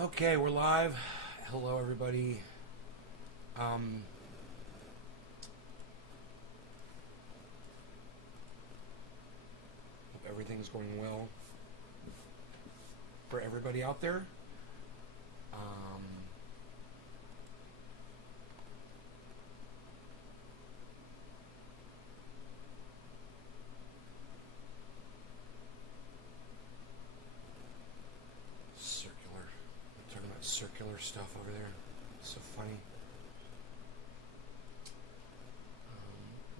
Okay, we're live. Hello, everybody. Hope everything's going well for everybody out there. Circular. I'm talking about circular stuff over there. It's so funny.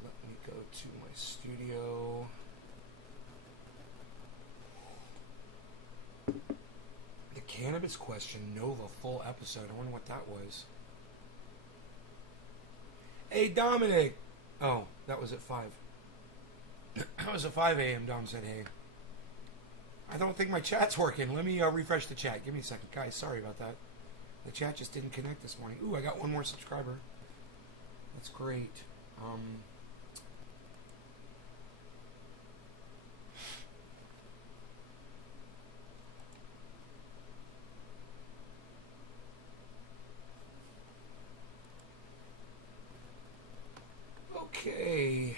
Let me go to my studio. The cannabis question, know the full episode. I wonder what that was. Hey, Dominic! Oh, that was at 5. That was at 5 a.m. Dom said, hey. I don't think my chat's working. Let me refresh the chat. Give me a second. Guys, sorry about that. The chat just didn't connect this morning. Ooh, I got one more subscriber. That's great. Okay.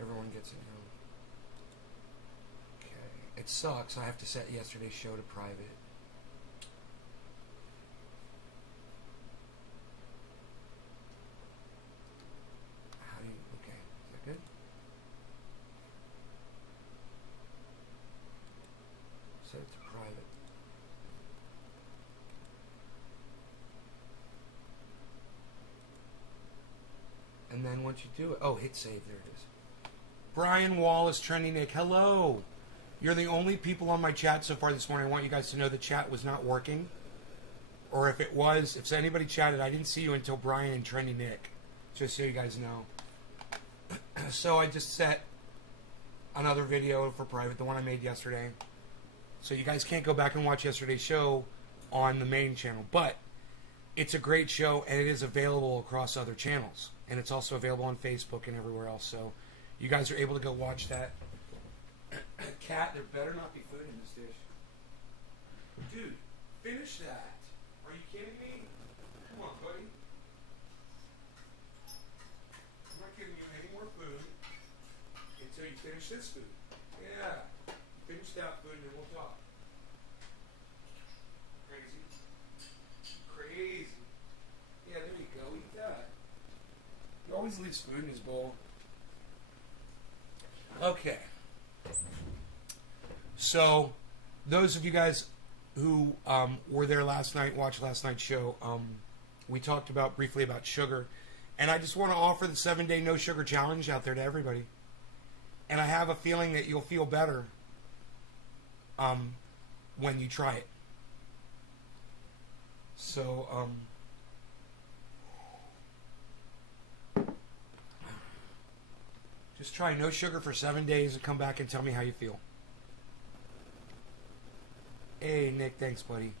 Everyone gets it now. Okay. It sucks. I have to set yesterday's show to private. How do you... Okay. Is that good? Set it to private. And then once you do it... Oh, hit save. There it is. Brian Wallace, Trendy Nick. Hello. You're the only people on my chat so far this morning. I want you guys to know the chat was not working. Or if it was, if anybody chatted, I didn't see you until Brian and Trendy Nick. Just so you guys know. So I just set another video for private, the one I made yesterday. So you guys can't go back and watch yesterday's show on the main channel. But it's a great show, and it is available across other channels. And it's also available on Facebook and everywhere else. So you guys are able to go watch that. Cat, there better not be food in this dish. Dude, finish that. Are you kidding me? Come on, buddy. I'm not giving you any more food until you finish this food. Yeah. Finish that food and then we'll talk. Crazy. Crazy. Yeah, there you go. Eat that. He always leaves food in his bowl. Okay. So, those of you guys who were there last night, watched last night's show, we talked briefly about sugar. And I just want to offer the 7-day no sugar challenge out there to everybody. And I have a feeling that you'll feel better when you try it. So, just try no sugar for 7 days and come back and tell me how you feel. Hey, Nick, thanks, buddy.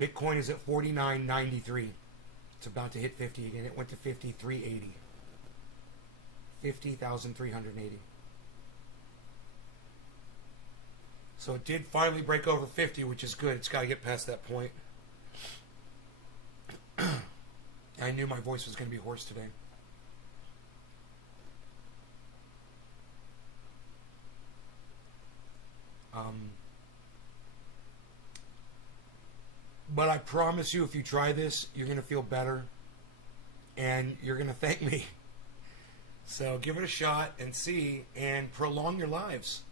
Bitcoin is at 49.93. It's about to hit 50 again. It went to 53.80. 50,380. So it did finally break over 50, which is good. It's got to get past that point. I knew my voice was going to be hoarse today. But I promise you, if you try this, you're going to feel better. And you're going to thank me. So give it a shot and see. And prolong your lives.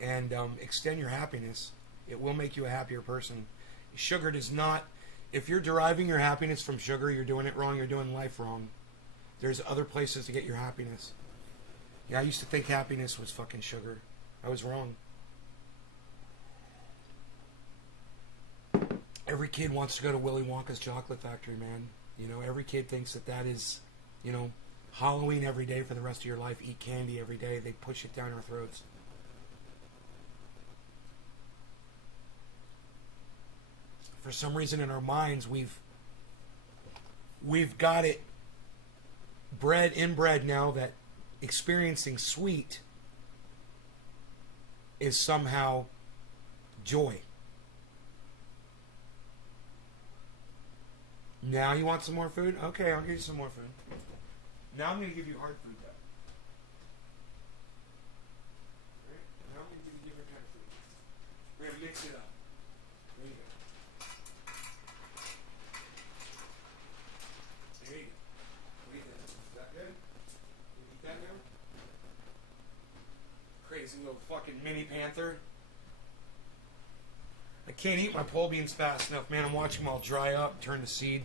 And extend your happiness. It will make you a happier person. Sugar does not... If you're deriving your happiness from sugar, you're doing it wrong. You're doing life wrong. There's other places to get your happiness. Yeah, I used to think happiness was fucking sugar. I was wrong. Every kid wants to go to Willy Wonka's chocolate factory, man. You know, every kid thinks that is, you know, Halloween every day for the rest of your life. Eat candy every day. They push it down our throats. For some reason in our minds, we've we've got it inbred now that experiencing sweet is somehow joy. Now you want some more food? Okay, I'll give you some more food. Now I'm going to give you hard food, though. Alright, now I'm going to give you different kind of food. We're going to mix it up. There you go. There you go. What do you think? Is that good? You eat that now? Crazy little fucking mini panther. I can't eat my pole beans fast enough, man. I'm watching them all dry up, turn to seed.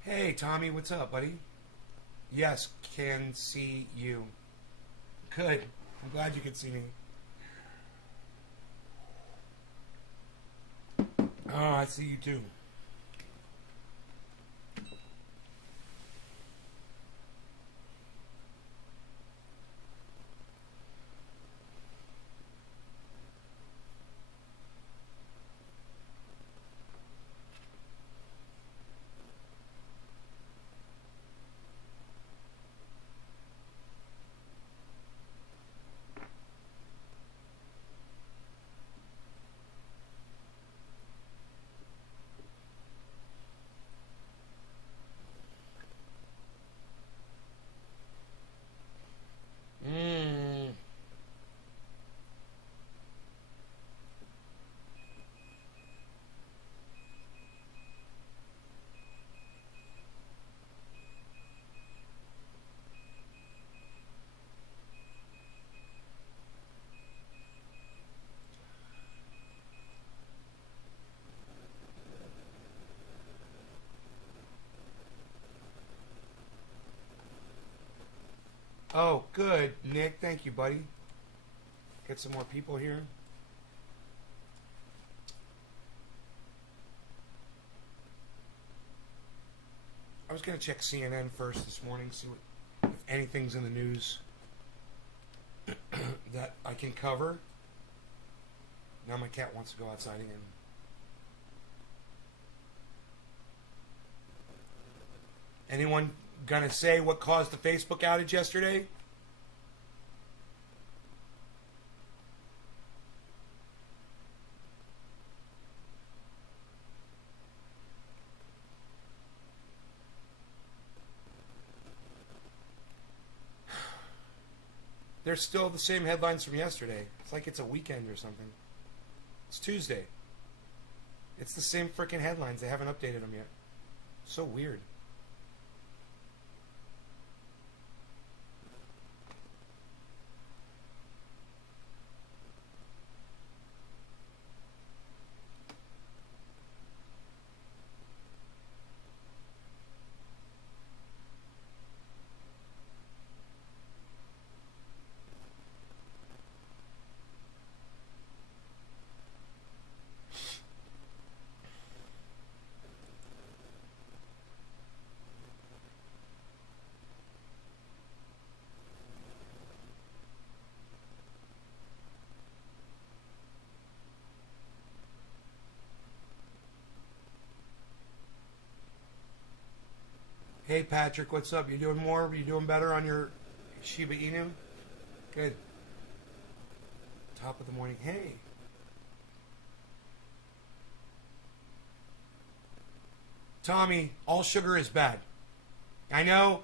Hey, Tommy, what's up, buddy? Yes, can see you. Good. I'm glad you could see me. Oh, I see you too. Mmm. Oh, good, Nick. Thank you, buddy. Get some more people here. I was going to check CNN first this morning, see what, if anything's in the news that I can cover. Now my cat wants to go outside again. Anyone gonna say what caused the Facebook outage yesterday? They're still the same headlines from yesterday. It's like it's a weekend or something. It's Tuesday. It's the same freaking headlines. They haven't updated them yet. So weird. Hey Patrick, what's up? You doing more? You doing better on your Shiba Inu? Good. Top of the morning. Hey. Tommy, all sugar is bad. I know,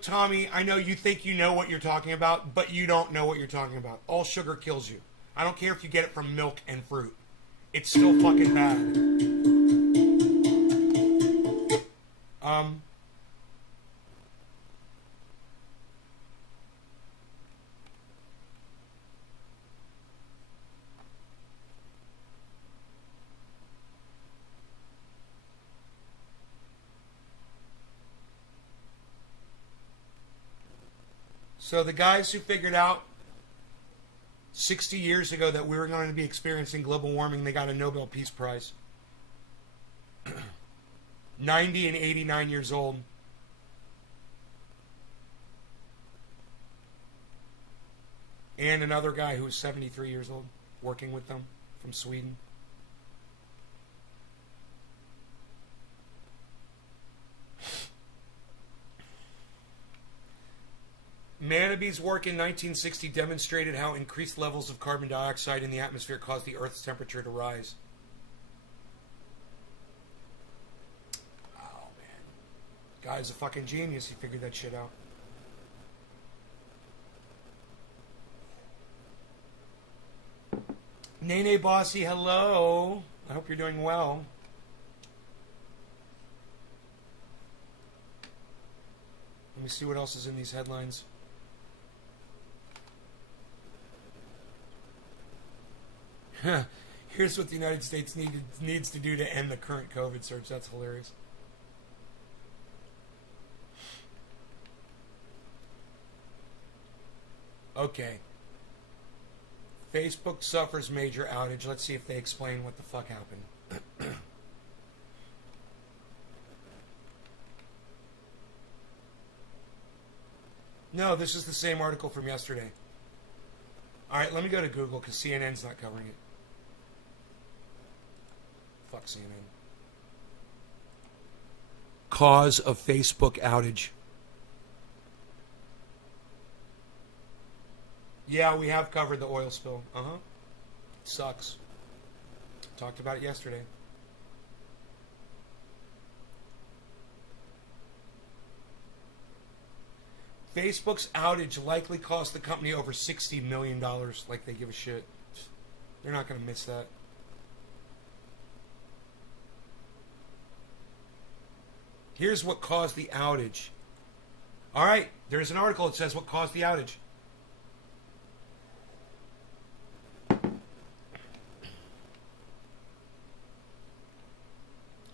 Tommy, I know you think you know what you're talking about, but you don't know what you're talking about. All sugar kills you. I don't care if you get it from milk and fruit. It's still fucking bad. So the guys who figured out 60 years ago that we were going to be experiencing global warming, they got a Nobel Peace Prize. 90 and 89 years old. And another guy who was 73 years old working with them from Sweden. Manabee's work in 1960 demonstrated how increased levels of carbon dioxide in the atmosphere caused the Earth's temperature to rise. Oh, man. Guy's a fucking genius. He figured that shit out. Nene Bossy, hello. I hope you're doing well. Let me see what else is in these headlines. Here's what the United States needs to do to end the current COVID surge. That's hilarious. Okay. Facebook suffers major outage. Let's see if they explain what the fuck happened. No, this is the same article from yesterday. Alright, let me go to Google because CNN's not covering it. Fuck CNN. Cause of Facebook outage. Yeah, we have covered the oil spill. Uh-huh. Sucks. Talked about it yesterday. Facebook's outage likely cost the company over $60 million. Like they give a shit. They're not going to miss that. Here's what caused the outage. Alright, there's an article that says what caused the outage.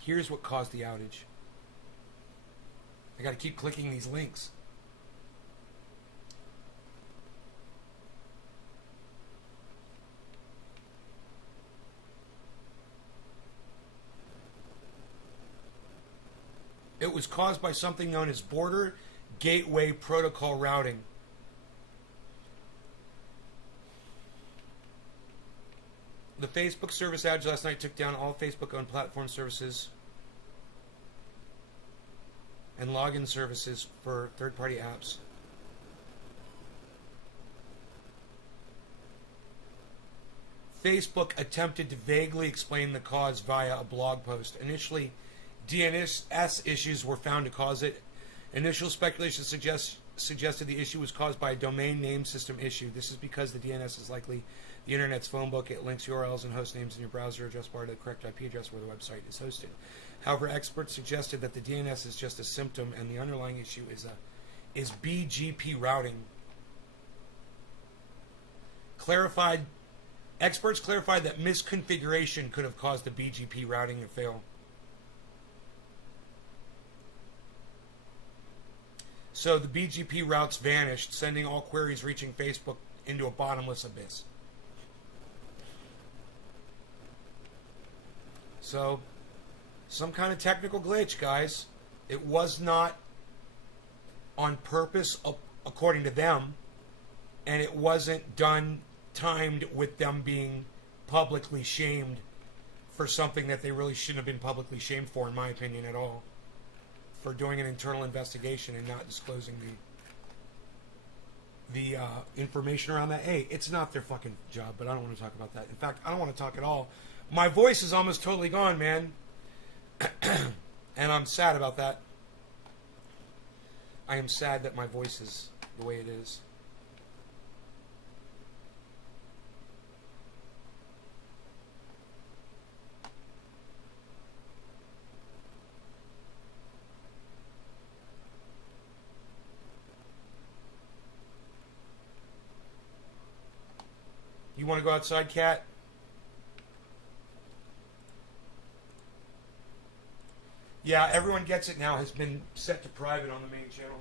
Here's what caused the outage. I gotta keep clicking these links. It was caused by something known as Border Gateway Protocol routing. The Facebook service outage last night took down all Facebook-owned platform services and login services for third-party apps. Facebook attempted to vaguely explain the cause via a blog post. Initially, DNS issues were found to cause it. Initial speculation suggested the issue was caused by a domain name system issue. This is because the DNS is likely the internet's phone book. It links URLs and host names in your browser address bar to the correct IP address where the website is hosted. However, experts suggested that the DNS is just a symptom and the underlying issue is BGP routing. Experts clarified that misconfiguration could have caused the BGP routing to fail. So the BGP routes vanished, sending all queries reaching Facebook into a bottomless abyss. So, some kind of technical glitch, guys. It was not on purpose, according to them, and it wasn't timed with them being publicly shamed for something that they really shouldn't have been publicly shamed for, in my opinion, at all. For doing an internal investigation and not disclosing the information around that. Hey, it's not their fucking job, but I don't want to talk about that. In fact, I don't want to talk at all. My voice is almost totally gone, man. And I'm sad about that. I am sad that my voice is the way it is. You want to go outside, Cat? Yeah, Everyone Gets It Now has been set to private on the main channel.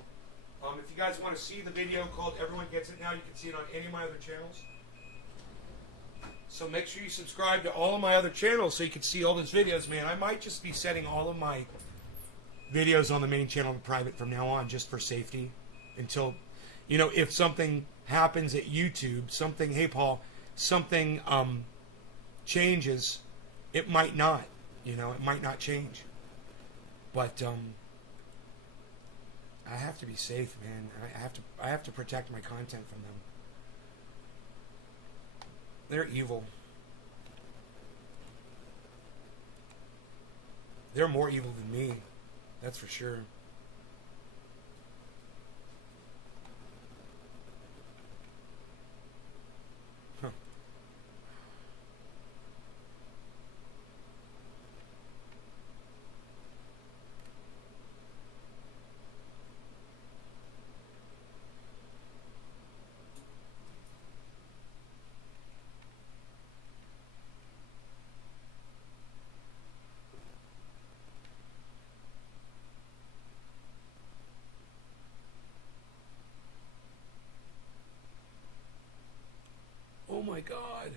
If you guys want to see the video called Everyone Gets It Now, you can see it on any of my other channels. So make sure you subscribe to all of my other channels so you can see all those videos, man. I might just be setting all of my videos on the main channel to private from now on, just for safety, until You know, if something happens at YouTube, something, hey Paul, something changes, it might not. You know, it might not change. But I have to be safe, man. I have to protect my content from them. They're evil. They're more evil than me. That's for sure. Huh. Oh my God.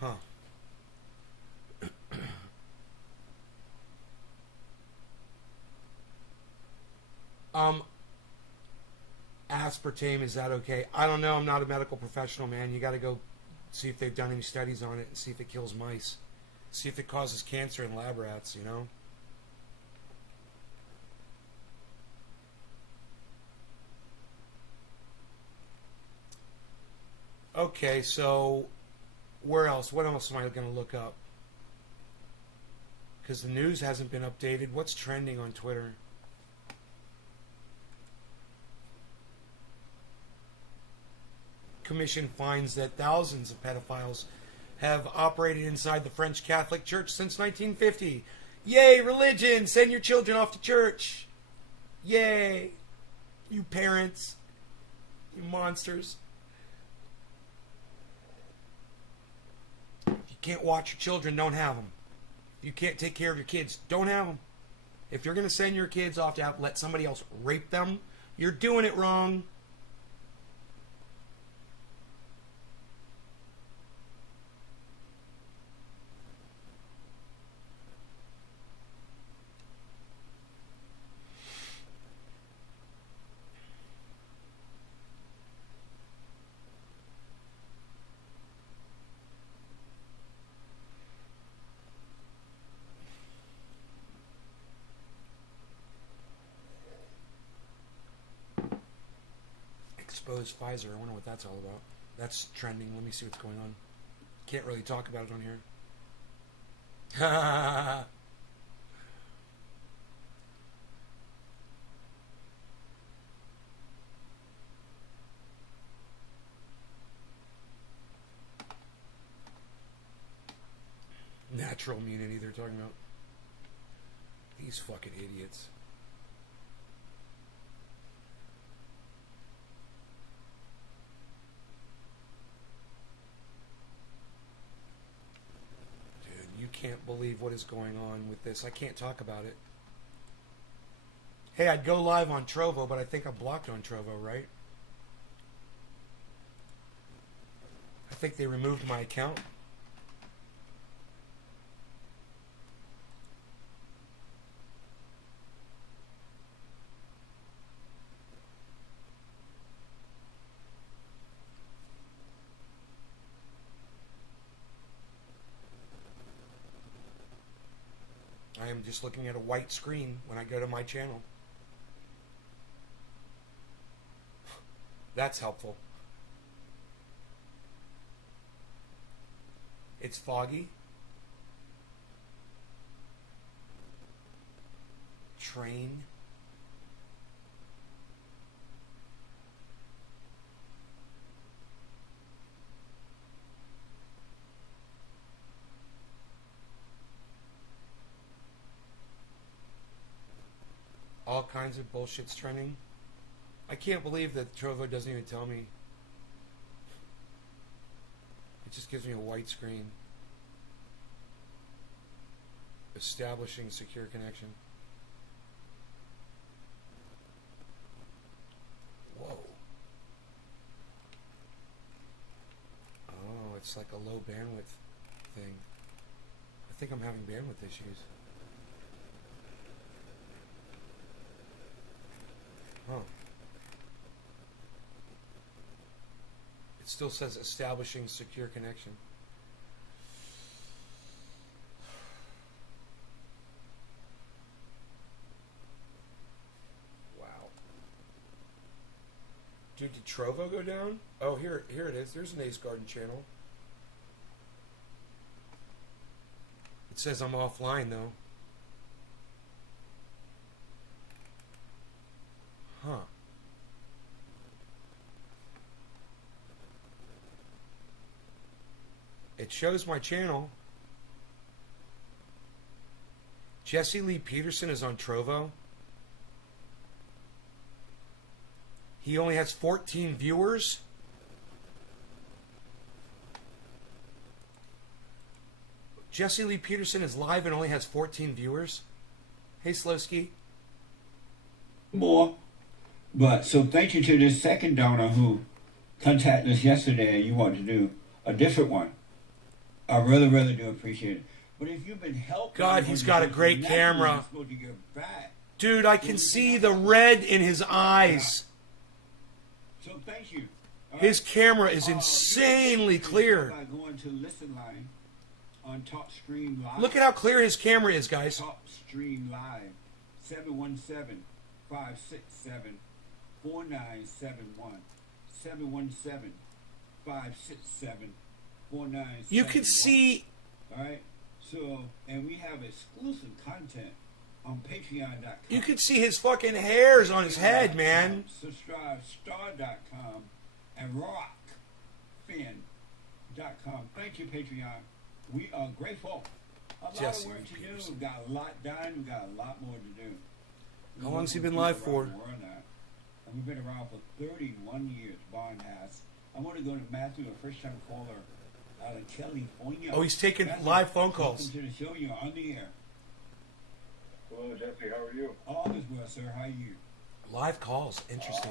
Huh. Um, aspartame, is that okay? I don't know. I'm not a medical professional, man. You got to go see if they've done any studies on it and see if it kills mice. See if it causes cancer in lab rats, you know? Okay, so where else? What else am I going to look up? Because the news hasn't been updated. What's trending on Twitter? Commission finds that thousands of pedophiles have operated inside the French Catholic Church since 1950. Yay, religion! Send your children off to church! Yay! You parents. You monsters. If you can't watch your children, don't have them. If you can't take care of your kids, don't have them. If you're going to send your kids off to let somebody else rape them, you're doing it wrong. Expose Pfizer. I wonder what that's all about. That's trending. Let me see what's going on. Can't really talk about it on here. Natural immunity they're talking about. These fucking idiots. You can't believe what is going on with this. I can't talk about it. Hey, I'd go live on Trovo, but I think I'm blocked on Trovo, right? I think they removed my account. I am just looking at a white screen when I go to my channel. That's helpful. It's foggy. Train. kinds of bullshit's trending. I can't believe that Trovo doesn't even tell me. It just gives me a white screen. Establishing secure connection. Whoa. Oh, it's like a low bandwidth thing. I think I'm having bandwidth issues. Huh. It still says establishing secure connection. Wow. Dude, did Trovo go down? Oh, here it is. There's an Ace Garden channel. It says I'm offline, though. Huh. It shows my channel. Jesse Lee Peterson is on Trovo. He only has 14 viewers. Jesse Lee Peterson is live and only has 14 viewers. Hey, Slowski. More. But so thank you to this second donor who contacted us yesterday and you want to do a different one. I really do appreciate it. But if you've been helping, God, he's got a great camera. Dude, I can see the red in his eyes. So thank you. His camera is insanely clear. By going to Listen Line on Top Stream Live. Look at how clear his camera is, guys. Top Stream Live 717-567-4971 717-567-4971. You can see. All right. So, and we have exclusive content on Patreon.com. You can see his fucking hairs on his head, man. Subscribe star.com and rockfin.com. Thank you, Patreon. We are grateful. A lot Jesse of work to do. Peterson. We've got a lot done. We've got a lot more to do. How long has he been live for? And we've been around for 31 years, Barn has. I want to go to Matthew, a first-time caller out of California. Oh, he's taking Matthew, live phone calls. Welcome to the show. You're on the air. Hello, Jesse. How are you? All is well, sir. How are you? Live calls. Interesting.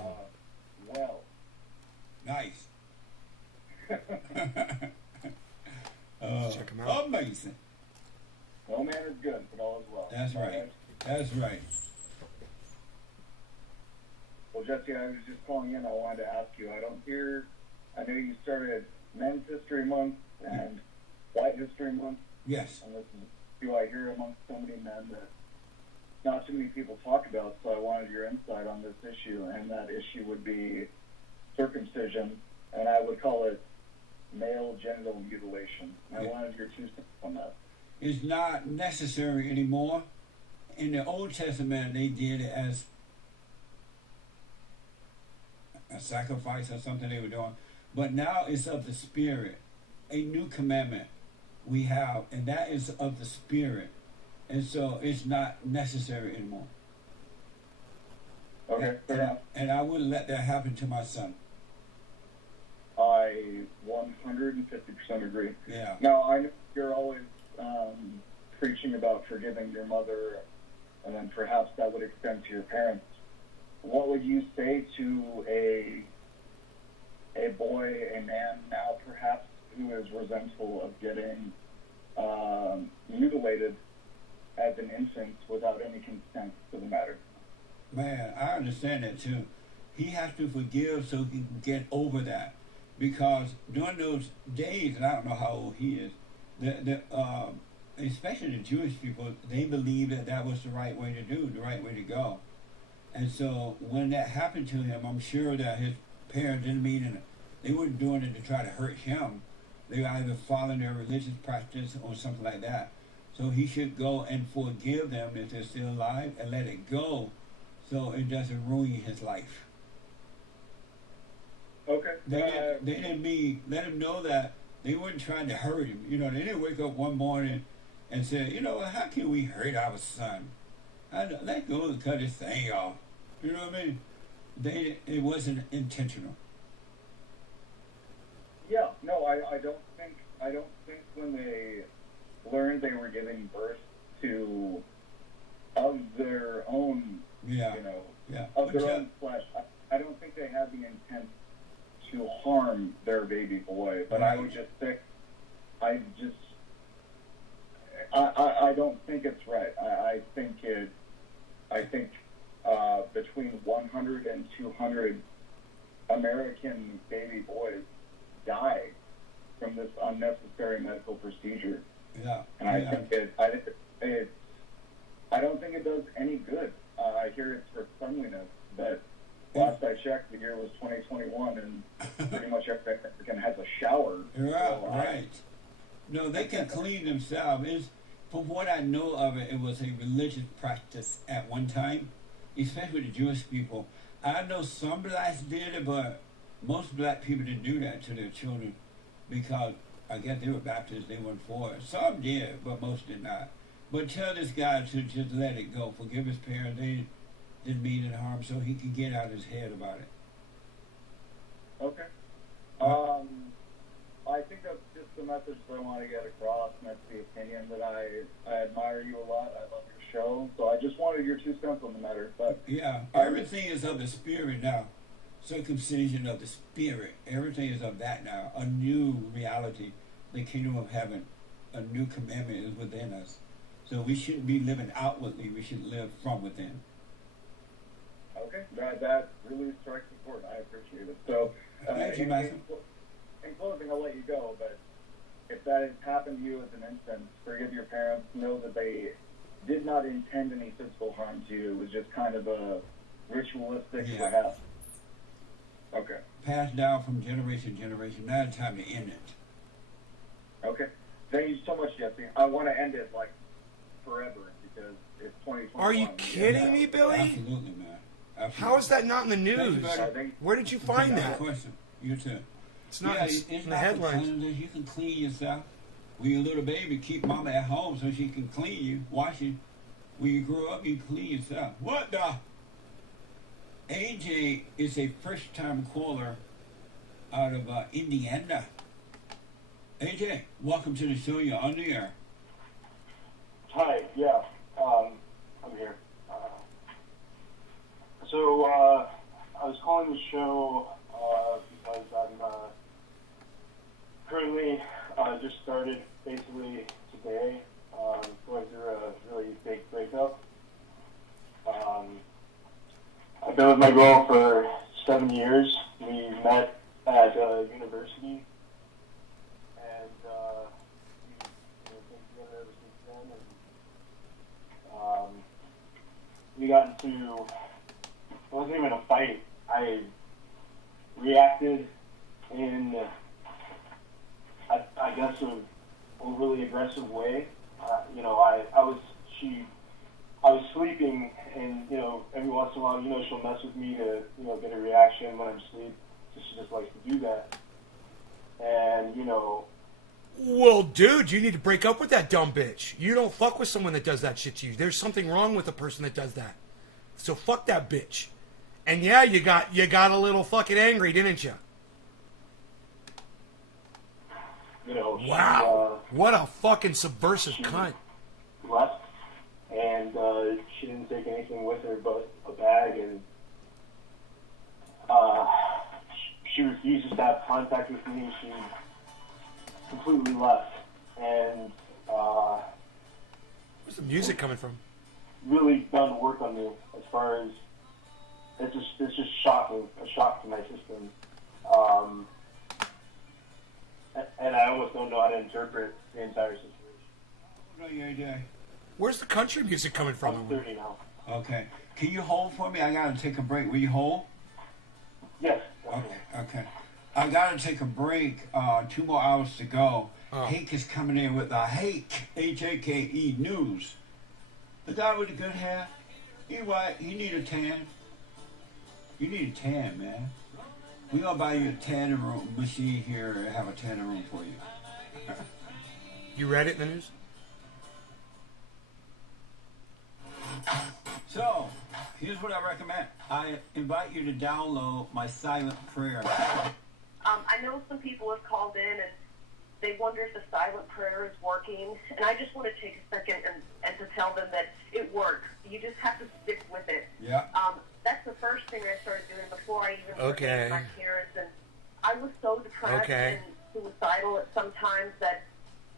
Well. Nice. Check him out. Amazing. No man is good, but all is well. That's right. That's right. Well, Jesse, I was just calling in. I wanted to ask you. I know you started Men's History Month and White History Month. Yes. And this is who I hear amongst so many men that not too many people talk about, so I wanted your insight on this issue, and that issue would be circumcision, and I would call it male genital mutilation. I wanted your 2 cents on that. It's not necessary anymore. In the Old Testament, they did it as a sacrifice or something they were doing. But now it's of the Spirit. A new commandment we have, and that is of the Spirit. And so it's not necessary anymore. Okay, fair enough. And I wouldn't let that happen to my son. I 150% agree. Yeah. Now, I know you're always preaching about forgiving your mother, and then perhaps that would extend to your parents. What would you say to a boy, a man now perhaps, who is resentful of getting mutilated as an infant without any consent to the matter? Man, I understand that too. He has to forgive so he can get over that. Because during those days, and I don't know how old he is, especially the Jewish people, they believed that that was the right way to do, the right way to go. And so when that happened to him, I'm sure that his parents didn't mean it. They weren't doing it to try to hurt him. They were either following their religious practice or something like that. So he should go and forgive them if they're still alive and let it go so it doesn't ruin his life. Okay. They didn't mean, let him know that they weren't trying to hurt him. You know, they didn't wake up one morning and say, you know, how can we hurt our son? Let go and cut his thing off. You know what I mean? It wasn't intentional. Yeah, no, I don't think when they learned they were giving birth to of their own, Yeah. you know, Yeah. of their own flesh. I don't think they had the intent to harm their baby boy. But I would just say, I don't think it's right. I think between 100 and 200 American baby boys die from this unnecessary medical procedure. Yeah. And I don't think it does any good. I hear it's for cleanliness, but last I checked, the year was 2021, and pretty much every American has a shower. Right, So right. No, they can clean themselves. From what I know of it, it was a religious practice at one time, especially the Jewish people. I know some blacks did it, but most black people didn't do that to their children because I guess they were Baptists, they weren't for it. Some did, but most did not. But tell this guy to just let it go. Forgive his parents. They didn't mean any harm, so he can get out his head about it. Okay. I think that's just the message that I want to get across, and that's the opinion that I admire you a lot. I love your show, so I just wanted your 2 cents on the matter. But Yeah, everything is of the spirit now. Circumcision of the spirit. Everything is of that now. A new reality. The kingdom of heaven. A new commandment is within us. So we shouldn't be living outwardly. We should live from within. okay, that really strikes a chord. I appreciate it. So, Thank you, Matthew. in closing, I'll let you go, but if that has happened to you as an instance, forgive your parents. Know that they did not intend any physical harm to you. It was just kind of a ritualistic, Yeah. perhaps. Okay. Passed down from generation to generation. Now it's time to end it. Okay. Thank you so much, Jesse. I want to end it like forever because it's 2021. Are you kidding me, Billy? Absolutely, man. Absolutely. How is that not in the Thank you, news? buddy. I think Where did you find Good that? question. You too. It's not Yeah, in it's the not for headlines. cleanliness. You can clean yourself. When you're a little baby, keep mama at home so she can clean you, wash you. When you grow up, you clean yourself. What the? AJ is a first-time caller out of Indiana. AJ, welcome to the show. You're on the air. Hi, yeah, I'm here. So I was calling the show because I'm currently just started basically today going through a really big breakup. I've been with my girl for 7 years. We met at university, and we've been together ever since then. And we got into, it wasn't even a fight. I reacted in, I guess, an overly aggressive way. I was sleeping, and every once in a while, she'll mess with me to get a reaction when I'm asleep. So she just likes to do that, and Well, dude, you need to break up with that dumb bitch. You don't fuck with someone that does that shit to you. There's something wrong with the person that does that. So fuck that bitch. And yeah, you got a little fucking angry, didn't you? Wow. What a fucking subversive cunt. left, and she didn't take anything with her but a bag, and she refuses to have contact with me. She completely left, and Where's the music coming from? really done work on me as far as it's just shocking, a shock to my system. And I almost don't know how to interpret the entire situation. How old are you, AJ? Where's the country music coming from? I'm 30 now. Okay. Can you hold for me? I gotta take a break. Will you hold? Yes. Okay. I gotta take a break. 2 more hours to go. Oh. Hake is coming in with the Hake, Hake news. The guy with the good hair. You white. You need a tan. You need a tan, man. We gonna buy you a tanning room machine here and have a tanning room for you. You read it in the news? Here's what I recommend. I invite you to download my silent prayer. I know some people have called in and they wonder if the silent prayer is working, and I just want to take a second and to tell them that it works. You just have to stick with it. Yeah. That's the first thing I started doing before I even Okay. forgave my parents, and I was so depressed Okay. and suicidal at some times that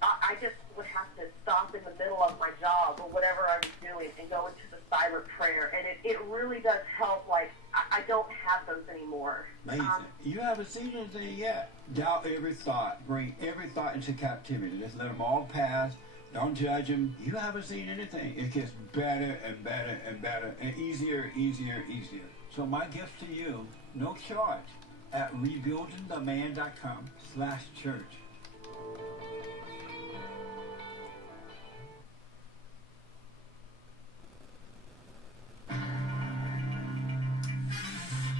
I just would have to stop in the middle of my job or whatever I was doing and go into the silent prayer, and it really does help. Like, I don't have those anymore. Amazing. You haven't seen anything yet. Doubt every thought. Bring every thought into captivity. Just let them all pass. Don't judge them. You haven't seen anything. It gets better and better and better and easier, easier, easier. So my gift to you, no charge, at rebuildingtheman.com/church.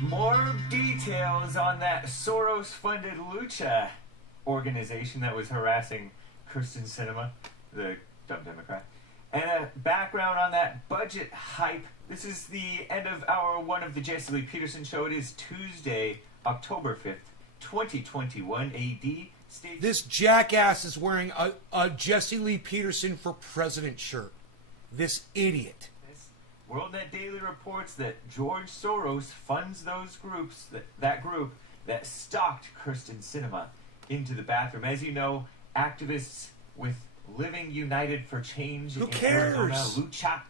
More details on that Soros-funded Lucha organization that was harassing Kirsten Sinema, the dumb Democrat. And a background on that budget hype. This is the end of hour one of the Jesse Lee Peterson Show. It is Tuesday, October 5th, 2021 AD. This jackass is wearing a Jesse Lee Peterson for president shirt. This idiot. WorldNet Daily reports that George Soros funds those groups, that group that stalked Kirsten Sinema into the bathroom. As you know, activists with Living United for Change Who in cares? Arizona, Lucha,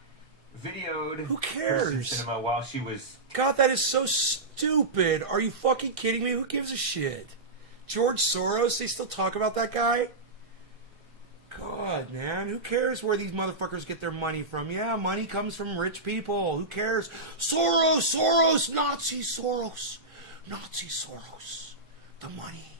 videoed Who cares? Kirsten Sinema while she was... God, that is so stupid. Are you fucking kidding me? Who gives a shit? George Soros? They still talk about that guy? God, man. Who cares where these motherfuckers get their money from? Yeah, money comes from rich people. Who cares? Soros, Soros, Nazi Soros. Nazi Soros. The money.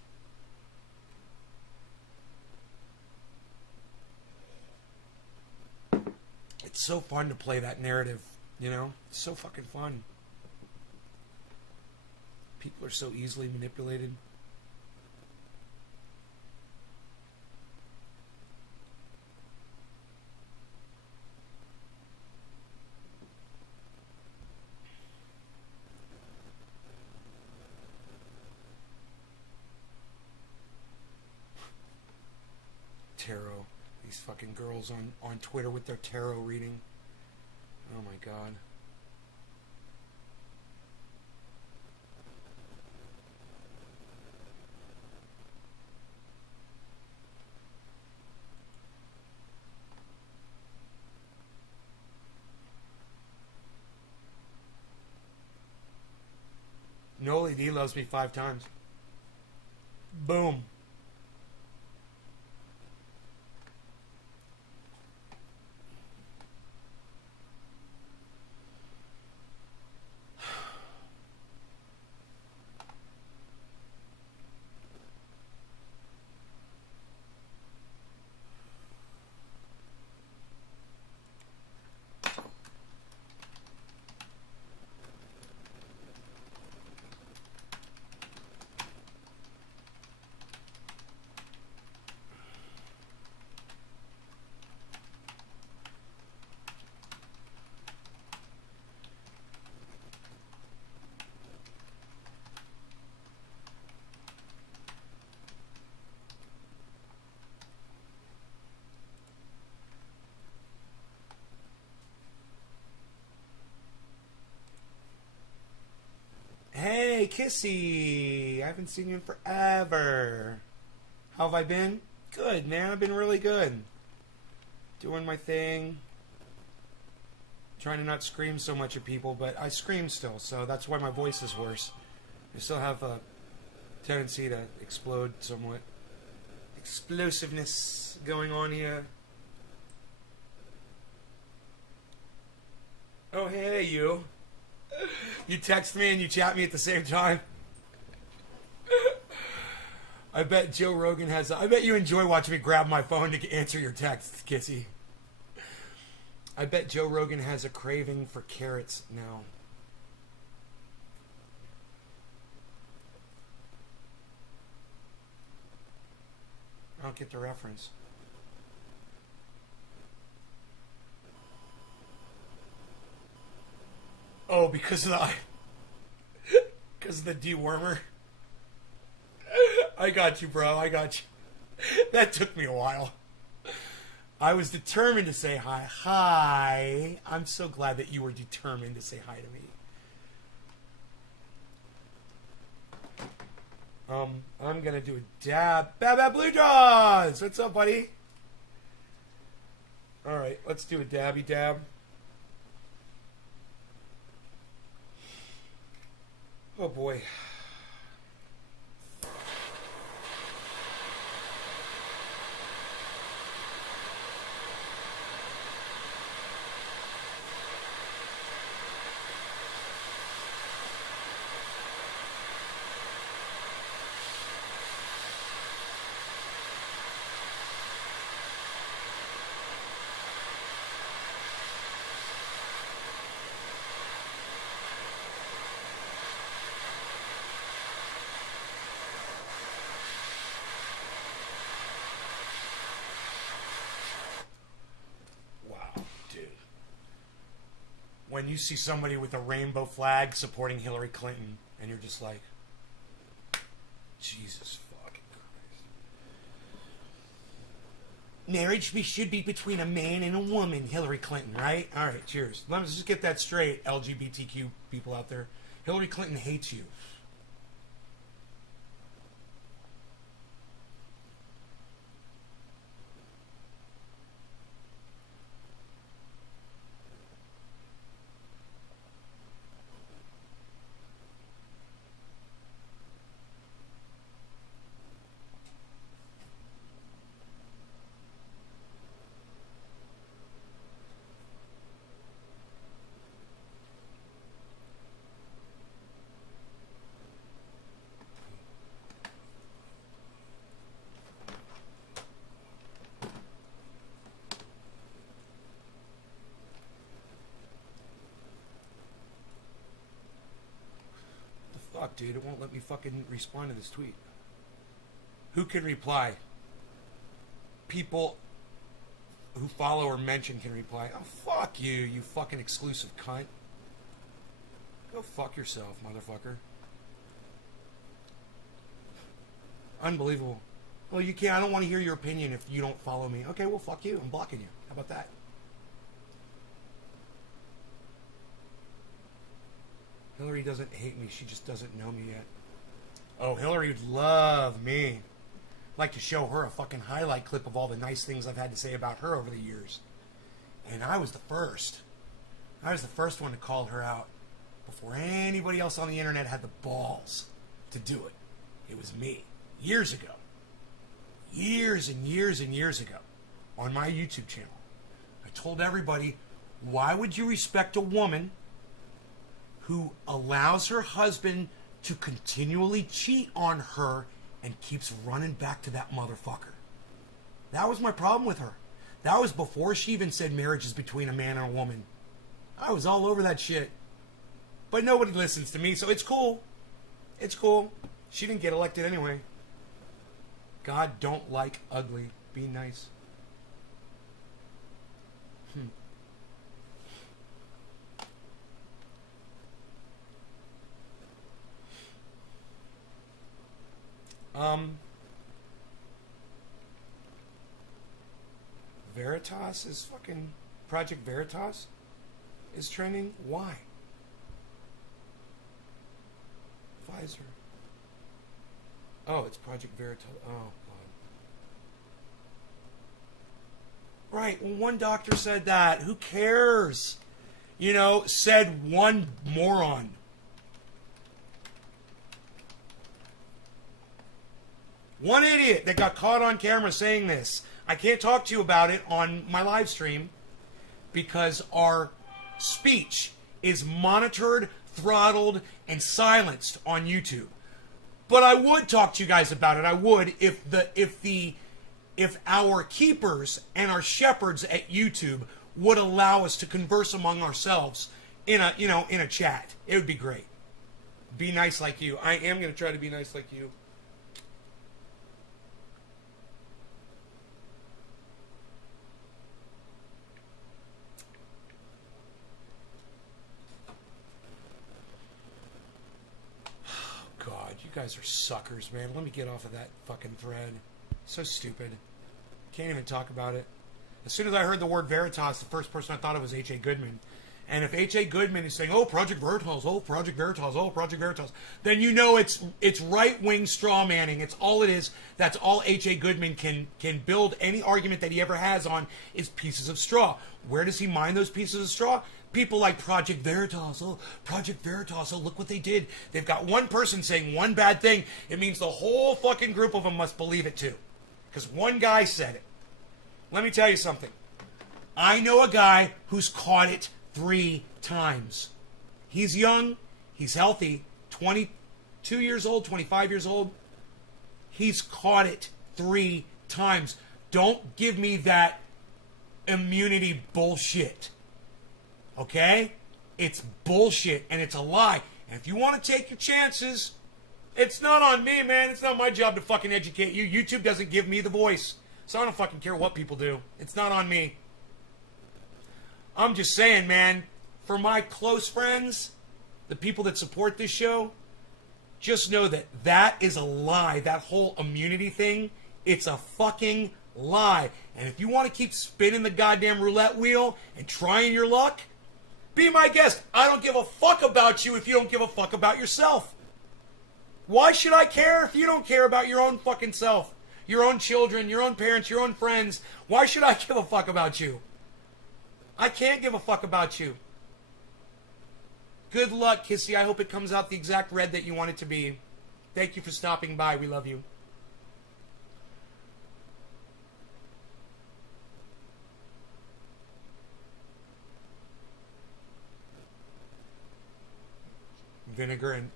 It's so fun to play that narrative, you know? It's so fucking fun. People are so easily manipulated. Tarot. These fucking girls on Twitter with their tarot reading. Oh my god. Noli D loves me 5 times. Boom. Hey, Kissy! I haven't seen you in forever. How have I been? Good, man. I've been really good. Doing my thing. Trying to not scream so much at people, but I scream still, so that's why my voice is worse. I still have a tendency to explode somewhat. Explosiveness going on here. Oh, hey, you. You text me and you chat me at the same time. I bet Joe Rogan has... I bet you enjoy watching me grab my phone to answer your texts, Kissy. I bet Joe Rogan has a craving for carrots now. I don't get the reference. Oh, because of the dewormer. I got you, bro. I got you. That took me a while. I was determined to say hi. Hi. I'm so glad that you were determined to say hi to me. I'm gonna do a dab. Bab Blue Jaws! What's up, buddy? Alright, let's do a dabby dab. Oh boy. When you see somebody with a rainbow flag supporting Hillary Clinton, and you're just like, Jesus fucking Christ. Marriage should be between a man and a woman, Hillary Clinton, right? All right, cheers. Let's just get that straight, LGBTQ people out there. Hillary Clinton hates you. Fuck, dude, it won't let me fucking respond to this tweet. Who can reply? People who follow or mention can reply. Oh, fuck you, you fucking exclusive cunt. Go fuck yourself, motherfucker. Unbelievable. Well, you can't. I don't want to hear your opinion if you don't follow me. Okay, well, fuck you. I'm blocking you. How about that? Hillary doesn't hate me. She just doesn't know me yet. Oh, Hillary would love me. I'd like to show her a fucking highlight clip of all the nice things I've had to say about her over the years. And I was the first. I was the first one to call her out before anybody else on the internet had the balls to do it. It was me. Years ago. Years and years and years ago. On my YouTube channel. I told everybody, why would you respect a woman who allows her husband to continually cheat on her and keeps running back to that motherfucker? That was my problem with her. That was before she even said marriage is between a man and a woman. I was all over that shit. But nobody listens to me, so it's cool. It's cool. She didn't get elected anyway. God don't like ugly. Be nice. Veritas is fucking... Project Veritas is trending? Why? Pfizer. Oh, it's Project Veritas. Oh, God. Right, well, one doctor said that. Who cares? You know, said one moron. One idiot that got caught on camera saying this. I can't talk to you about it on my live stream because our speech is monitored, throttled, and silenced on YouTube. But I would talk to you guys about it. I would if our keepers and our shepherds at YouTube would allow us to converse among ourselves in a chat. It would be great. Be nice like you. I am going to try to be nice like you. guys are suckers, man. Let me get off of that fucking thread. So stupid. Can't even talk about it. As soon as I heard the word Veritas, the first person I thought of was H.A. Goodman. And if H.A. Goodman is saying, oh, Project Veritas, oh, Project Veritas, oh, Project Veritas, then you know it's right-wing straw manning. It's all it is. That's all H.A. Goodman can build any argument that he ever has on is pieces of straw. Where does he mine those pieces of straw? People like Project Veritas. Oh, Project Veritas. Oh, look what they did. They've got one person saying one bad thing. It means the whole fucking group of them must believe it too. Because one guy said it. Let me tell you something. I know a guy who's caught it 3 times. He's young. He's healthy. 22 years old, 25 years old. He's caught it 3 times. Don't give me that immunity bullshit. Okay? It's bullshit and it's a lie. And if you want to take your chances, it's not on me, man. It's not my job to fucking educate you. YouTube doesn't give me the voice. So I don't fucking care what people do. It's not on me. I'm just saying, man, for my close friends, the people that support this show, just know that that is a lie. That whole immunity thing, it's a fucking lie. And if you want to keep spinning the goddamn roulette wheel and trying your luck, be my guest. I don't give a fuck about you if you don't give a fuck about yourself. Why should I care if you don't care about your own fucking self? Your own children, your own parents, your own friends. Why should I give a fuck about you? I can't give a fuck about you. Good luck, Kissy. I hope it comes out the exact red that you want it to be. Thank you for stopping by. We love you. Vinegar and...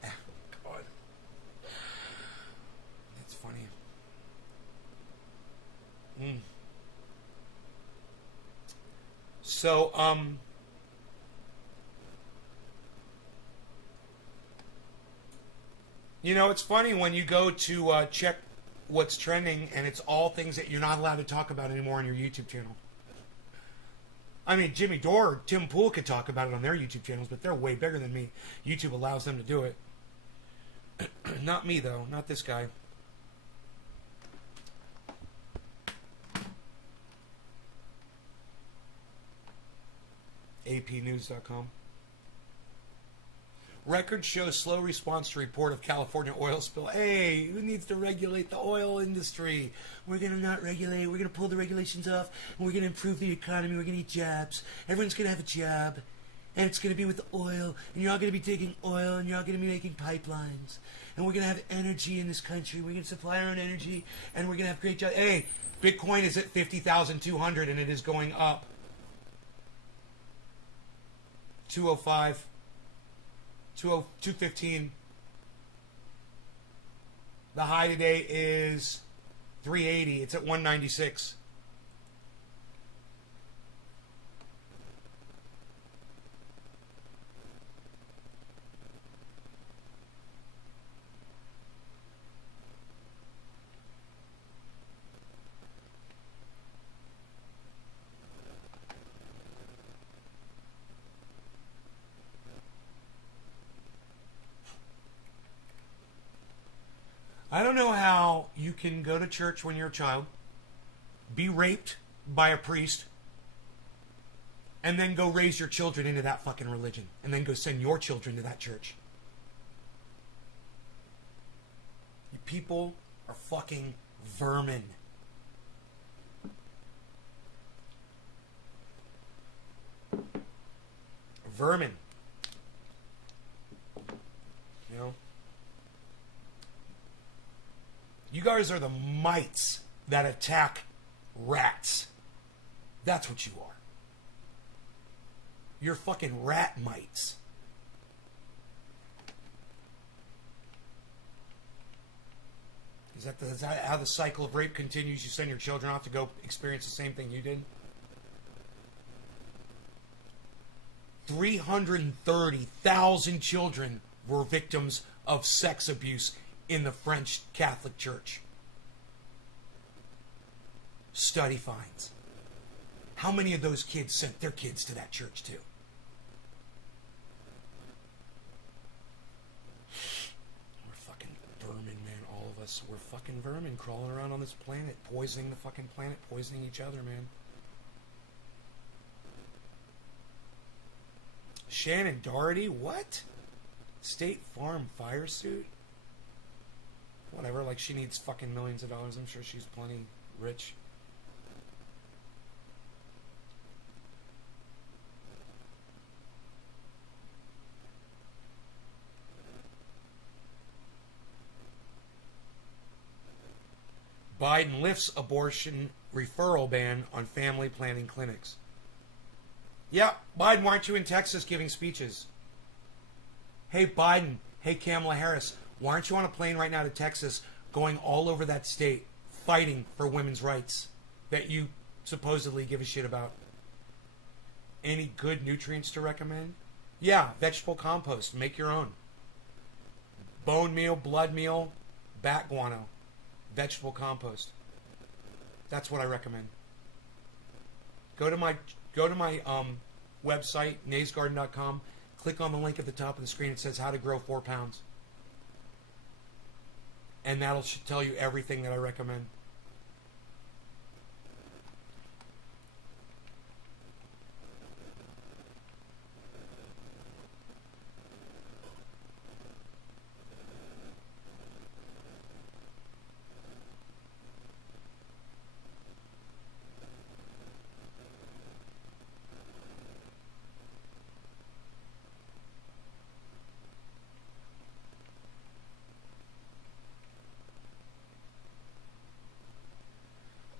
God. That's funny. So, you know, it's funny when you go to check what's trending and it's all things that you're not allowed to talk about anymore on your YouTube channel. I mean, Jimmy Dore or Tim Pool could talk about it on their YouTube channels, but they're way bigger than me. YouTube allows them to do it. Not me, though. Not this guy. APnews.com. Record shows slow response to report of California oil spill. Hey, who needs to regulate the oil industry? We're going to not regulate. We're going to pull the regulations off. And we're going to improve the economy. We're going to need jobs. Everyone's going to have a job. And it's going to be with oil. And you're all going to be digging oil. And you're all going to be making pipelines. And we're going to have energy in this country. We're going to supply our own energy. And we're going to have great jobs. Hey, Bitcoin is at 50,200 and it is going up. 205. 215. The high today is 380. It's at 196. I don't know how you can go to church when you're a child, be raped by a priest, and then go raise your children into that fucking religion, and then go send your children to that church. You people are fucking vermin. Vermin. You know? You guys are the mites that attack rats. That's what you are. You're fucking rat mites. Is that how the cycle of rape continues? You send your children off to go experience the same thing you did? 330,000 children were victims of sex abuse in the French Catholic Church. Study finds. How many of those kids sent their kids to that church too? We're fucking vermin. us. We're fucking vermin crawling around on this planet, poisoning the fucking planet, poisoning each other, man. Shannon Doherty, what? State Farm fire suit? Whatever, like she needs fucking millions of dollars. I'm sure she's plenty rich. Biden lifts abortion referral ban on family planning clinics. Yeah, Biden, why aren't you in Texas giving speeches? Hey, Biden. Hey, Kamala Harris. Why aren't you on a plane right now to Texas going all over that state fighting for women's rights that you supposedly give a shit about? Any good nutrients to recommend? Yeah, vegetable compost. Make your own. Bone meal, blood meal, bat guano. Vegetable compost. That's what I recommend. Go to my website, naysgarden.com. Click on the link at the top of the screen. It says how to grow 4 pounds. And that'll tell you everything that I recommend.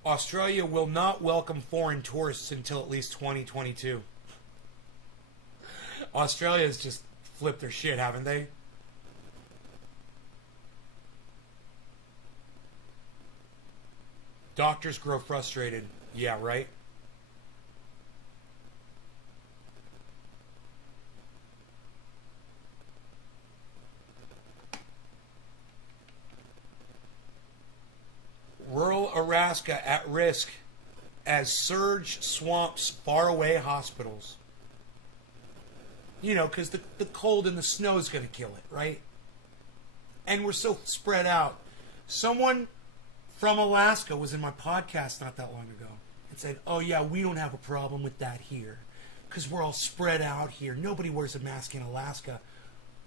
Australia will not welcome foreign tourists until at least 2022. Australia's just flipped their shit, haven't they? Doctors grow frustrated. Yeah, right? Rural Alaska at risk as surge swamps faraway hospitals. You know, because the cold and the snow is going to kill it, right? And we're so spread out. Someone from Alaska was in my podcast not that long ago and said, oh yeah, we don't have a problem with that here because we're all spread out here. Nobody wears a mask in Alaska.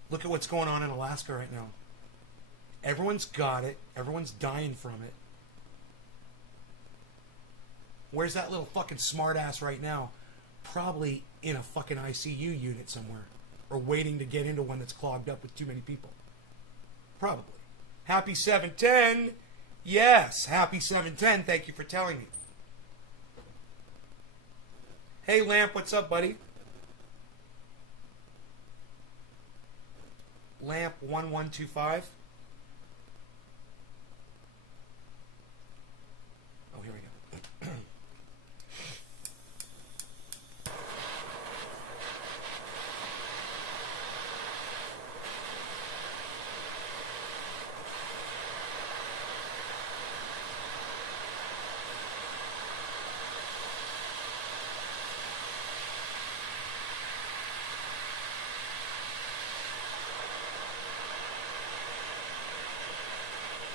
Look at what's going on in Alaska right now. Everyone's got it. Everyone's dying from it. Where's that little fucking smartass right now? Probably in a fucking ICU unit somewhere. Or waiting to get into one that's clogged up with too many people. Probably. Happy 710. Yes, happy 710. Thank you for telling me. Hey, Lamp, what's up, buddy? Lamp 1125. Oh, here we go.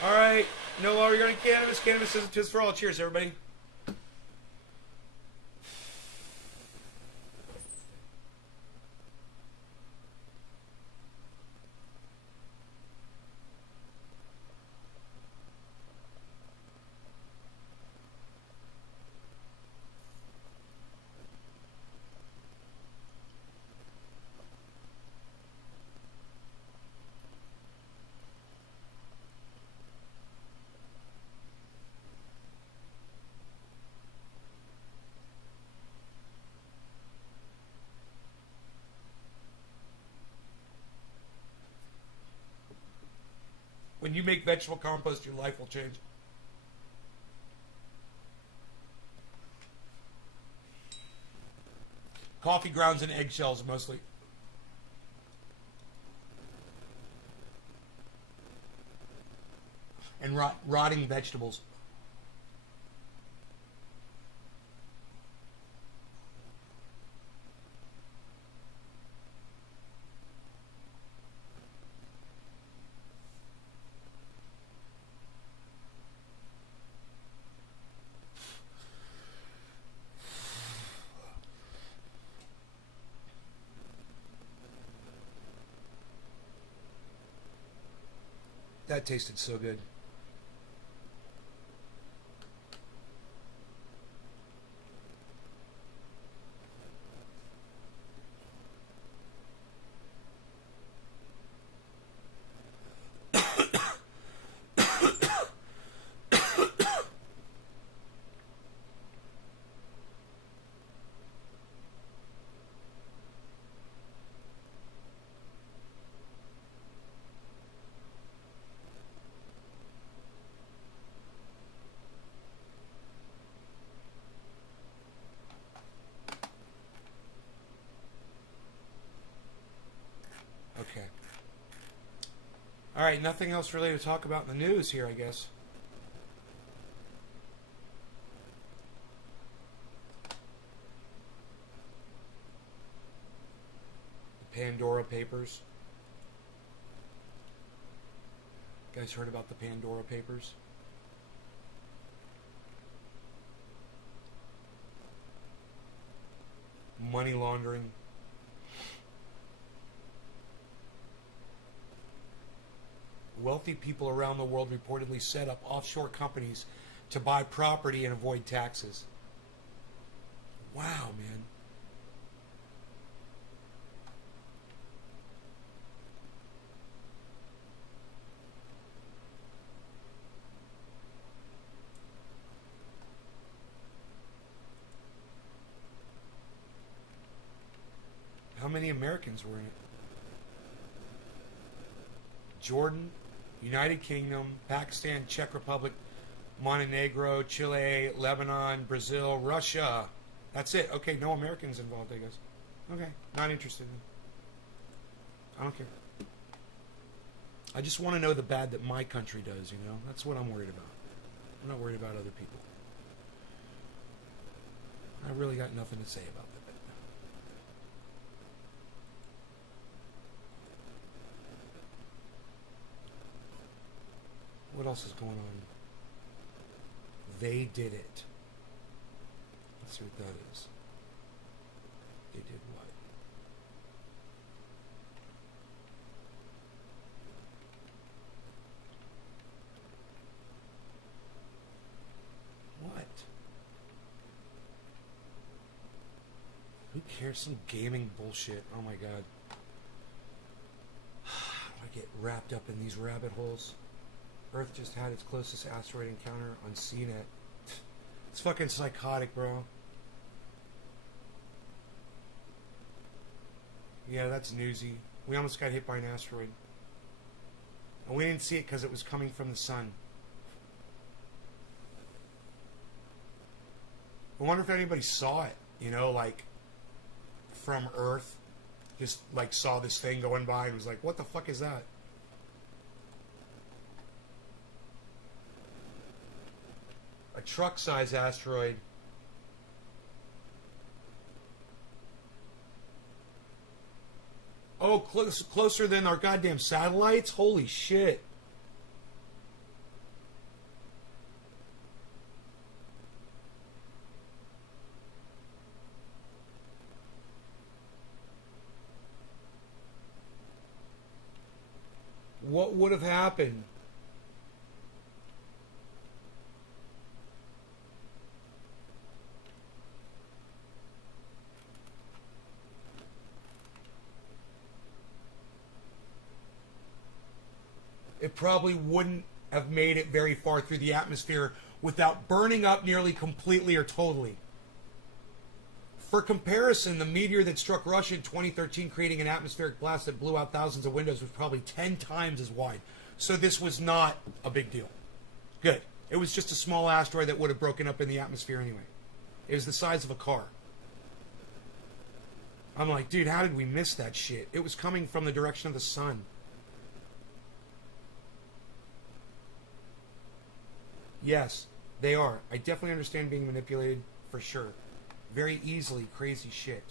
All right, no longer going to cannabis. Cannabis isn't just for all. Cheers, everybody. When you make vegetable compost, your life will change. Coffee grounds and eggshells mostly. And rotting vegetables. That tasted so good. Okay. All right, nothing else really to talk about in the news here, I guess. The Pandora Papers. You guys heard about the Pandora Papers? Money laundering. Wealthy people around the world reportedly set up offshore companies to buy property and avoid taxes. Wow, man. How many Americans were in it? Jordan, United Kingdom, Pakistan, Czech Republic, Montenegro, Chile, Lebanon, Brazil, Russia. That's it. Okay, no Americans involved, I guess. Okay, not interested. I don't care. I just want to know the bad that my country does, you know? That's what I'm worried about. I'm not worried about other people. I really got nothing to say about that. What else is going on? They did it. Let's see what that is. They did what? What? Who cares? Some gaming bullshit. Oh my god. I get wrapped up in these rabbit holes. Earth just had its closest asteroid encounter on CNET. It's fucking psychotic, bro. Yeah, that's newsy. We almost got hit by an asteroid. And we didn't see it because it was coming from the sun. I wonder if anybody saw it, you know, like, from Earth. Just, like, saw this thing going by and was like, what the fuck is that? A truck-sized asteroid. Oh, closer than our goddamn satellites? Holy shit. What would have happened? It probably wouldn't have made it very far through the atmosphere without burning up nearly completely or totally. For comparison, the meteor that struck Russia in 2013, creating an atmospheric blast that blew out thousands of windows, was probably 10 times as wide. So this was not a big deal. Good. It was just a small asteroid that would have broken up in the atmosphere anyway. It was the size of a car. I'm like, dude, how did we miss that shit? It was coming from the direction of the sun. Yes, they are. I definitely understand being manipulated, for sure. Very easily, crazy shit.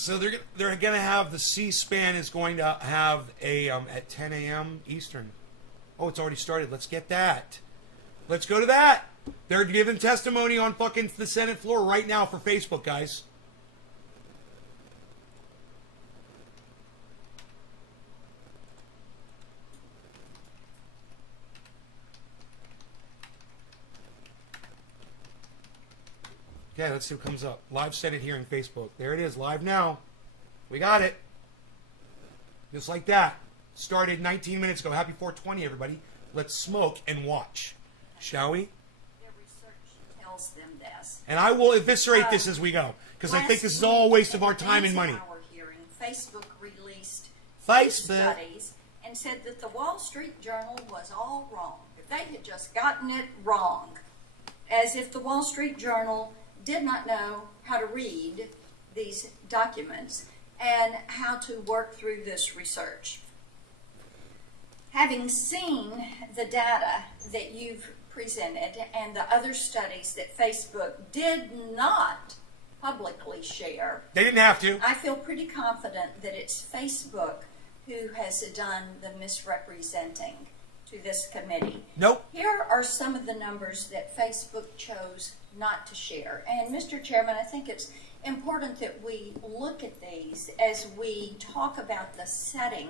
So they're going to have the C-SPAN is going to have a at 10 a.m. Eastern. Oh, it's already started. Let's get that. Let's go to that. They're giving testimony on fucking the Senate floor right now for Facebook, guys. Okay, let's see what comes up. Live Senate hearing Facebook. There it is, live now. We got it. Just like that. Started 19 minutes ago. Happy 420, everybody. Let's smoke and watch. Shall we? Their research tells them this. And I will eviscerate this as we go. Because I think this is all a waste of our time and money. Last hour hearing, Facebook released Facebook. studies and said that the Wall Street Journal was all wrong. If they had just gotten it wrong, as if the Wall Street Journal did not know how to read these documents and how to work through this research. Having seen the data that you've presented and the other studies that Facebook did not publicly share, They didn't have to. I feel pretty confident that it's Facebook who has done the misrepresenting to this committee. Nope. Here are some of the numbers that Facebook chose not to share. And Mr. Chairman, I think it's important that we look at these as we talk about the setting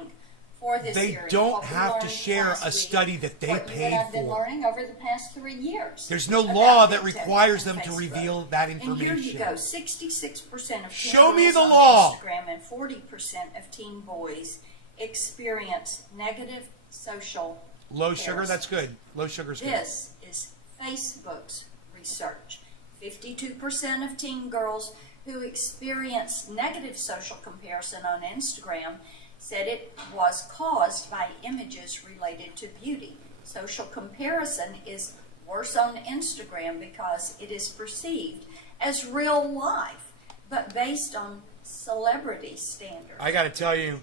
for this They hearing. don't What we have to learned share last a week, study that they what you paid and I've been for. learning over the past 3 years. There's no about law that big tech requires and them to Facebook. reveal that And here you information. go, 66% of teen Show me girls the on law. Instagram and 40% of teen boys experience negative social Low sugar, comparison. that's good. Low sugar's good. This is Facebook's research. 52% of teen girls who experience negative social comparison on Instagram said it was caused by images related to beauty. Social comparison is worse on Instagram because it is perceived as real life, but based on celebrity standards. I got to tell you,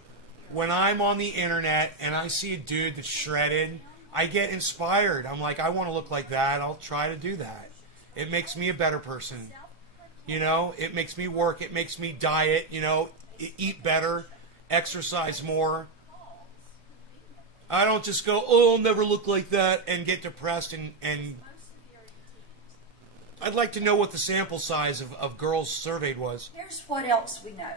when I'm on the internet and I see a dude that's shredded, I get inspired. I'm like, I want to look like that. I'll try to do that. It makes me a better person. You know, it makes me work. It makes me diet, you know, eat better, exercise more. I don't just go, oh, I'll never look like that and get depressed and I'd like to know what the sample size of girls surveyed was. Here's what else we know.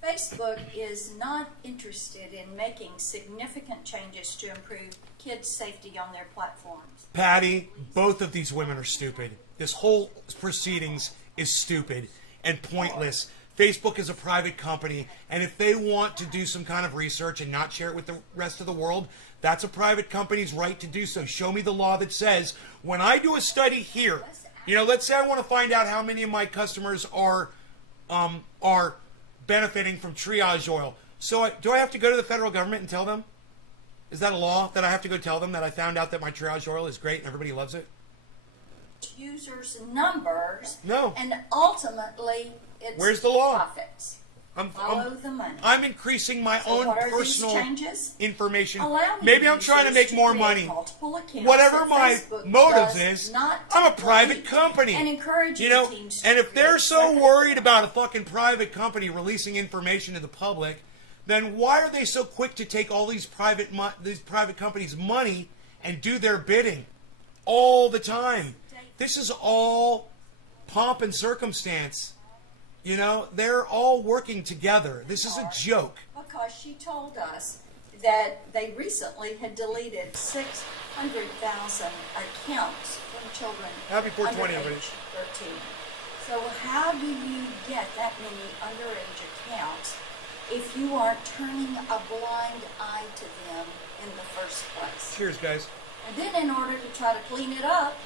Facebook is not interested in making significant changes to improve kids' safety on their platforms. Patty, both of these women are stupid. This whole proceedings is stupid and pointless. Facebook is a private company, and if they want to do some kind of research and not share it with the rest of the world, that's a private company's right to do so. Show me the law that says when I do a study here, you know, let's say I want to find out how many of my customers are benefiting from triage oil. So do I have to go to the federal government and tell them? Is that a law that I have to go tell them that I found out that my triage oil is great and everybody loves it? Users' numbers, No. and ultimately it's Where's the law? profits. I'm Follow the money. I'm increasing my So own what are personal these changes? information. Allowing Maybe I'm trying to users make more create money. multiple accounts Whatever that my Facebook motives does is, not I'm a private delete company. and encouraging You know, teens to and if they're create so second worried accounts. about a fucking private company releasing information to the public, then why are they so quick to take all these private companies' money and do their bidding all the time? This is all pomp and circumstance. You know, they're all working together. This is a joke. Because she told us that they recently had deleted 600,000 accounts from children Happy 420, under everybody. age 13. So how do you get that many underage accounts if you aren't turning a blind eye to them in the first place? Cheers, guys. And then in order to try to clean it up,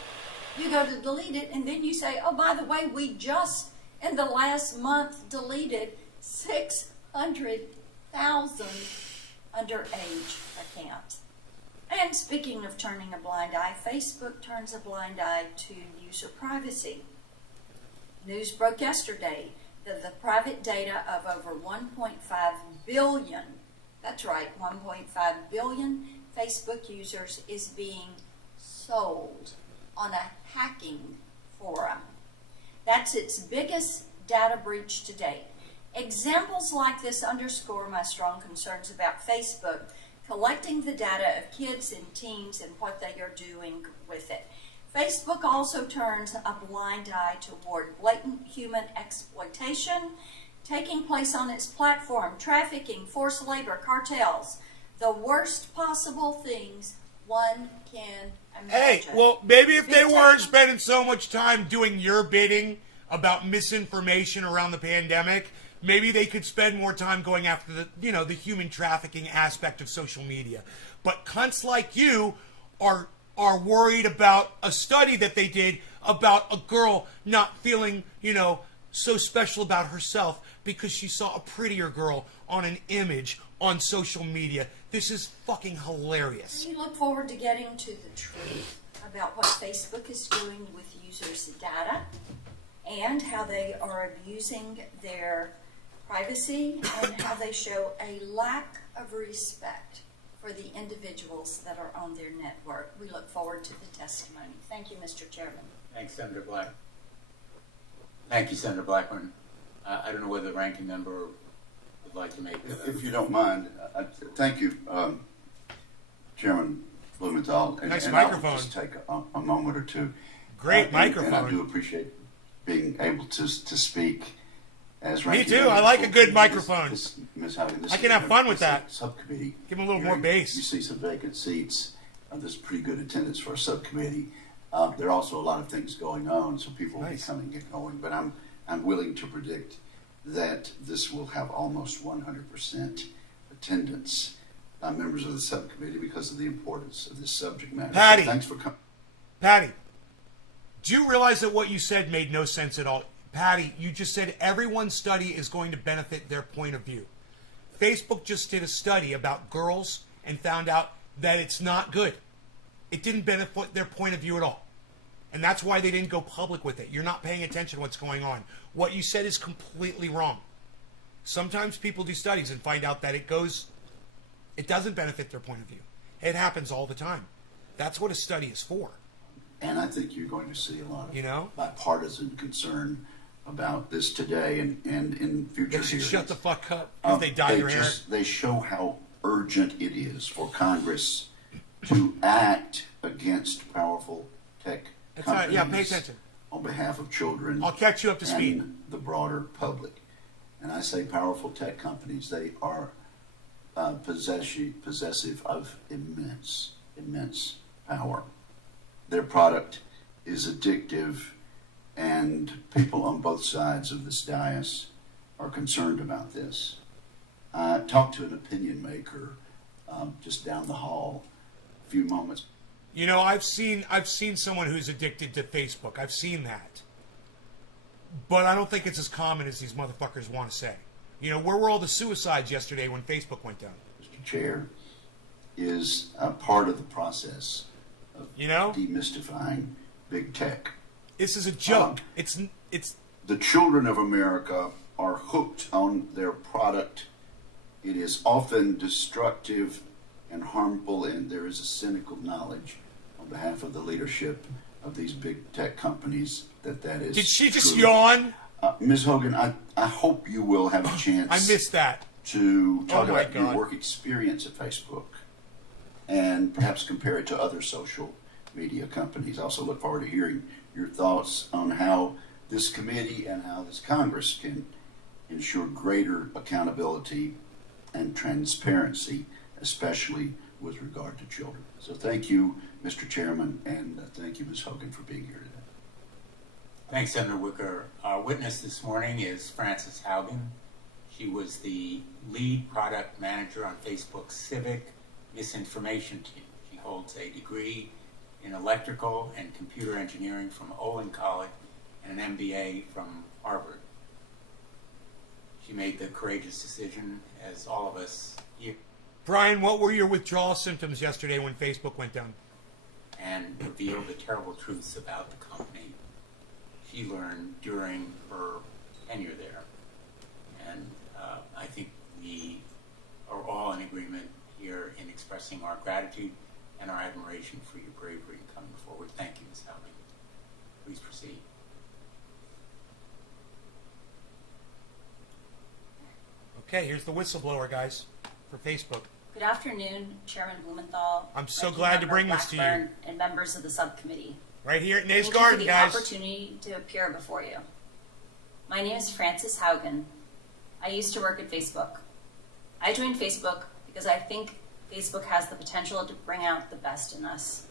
you go to delete it, and then you say, oh, by the way, we just, in the last month, deleted 600,000 underage accounts. And speaking of turning a blind eye, Facebook turns a blind eye to user privacy. News broke yesterday that the private data of over 1.5 billion, that's right, 1.5 billion Facebook users is being sold on a hacking forum. That's its biggest data breach to date. Examples like this underscore my strong concerns about Facebook collecting the data of kids and teens and what they are doing with it. Facebook also turns a blind eye toward blatant human exploitation taking place on its platform, trafficking, forced labor, cartels, the worst possible things one can imagine. Hey, well, maybe if they weren't spending so much time doing your bidding about misinformation around the pandemic, maybe they could spend more time going after the human trafficking aspect of social media. But cunts like you are worried about a study that they did about a girl not feeling, so special about herself because she saw a prettier girl on an image on social media. This is fucking hilarious. We look forward to getting to the truth about what Facebook is doing with users' data and how they are abusing their privacy and how they show a lack of respect for the individuals that are on their network. We look forward to the testimony. Thank you, Mr. Chairman. Thanks, Senator Black. Thank you, Senator Blackburn. I don't know whether the ranking member would like to make. If you don't mind, thank you, Chairman Blumenthal. Nice and microphone. I'll just take a moment or two. Great microphone. And I do appreciate being able to speak as Me ranking too. member I like a for good microphone. Ms. Howden, I can have fun with that. Subcommittee. Give him a little more hearing. bass. You see some vacant seats. There's pretty good attendance for a subcommittee. There are also a lot of things going on, so people will be coming and going. But I'm willing to predict that this will have almost 100% attendance by members of the subcommittee because of the importance of this subject matter. Patty. So thanks for coming. Patty, do you realize that what you said made no sense at all? Patty, you just said everyone's study is going to benefit their point of view. Facebook just did a study about girls and found out that it's not good. It didn't benefit their point of view at all. And that's why they didn't go public with it. You're not paying attention to what's going on. What you said is completely wrong. Sometimes people do studies and find out that it doesn't benefit their point of view. It happens all the time. That's what a study is for. And I think you're going to see a lot of You know? bipartisan concern about this today and in future They should hearings. shut the fuck up if they dye your hair. They show how urgent it is for Congress to act against powerful tech That's companies right. Yeah, pay attention. on behalf of children. I'll catch you up to speed. And the broader public. And I say powerful tech companies, they are possessive of immense power. Their product is addictive, and people on both sides of this dais are concerned about this. I talked to an opinion maker just down the hall a few moments. I've seen someone who's addicted to Facebook. I've seen that. But I don't think it's as common as these motherfuckers want to say. Where were all the suicides yesterday when Facebook went down? Mr. Chair, is part of the process of demystifying big tech. This is a joke. It's the children of America are hooked on their product. It is often destructive and harmful, and there is a cynical knowledge on behalf of the leadership of these big tech companies that is. Did she just true. yawn? Ms. Hogan, I hope you will have a chance. I missed that. To talk Oh my about your God. work experience at Facebook and perhaps compare it to other social media companies. I also look forward to hearing your thoughts on how this committee and how this Congress can ensure greater accountability and transparency, especially with regard to children. So thank you, Mr. Chairman, and thank you, Ms. Hogan, for being here today. Thanks, Senator Wicker. Our witness this morning is Frances Haugen. She was the lead product manager on Facebook's civic misinformation team. She holds a degree in electrical and computer engineering from Olin College and an MBA from Harvard. She made the courageous decision, as all of us here, Brian, what were your withdrawal symptoms yesterday when Facebook went down? and revealed the terrible truths about the company she learned during her tenure there. And I think we are all in agreement here in expressing our gratitude and our admiration for your bravery in coming forward. Thank you, Ms. Howling. Please proceed. Okay, here's the whistleblower, guys, for Facebook. Good afternoon, Chairman Blumenthal. I'm so Ranking glad to Member bring this to you. Blackburn, and members of the subcommittee. Right here at Nays Thank you Garden, for the guys. opportunity to appear before you. My name is Frances Haugen. I used to work at Facebook. I joined Facebook because I think Facebook has the potential to bring out the best in us.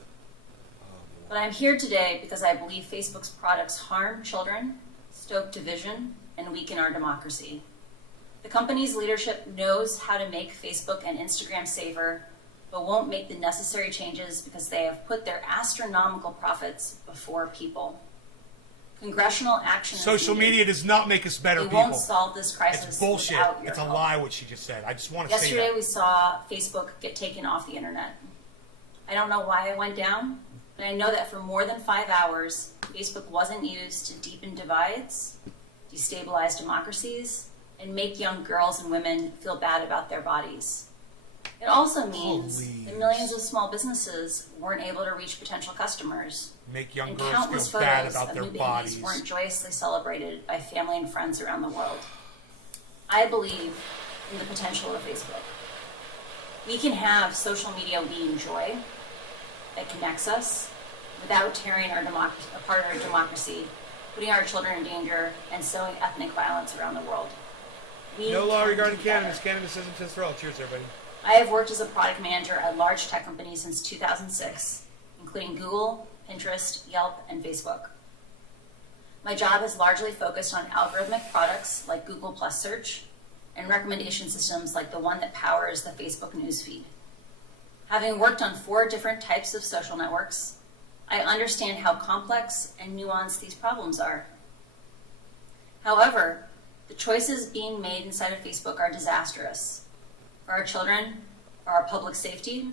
But I'm here today because I believe Facebook's products harm children, stoke division, and weaken our democracy. The company's leadership knows how to make Facebook and Instagram safer, but won't make the necessary changes because they have put their astronomical profits before people. Congressional action is Social needed. media does not make us better We people. won't solve this crisis It's bullshit. without your It's a help. lie what she just said. I just want to say Yesterday that. we saw Facebook get taken off the internet. I don't know why it went down, but I know that for more than 5 hours, Facebook wasn't used to deepen divides, destabilize democracies, and make young girls and women feel bad about their bodies. It also means Please. that millions of small businesses weren't able to reach potential customers, Make young and girls countless feel bad photos about of their new bodies. babies weren't joyously celebrated by family and friends around the world. I believe in the potential of Facebook. We can have social media we enjoy that connects us without tearing apart our democracy, putting our children in danger, and sowing ethnic violence around the world. We No law can regarding do better. cannabis. Cannabis isn't just for all. Cheers, everybody. I have worked as a product manager at large tech companies since 2006, including Google, Pinterest, Yelp, and Facebook. My job has largely focused on algorithmic products like Google Plus Search and recommendation systems like the one that powers the Facebook newsfeed. Having worked on 4 different types of social networks, I understand how complex and nuanced these problems are. However, the choices being made inside of Facebook are disastrous for our children, for our public safety,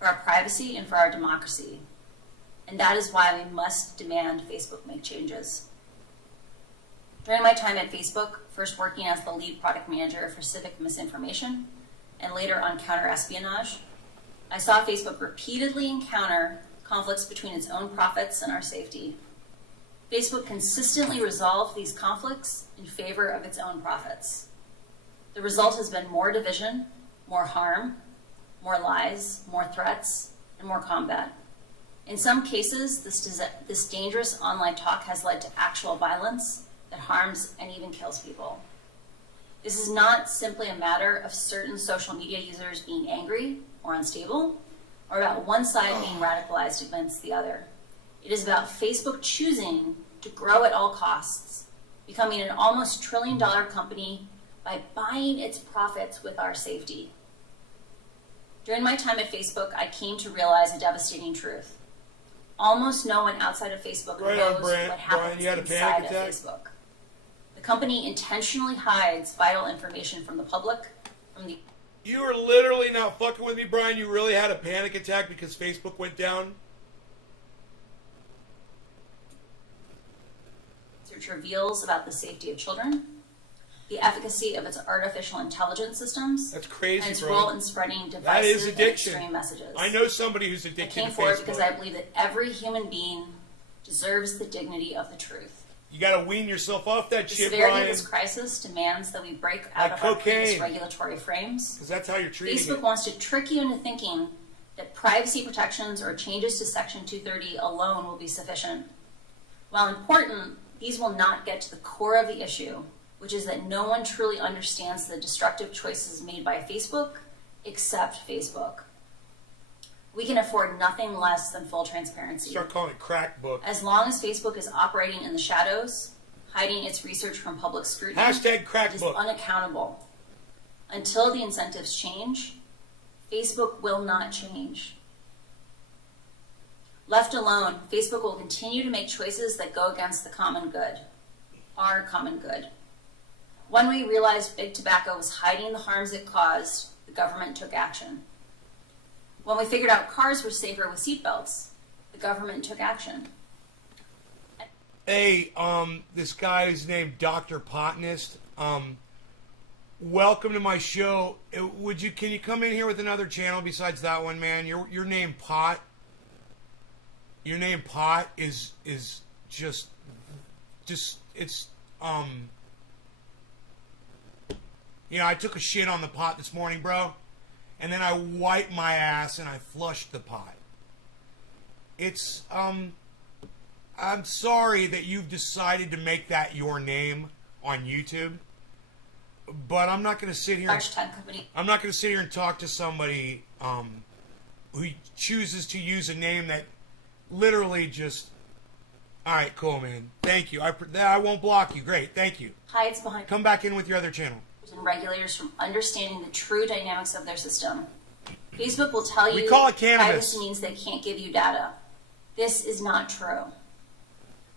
for our privacy, and for our democracy. And that is why we must demand Facebook make changes. During my time at Facebook, first working as the lead product manager for civic misinformation, and later on counter-espionage, I saw Facebook repeatedly encounter conflicts between its own profits and our safety. Facebook consistently resolved these conflicts in favor of its own profits. The result has been more division, more harm, more lies, more threats, and more combat. In some cases, this dangerous online talk has led to actual violence that harms and even kills people. This is not simply a matter of certain social media users being angry or unstable, or about one side being radicalized against the other. It is about Facebook choosing to grow at all costs, becoming an almost $1 trillion company by buying its profits with our safety. During my time at Facebook, I came to realize a devastating truth. Almost no one outside of Facebook Right on, knows Brian. what happens Brian, you had a inside panic of attack? Facebook. The company intentionally hides vital information from the public, from the You are literally not fucking with me, Brian. You really had a panic attack because Facebook went down? research reveals about the safety of children, the efficacy of its artificial intelligence systems, That's crazy, and its bro. role in spreading That is divisive and addiction. extreme messages. I know somebody who's I addicted came to forward Facebook. because I believe that every human being deserves the dignity of the truth. You gotta wean yourself off that The shit, severity Brian. of this crisis demands that we break out Like of our previous cocaine. regulatory frames. Because that's how you're treating Facebook it. wants to trick you into thinking that privacy protections or changes to Section 230 alone will be sufficient. While important, these will not get to the core of the issue, which is that no one truly understands the destructive choices made by Facebook except Facebook. We can afford nothing less than full transparency. Start calling it crack book. As long as Facebook is operating in the shadows, hiding its research from public scrutiny, Hashtag crack it is book. unaccountable. Until the incentives change, Facebook will not change. Left alone, Facebook will continue to make choices that go against the common good, our common good. When we realized big tobacco was hiding the harms it caused, the government took action. When we figured out cars were safer with seatbelts, the government took action. Hey, this guy is named Dr. Potnist. Welcome to my show. Can you come in here with another channel besides that one, man? Your name Pot. Your name Pot is just it's You know, I took a shit on the pot this morning, bro, and then I wiped my ass and I flushed the pot. It's, I'm sorry that you've decided to make that your name on YouTube, but I'm not going to sit here. Large tech company. I'm not going to sit here and talk to somebody who chooses to use a name that literally just. All right, cool, man. Thank you. I won't block you. Great, thank you. Hides behind Come back in with your other channel. and regulators from understanding the true dynamics of their system. Facebook will tell We you call it cannabis. privacy means they can't give you data. This is not true.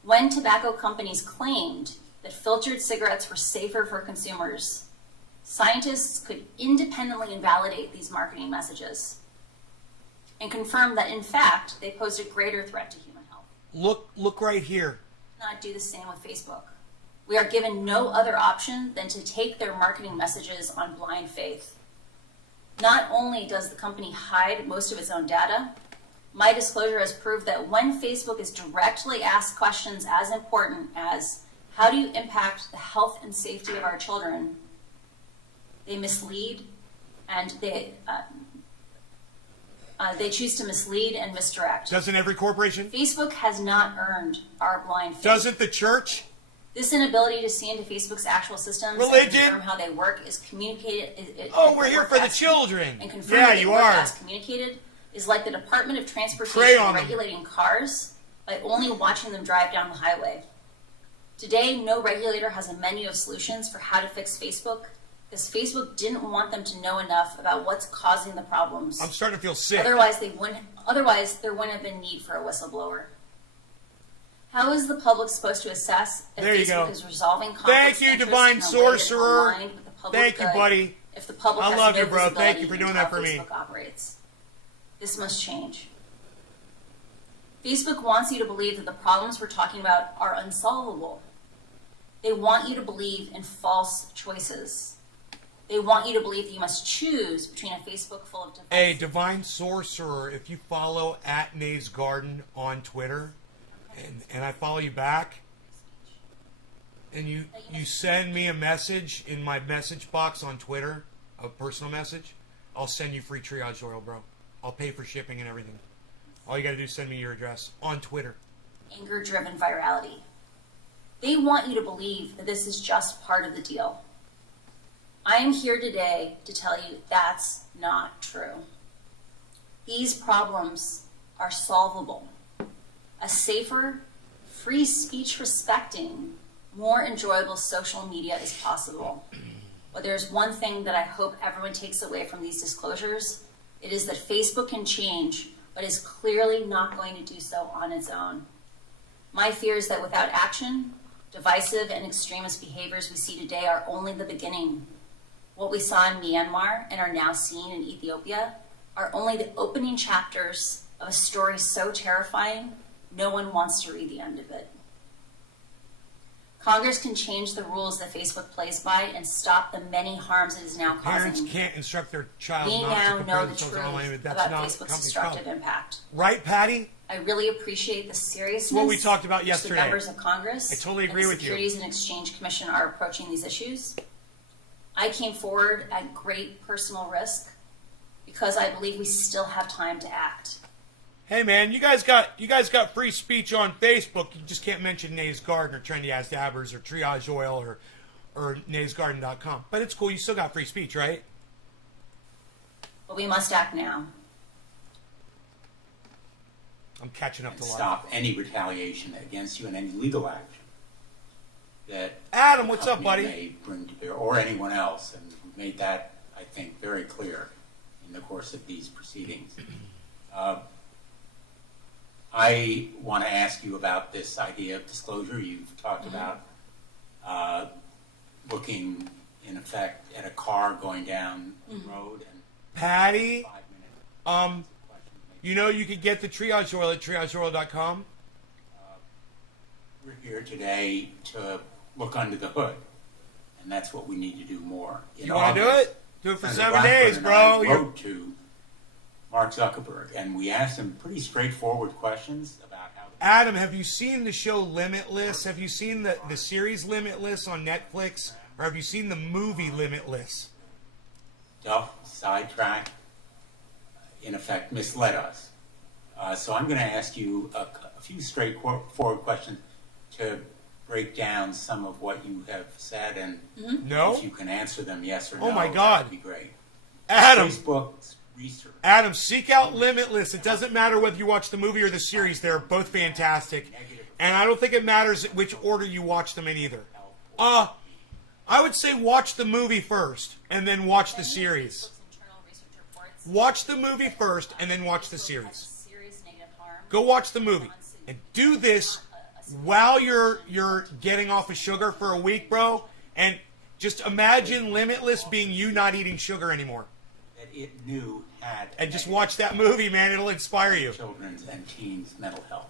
When tobacco companies claimed that filtered cigarettes were safer for consumers, scientists could independently invalidate these marketing messages and confirm that, in fact, they posed a greater threat to human health. Look right here. Not do the same with Facebook. We are given no other option than to take their marketing messages on blind faith. Not only does the company hide most of its own data, my disclosure has proved that when Facebook is directly asked questions as important as, how do you impact the health and safety of our children, they mislead and they choose to mislead and misdirect. Doesn't every corporation? Facebook has not earned our blind faith. Doesn't the church? This inability to see into Facebook's actual systems Religion? and confirm how they work is communicated. Oh, we're here for the children. And confirm Yeah, that they you work are. as communicated is like the Department of Prey Transportation on them. regulating cars by only watching them drive down the highway. Today, no regulator has a menu of solutions for how to fix Facebook because Facebook didn't want them to know enough about what's causing the problems. I'm starting to feel sick. Otherwise, there wouldn't have been need for a whistleblower. How is the public supposed to assess if There you Facebook go. is resolving conflicts Thank you, of interest Divine in a way that is Sorcerer. aligned with the public Thank you, good buddy. If the public I has love no you, bro. Thank visibility you for doing into that how for me. Facebook operates. This must change. Facebook wants you to believe that the problems we're talking about are unsolvable. They want you to believe in false choices. They want you to believe that you must choose between a Facebook full of Hey, devices. Divine Sorcerer, if you follow at Nays Garden on Twitter, and I follow you back, and you send me a message in my message box on Twitter, a personal message, I'll send you free triage oil, bro. I'll pay for shipping and everything. All you gotta do is send me your address on Twitter. Anger-driven virality. They want you to believe that this is just part of the deal. I am here today to tell you that's not true. These problems are solvable. A safer, free speech respecting, more enjoyable social media is possible. But there's one thing that I hope everyone takes away from these disclosures. It is that Facebook can change, but is clearly not going to do so on its own. My fear is that without action, divisive and extremist behaviors we see today are only the beginning. What we saw in Myanmar and are now seeing in Ethiopia are only the opening chapters of a story so terrifying, no one wants to read the end of it. Congress can change the rules that Facebook plays by and stop the many harms it is now Parents causing. can't instruct their child We not now to know compare the themselves truth online. That's about not Facebook's company's destructive problem. impact. Right, Patty? I really appreciate the seriousness What we talked about which yesterday. the members of Congress I totally and agree the with you. Securities and Exchange Commission are approaching these issues. I came forward at great personal risk because I believe we still have time to act. Hey man, you guys got free speech on Facebook. You just can't mention Nays Garden or Trendy As Dabbers or Triage Oil or naysgarden.com. But it's cool. You still got free speech, right? But we must act now. I'm catching up And to life. stop any retaliation against you and any legal action that Adam, the what's up, company buddy? may bring to bear, or anyone else, and we've made that, I think, very clear in the course of these proceedings. I want to ask you about this idea of disclosure. You've talked about looking, in effect, at a car going down the road and Patty, 5 minutes. you know you could get the Triage Oil at triageoil.com. We're here today to look under the hood, and that's what we need to do more. In You want to do August, it? Do it for Senator 7 Blackburn days, and bro. I You're- wrote to Mark Zuckerberg, and we asked him pretty straightforward questions about how. Adam, have you seen the show Limitless? Have you seen the series Limitless on Netflix? or have you seen the movie Limitless? Duff sidetracked, in effect, misled us. So I'm going to ask you a few straightforward questions to break down some of what you have said, and No? if you can answer them yes or no, Oh my God. that would be great. Adam, Facebook's research. Adam, seek out Limitless. It doesn't matter whether you watch the movie or the series. They're both fantastic. And I don't think it matters which order you watch them in either. I would say watch the movie first, and then watch the series. Watch the movie first, and then watch the series. Go watch the movie. And do this while you're getting off of sugar for a week, bro. And just imagine Limitless being you not eating sugar anymore. That it knew had And just watch that movie, man. It'll inspire you. children's and teens' mental health.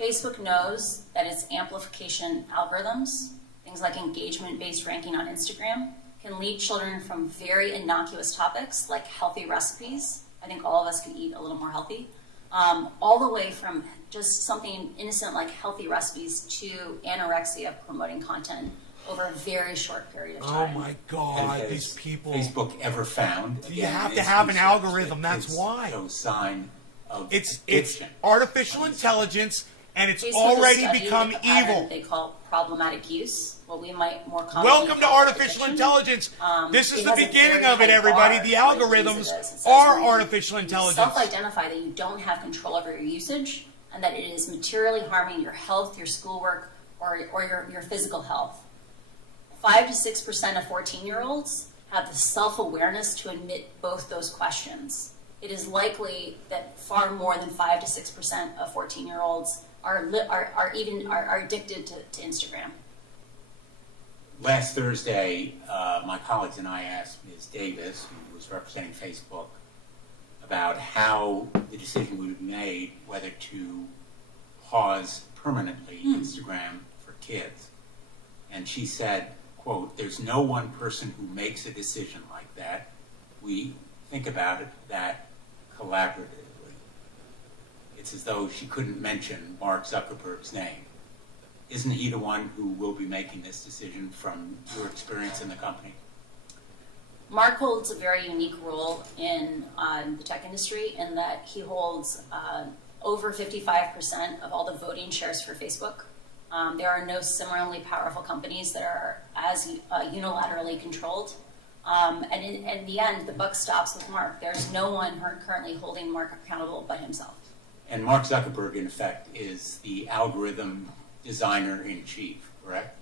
Facebook knows that its amplification algorithms, things like engagement-based ranking on Instagram, can lead children from very innocuous topics like healthy recipes. I think all of us could eat a little more healthy. All the way from just something innocent like healthy recipes to anorexia promoting content over a very short period of Oh time. my And God, has these people. Facebook ever found? You again, have in to its have an research, algorithm, that that's it's why. No sign of It's addiction. artificial intelligence, and it's Facebook already has studied become a pattern evil. they call problematic use, what we might more commonly Welcome to call artificial addiction. intelligence. This is It the has a beginning very of it, high everybody. bar The for what it algorithms uses. It says are when you artificial intelligence. Self-identify that you don't have control over your usage and that it is materially harming your health, your schoolwork, or your physical health. 5 to 6% of 14-year-olds have the self-awareness to admit both those questions. It is likely that far more than 5 to 6% of 14-year-olds are addicted to Instagram. Last Thursday, my colleagues and I asked Ms. Davis, who was representing Facebook, about how the decision would be made whether to pause permanently Instagram for kids. And she said, quote, "There's no one person who makes a decision like that. We think about it that collaboratively." It's as though she couldn't mention Mark Zuckerberg's name. Isn't he the one who will be making this decision from your experience in the company? Mark holds a very unique role in the tech industry in that he holds over 55% of all the voting shares for Facebook. There are no similarly powerful companies that are as unilaterally controlled. And in the end, the buck stops with Mark. There's no one currently holding Mark accountable but himself. And Mark Zuckerberg, in effect, is the algorithm designer-in-chief, correct?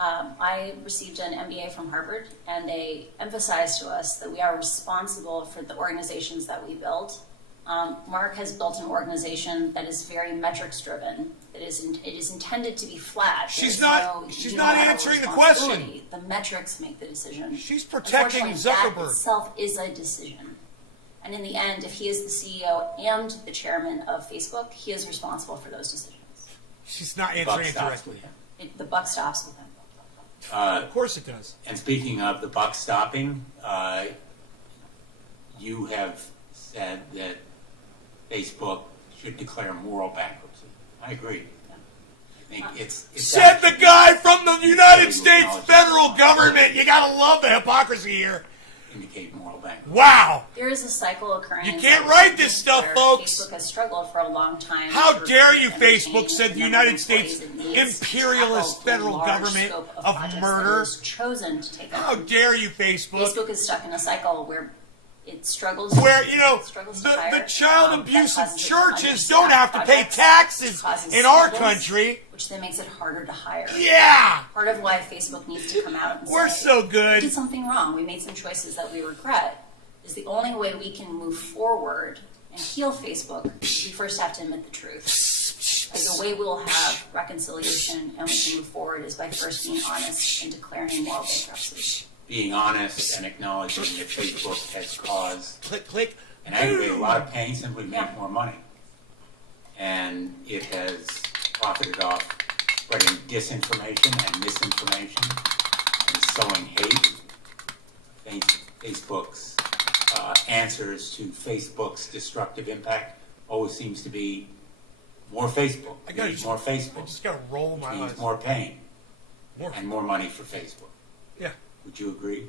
I received an MBA from Harvard, and they emphasized to us that we are responsible for the organizations that we build. Mark has built an organization that is very metrics-driven. It is intended to be flat. She's There's not- no she's not unilateral answering the question. responsibility. The metrics make the decision. She's protecting Unfortunately, Zuckerberg. That itself is a decision. And in the end, if he is the CEO and the chairman of Facebook, he is responsible for those decisions. She's not The buck answering it stops directly. with him. The buck stops with him. Of course it does. And speaking of the buck stopping, you have said that Facebook should declare moral bankruptcy. I agree. I think it's Said the guy from the United Very States knowledgeable. federal government. You gotta love the hypocrisy here. indicate moral bankruptcy. Wow. There is a cycle occurring. You can't write this stuff, where folks. Facebook has struggled for a long time. How to dare recruit you, and Facebook, retain said the number of United States employees it needs to imperialist tackle the federal large government scope of projects that murder? it has chosen to take How on. dare you, Facebook? Facebook is stuck in a cycle where it struggles. Where, you know, struggles to the hire. child That abusive causes it to churches understaff don't have to pay projects, taxes which causes in our scandals, country. which then makes it harder to hire. Yeah. Part of why Facebook needs to come out and We're say, so we good. did something wrong. We made some choices that we regret. Is the only way we can move forward and heal Facebook. We first have to admit the truth. Like the way we'll have reconciliation and we can move forward is by first being honest and declaring moral bankruptcy. Being honest and acknowledging that Facebook has caused Click, click. and aggravated a lot of pain simply to make more money. And it has profited off spreading disinformation and misinformation and sowing hate. Facebook's answers to Facebook's destructive impact always seems to be more Facebook. I gotta Need more I Facebook. just gotta roll my Means eyes. more pain. More. and more money for Facebook. Yeah, Would you agree?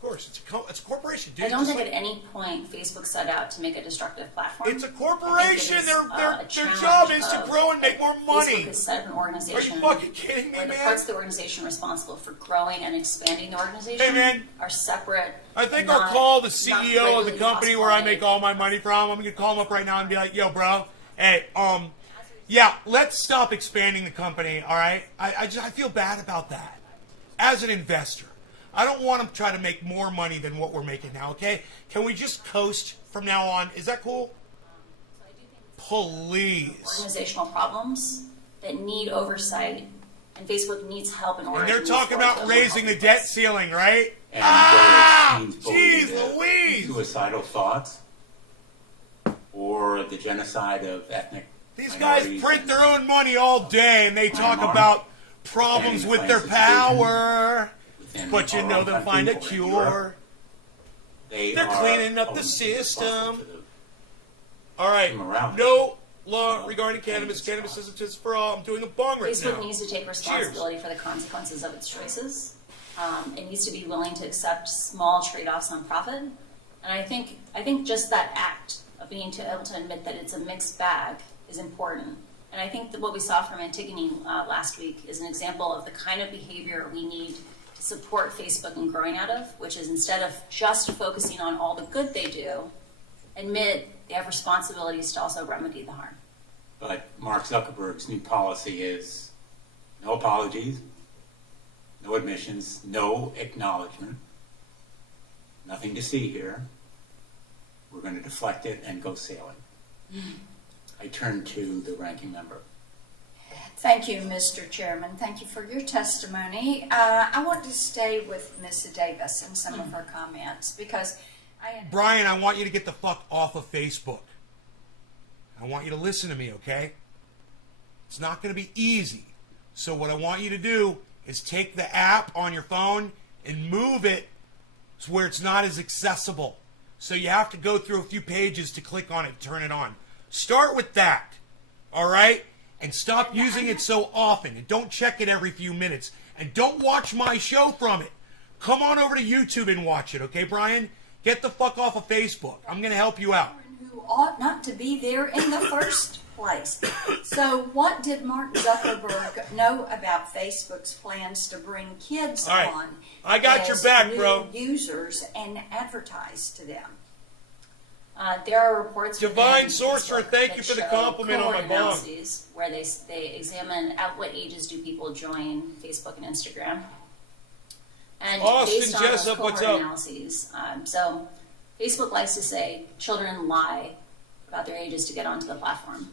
of course. It's a corporation, dude. I don't Just think like- at any point Facebook set out to make a destructive platform. It's a I think corporation. it is, Their a job challenge is to of- grow and make more money. Facebook is set up an Are organization you fucking kidding me, where the man? parts of the organization responsible for growing and expanding the organization Hey, man. are separate. I think not- I'll call the not CEO of the regularly company where I make classified. all my money from. I'm gonna call him up right now and be like, "Yo, bro, hey, yeah, let's stop expanding the company. All right, I feel bad about that as an investor. I don't want to try to make more money than what we're making now. Okay, can we just coast from now on? Is that cool? Please. Organizational problems that need oversight, and Facebook needs help in order And they're to move talking forward about with raising the those debt goals. ceiling, right? And Ah, whether it's teens jeez bullied Louise. into suicidal thoughts, or the genocide of ethnic These guys minorities print and their own money all day, and they talk Myanmar, about problems standing with their claims of power. within But you our know own they'll country find a or in cure. Europe. They're are cleaning up the ultimately responsible system. for the All right, Immorality. no law regarding cannabis. Cannabis is a test for all. I'm doing a bong right Facebook now. needs to take responsibility for the consequences of its choices. It needs to be willing to accept small trade-offs on profit. And I think just that act of being able to admit that it's a mixed bag is important. And I think that what we saw from Antigone last week is an example of the kind of behavior we need to support Facebook in growing out of, which is instead of just focusing on all the good they do, admit they have responsibilities to also remedy the harm. But Mark Zuckerberg's new policy is no apologies, no admissions, no acknowledgement, nothing to see here. We're going to deflect it and go sailing. I turn to the ranking member. Thank you, Mr. Chairman. Thank you for your testimony. I want to stay with Ms. Davis and some of her comments because Brian, I want you to get the fuck off of Facebook. I want you to listen to me, okay? It's not going to be easy. So what I want you to do is take the app on your phone and move it to where it's not as accessible. So you have to go through a few pages to click on it and turn it on. Start with that, all right? And stop using it so often. And don't check it every few minutes. And don't watch my show from it. Come on over to YouTube and watch it, okay, Brian? Get the fuck off of Facebook. I'm going to help you out. who ought not to be there in the first place. So what did Mark Zuckerberg know about Facebook's plans to bring kids All right. on I got your as back, new bro. users and advertise to them? There are reports Divine within Sorcerer, Facebook thank that you for the show compliment on my cohort blog. analyses where they examine at what ages do people join Facebook and Instagram. And Austin based on Jessup, those what's cohort up? analyses, so Facebook likes to say children lie about their ages to get onto the platform.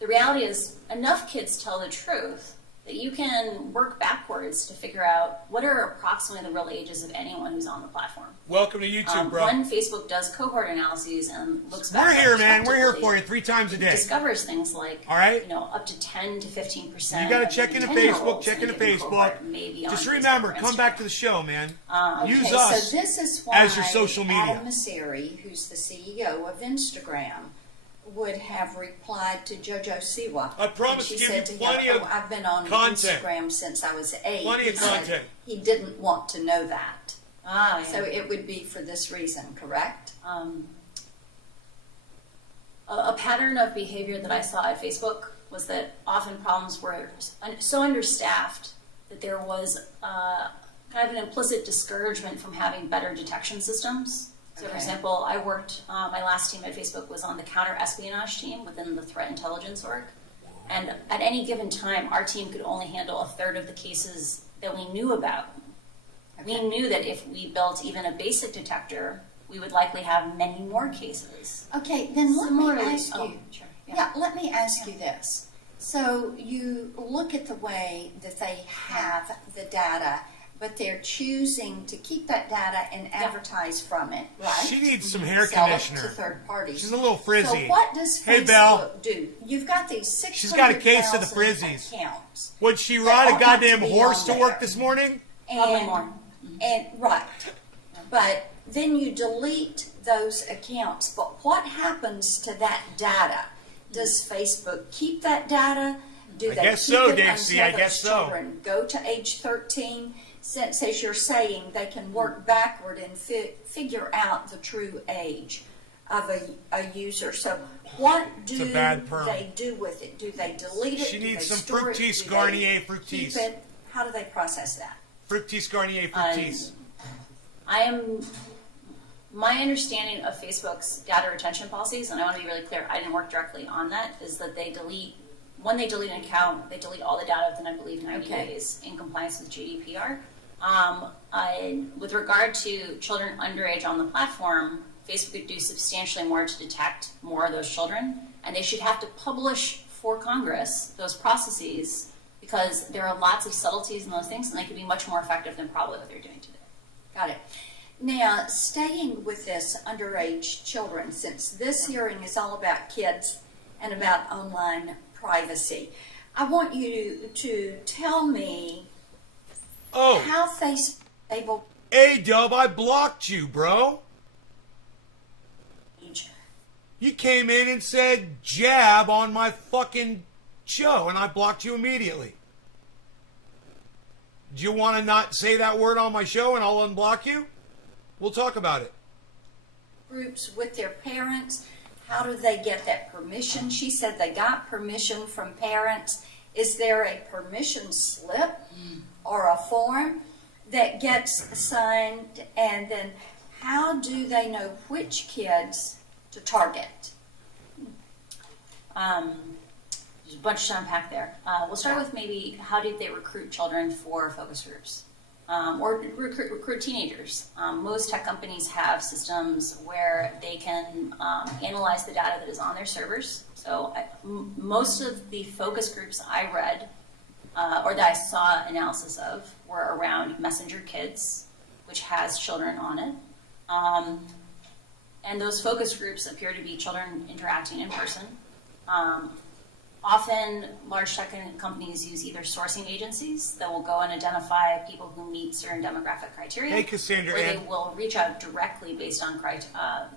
The reality is enough kids tell the truth that you can work backwards to figure out what are approximately the real ages of anyone who's on the platform. Welcome to YouTube, bro. One, Facebook does cohort analyses and looks back. We're here, man. We're here retrospectively. for you 3 times a day. Discovers things like, All right. up to 10 to 15%. You got to check into Facebook, check into Facebook. Maybe Just on remember, Facebook or come back Instagram. to the show, man. Okay, Use us so this is why as your social media. Adam Mosseri, who's the CEO of Instagram, would have replied to Jojo Siwa. I promise And to she give said you to him, plenty of I've been on content. Instagram since I was 8. Plenty of He said content. he didn't want to know that. Yeah. So it would be for this reason, correct? A pattern of behavior that I saw at Facebook was that often problems were so understaffed that there was kind of an implicit discouragement from having better detection systems. So, for Okay. example, I worked, my last team at Facebook was on the counter-espionage team within the threat intelligence org. And at any given time, our team could only handle a third of the cases that we knew about. We knew that if we built even a basic detector, we would likely have many more cases. Okay, then let me Similarly- ask you. Sure. Yeah, let me ask you this. So you look at the way that they have the data, but they're choosing to keep that data and advertise from it, right? She needs some hair Sell conditioner. it to third parties. She's a little frizzy. So what does Hey, Facebook Belle. do? You've got these 600,000 She's got a case of the frizzies. accounts. Would she They ride ought a not to goddamn be horse on to there. work this morning? Probably And, more. and right, but then you delete those accounts. But what happens to that data? Does Facebook keep that data? Do I they guess keep so, it Dave C., I until guess those so. children go to age 13? Since, as you're saying, they can work backward and figure out the true age of a user. So what do a bad perm. they do with it? Do they delete it? She Do needs they some store it? Fructis Do Garnier they Fructis. keep it? How do they process that? Fructis Garnier Fructis. My understanding of Facebook's data retention policies, and I want to be really clear, I didn't work directly on that, is that when they delete an account, they delete all the data within, I believe, 90 Okay. days in compliance with GDPR. With regard to children underage on the platform, Facebook could do substantially more to detect more of those children, and they should have to publish for Congress those processes, because there are lots of subtleties in those things, and they could be much more effective than probably what they're doing today. Got it. Now, staying with this underage children, since this hearing is all about kids and about online privacy, I want you to tell me Oh, how Facebook is able A-Dub, I blocked you, bro. to age. You came in and said jab on my fucking show, and I blocked you immediately. Do you want to not say that word on my show and I'll unblock you? We'll talk about it. Groups with their parents. How do they get that permission? She said they got permission from parents. Is there a permission slip or a form that gets signed? And then how do they know which kids to target? There's a bunch to unpack there. We'll start with maybe how did they recruit children for focus groups or recruit teenagers. Most tech companies have systems where they can analyze the data that is on their servers. So most of the focus groups I read or that I saw analysis of were around Messenger Kids, which has children on it. And those focus groups appear to be children interacting in person. Often, large tech companies use either sourcing agencies that will go and identify people who meet certain demographic criteria, Hey, Cassandra or they Ann. will reach out directly based on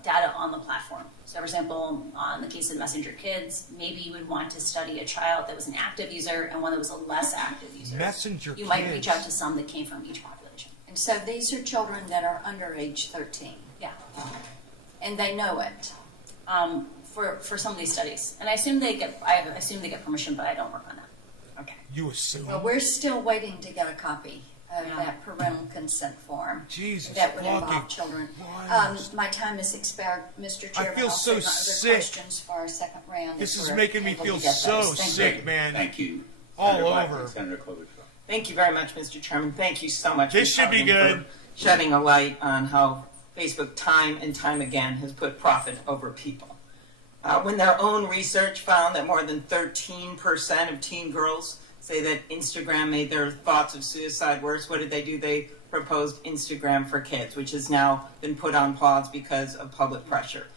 data on the platform. So, for example, in the case of Messenger Kids, maybe you would want to study a child that was an active user and one that was a less active user. Messenger You might Kids. reach out to some that came from each population. And so these are children that are under age 13. Yeah. And they know it. For some of these studies, and I assume they get permission, but I don't work on that. Okay. You assume. Well, we're still waiting to get a copy of Yeah. that parental consent form. Jesus that would fucking involve children. Christ. My time has expired, Mr. Chairman. feel I'll so save my other sick. questions for our second round. This if is we're making me able feel to get so those. Thank sick, you. man. Thank you. All Senator Blackman, over. Senator Klobuchar. Thank you very much, Mr. Chairman. Thank you so much. This Ms. should be Haugen, good. for shedding a light on how Facebook time and time again has put profit over people. When their own research found that more than 13% of teen girls say that Instagram made their thoughts of suicide worse, what did they do? They proposed Instagram for Kids, which has now been put on pause because of public pressure.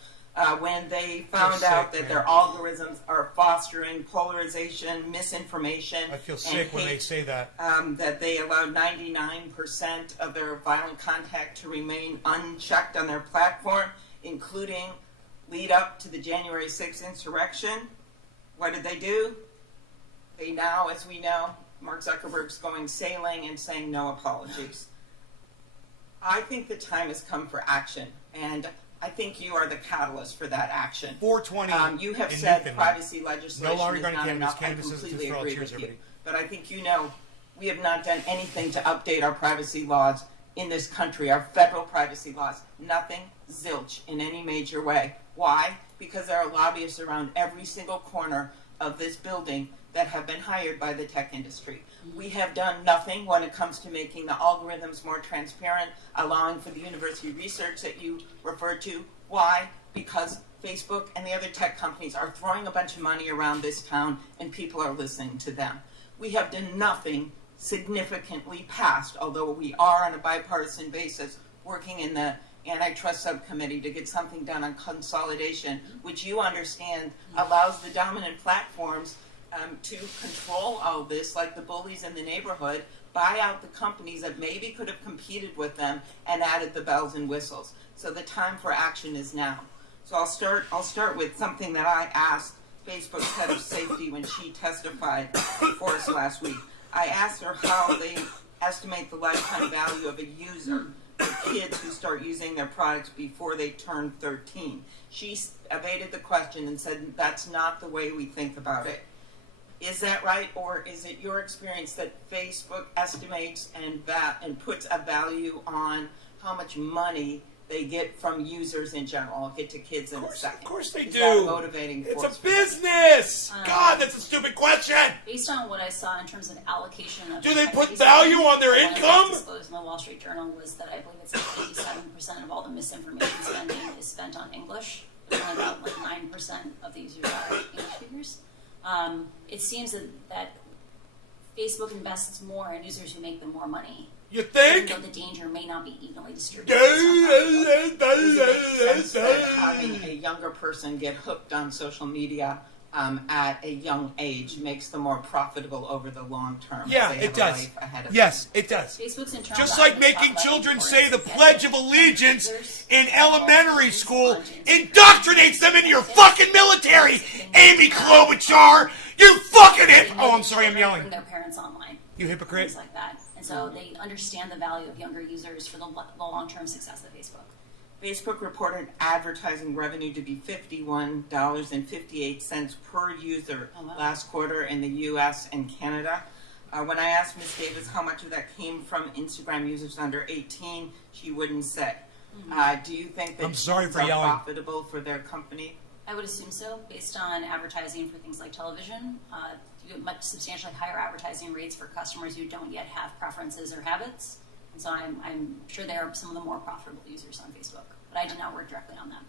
When they found sick, out that man. their algorithms are fostering polarization, misinformation, I feel and sick when they hate, say that. that they allowed 99% of their violent content to remain unchecked on their platform, including lead up to the January 6th insurrection. What did they do? They now, as we know, Mark Zuckerberg's going sailing and saying no apologies. I think the time has come for action, and I think you are the catalyst for that action. 420 You have in said Newfoundland. privacy legislation No longer is going to not cannabis. enough. I Cannabis is completely for all. agree Cheers, with you. everybody. But I think you know we have not done anything to update our privacy laws in this country, our federal privacy laws. Nothing, zilch, in any major way. Why? Because there are lobbyists around every single corner of this building that have been hired by the tech industry. We have done nothing when it comes to making the algorithms more transparent, allowing for the university research that you referred to. Why? Because Facebook and the other tech companies are throwing a bunch of money around this town and people are listening to them. We have done nothing significantly past, although we are on a bipartisan basis working in the antitrust subcommittee to get something done on consolidation, which you understand allows the dominant platforms to control all this, like the bullies in the neighborhood, buy out the companies that maybe could have competed with them and added the bells and whistles. So the time for action is now. So I'll start with something that I asked Facebook's head of safety when she testified before us last week. I asked her how they estimate the lifetime value of a user for kids who start using their products before they turn 13. She evaded the question and said that's not the way we think about it. Is that right, or is it your experience that Facebook estimates and puts a value on how much money they get from users in general? I'll get to kids in a second. Of course they Is do. that motivating It's force a business. God, that's a stupid question. Based on what I saw in terms of allocation of... Do they put Facebook, value on their what was income? disclosed in the Wall Street Journal was that I believe it's like 87% of all the misinformation spending is spent on English. Only about like 9% of the users are English speakers. It seems that Facebook invests more in users who make them more money. You think? Even though the danger may not be evenly distributed. Does it make sense that having a younger person get hooked on social media at a young age makes them more profitable over the long term? Yeah, They have it a does. life ahead of Yes, it does. Facebook's internal Just like documents making talk about children the say the importance of Pledge of getting Allegiance users in involved elementary in school responses. indoctrinates them into your fucking military, Amy Klobuchar. You fucking it! Oh, I'm sorry, I'm yelling. From their parents online. You hypocrite. Things like that. And so they understand the value of younger users for the long-term success of Facebook. Facebook reported advertising revenue to be $51.58 per user Oh, wow. last quarter in the U.S. and Canada. When I asked Ms. Davis how much of that came from Instagram users under 18, she wouldn't say. Do you think that I'm sorry these for are yelling. profitable for their company? I would assume so, based on advertising for things like television. You get much substantially higher advertising rates for customers who don't yet have preferences or habits. And so I'm sure they are some of the more profitable users on Facebook, but I did not work directly on them.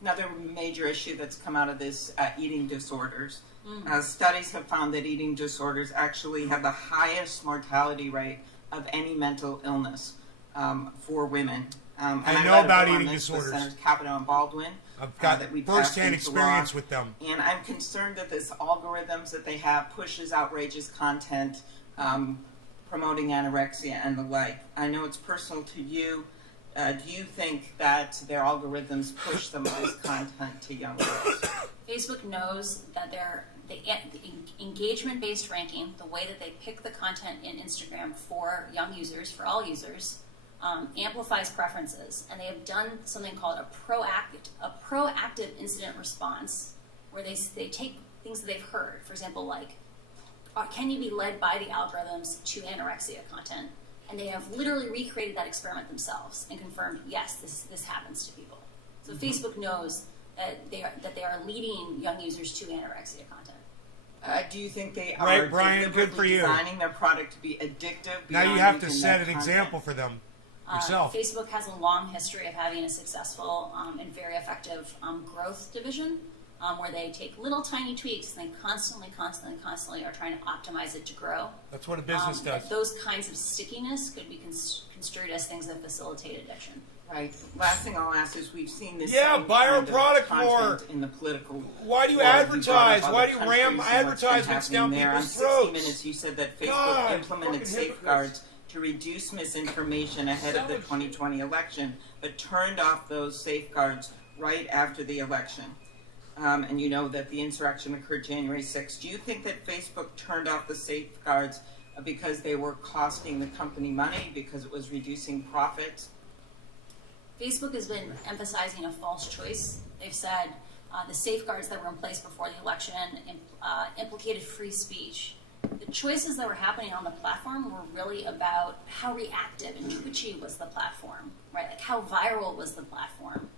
Another major issue that's come out of this, eating disorders. Studies have found that eating disorders actually have the highest mortality rate of any mental illness for women. And I know read a about bill on eating this with disorders. Senators Capito and Baldwin. I've got that we passed first-hand into experience law. with them. And I'm concerned that this algorithms that they have pushes outrageous content, promoting anorexia and the like. I know it's personal to you. Do you think that their algorithms push some of this content to young girls? Facebook knows that the engagement-based ranking, the way that they pick the content in Instagram for young users, for all users, amplifies preferences. And they have done something called a proactive incident response, where they take things that they've heard, for example, like, can you be led by the algorithms to anorexia content? And they have literally recreated that experiment themselves and confirmed, yes, this happens to people. So Facebook knows that they are leading young users to anorexia content. Do you think they are Right, Brian, good deliberately for you. designing their product to be addictive? Now you beyond have to making set that an content? example for them yourself. Facebook has a long history of having a successful and very effective growth division, where they take little tiny tweaks and they constantly are trying to optimize it to grow. That's what a business does. But those kinds of stickiness could be construed as things that facilitate addiction. Right. Last thing I'll ask is we've seen this. Yeah, same buy our kind of product content more. in the political. Why do you world. brought up advertise? other Why do you ram countries and what's been advertisements down happening there. people's On 60 throats? Minutes, you said that Facebook God, implemented fucking safeguards to reduce misinformation ahead of the 2020 election, but turned off those safeguards right after the election. And you know that the insurrection occurred January 6th. Do you think that Facebook turned off the safeguards because they were costing the company money, because it was reducing profits? Facebook has been emphasizing a false choice. They've said the safeguards that were in place before the election implicated free speech. The choices that were happening on the platform were really about how reactive and twitchy was the platform, right? Like how viral was the platform.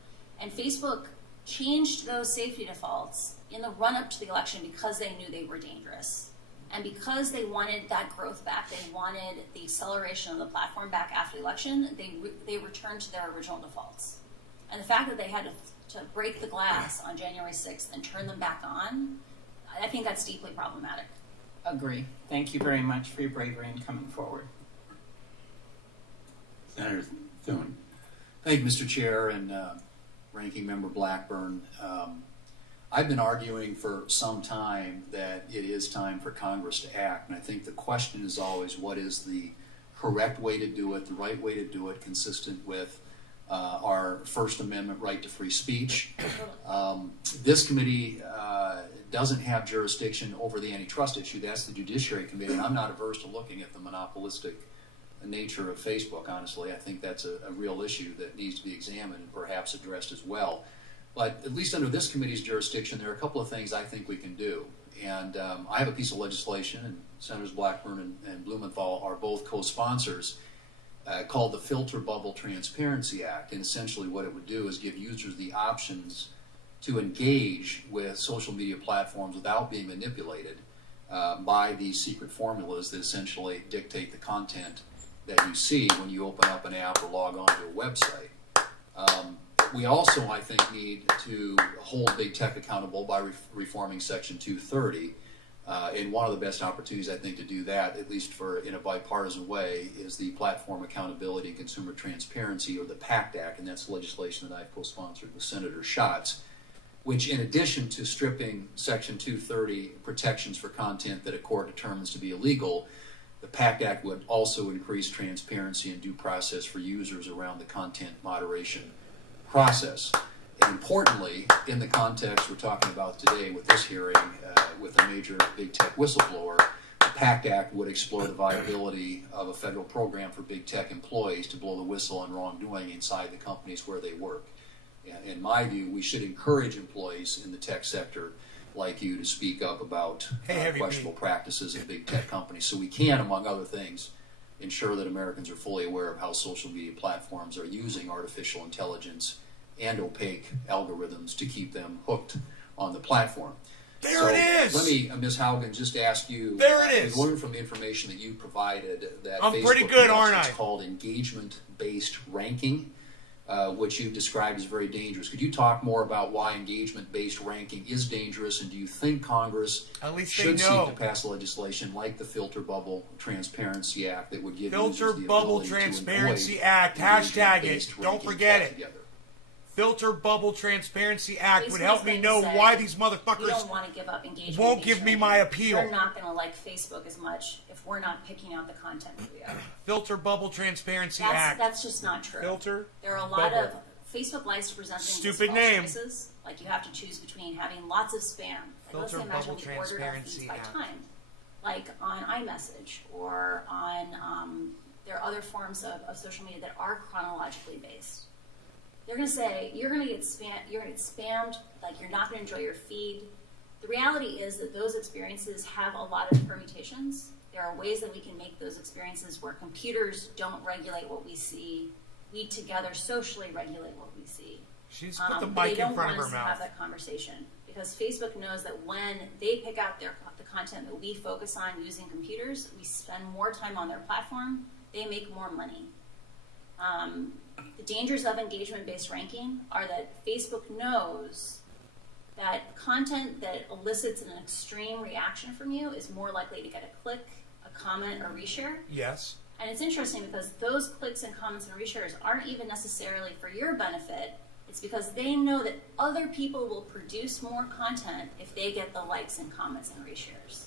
And Facebook changed those safety defaults in the run-up to the election because they knew they were dangerous. And because they wanted that growth back, they wanted the acceleration of the platform back after the election, they returned to their original defaults. And the fact that they had to break the glass on January 6th and turn them back on, I think that's deeply problematic. Agree. Thank you very much for your bravery in coming forward. Senator Thune. Thank you, Mr. Chair and Ranking Member Blackburn. I've been arguing for some time that it is time for Congress to act, and I think the question is always what is the correct way to do it, the right way to do it, consistent with our First Amendment right to free speech. This committee doesn't have jurisdiction over the antitrust issue. That's the Judiciary Committee, and I'm not averse to looking at the monopolistic nature of Facebook, honestly. I think that's a real issue that needs to be examined and perhaps addressed as well. But at least under this committee's jurisdiction, there are a couple of things I think we can do. And I have a piece of legislation, and Senators Blackburn and Blumenthal are both co-sponsors, called the Filter Bubble Transparency Act. And essentially what it would do is give users the options to engage with social media platforms without being manipulated by these secret formulas that essentially dictate the content that you see when you open up an app or log on to a website. We also, I think, need to hold big tech accountable by reforming Section 230. And one of the best opportunities, I think, to do that, at least in a bipartisan way, is the Platform Accountability and Consumer Transparency, or the PACT Act, and that's legislation that I've co-sponsored with Senator Schatz, which, in addition to stripping Section 230 protections for content that a court determines to be illegal, the PACT Act would also increase transparency and due process for users around the content moderation process. And importantly, in the context we're talking about today with this hearing, with a major big tech whistleblower, the PACT Act would explore the viability of a federal program for big tech employees to blow the whistle on wrongdoing inside the companies where they work. In my view, we should encourage employees in the tech sector like you to speak up about questionable practices in big tech companies, so we can, among other things, ensure that Americans are fully aware of how social media platforms are using artificial intelligence and opaque algorithms to keep them hooked on the platform. There it is! Let me, Ms. Haugen, just ask you, there it is. We learned from the information that you provided that I'm Facebook pretty good, aren't I? It's called engagement-based ranking, which you've described as very dangerous. Could you talk more about why engagement-based ranking is dangerous, and do you think Congress should seek to pass legislation like the Filter Bubble Transparency Act that would give users the ability Transparency to Act, hashtag it, engagement-based don't forget it. altogether? Filter Bubble Transparency Act would help me know say, why these motherfuckers we don't want to give up engagement. won't give me my appeal. We're not going to like Facebook as much if we're not picking out the content that we have. Filter Bubble Transparency Act. That's just not true. Filter. There are a lot of Facebook likes to present things stupid as name. choices. Like you have to choose between having lots of spam. Like let's imagine we ordered our feeds by time, like on iMessage or on. There are other forms of social media that are chronologically based. They're going to say, you're going to get spammed, like you're not going to enjoy your feed. The reality is that those experiences have a lot of permutations. There are ways that we can make those experiences where computers don't regulate what we see. We together socially regulate what we see. She's put the mic in front of her mouth. They don't want us to have that conversation because Facebook knows that when they pick out the content that we focus on using computers, we spend more time on their platform, they make more money. The dangers of engagement-based ranking are that Facebook knows that content that elicits an extreme reaction from you is more likely to get a click, a comment, or reshare. Yes. And it's interesting because those clicks and comments and reshares aren't even necessarily for your benefit. It's because they know that other people will produce more content if they get the likes and comments and reshares.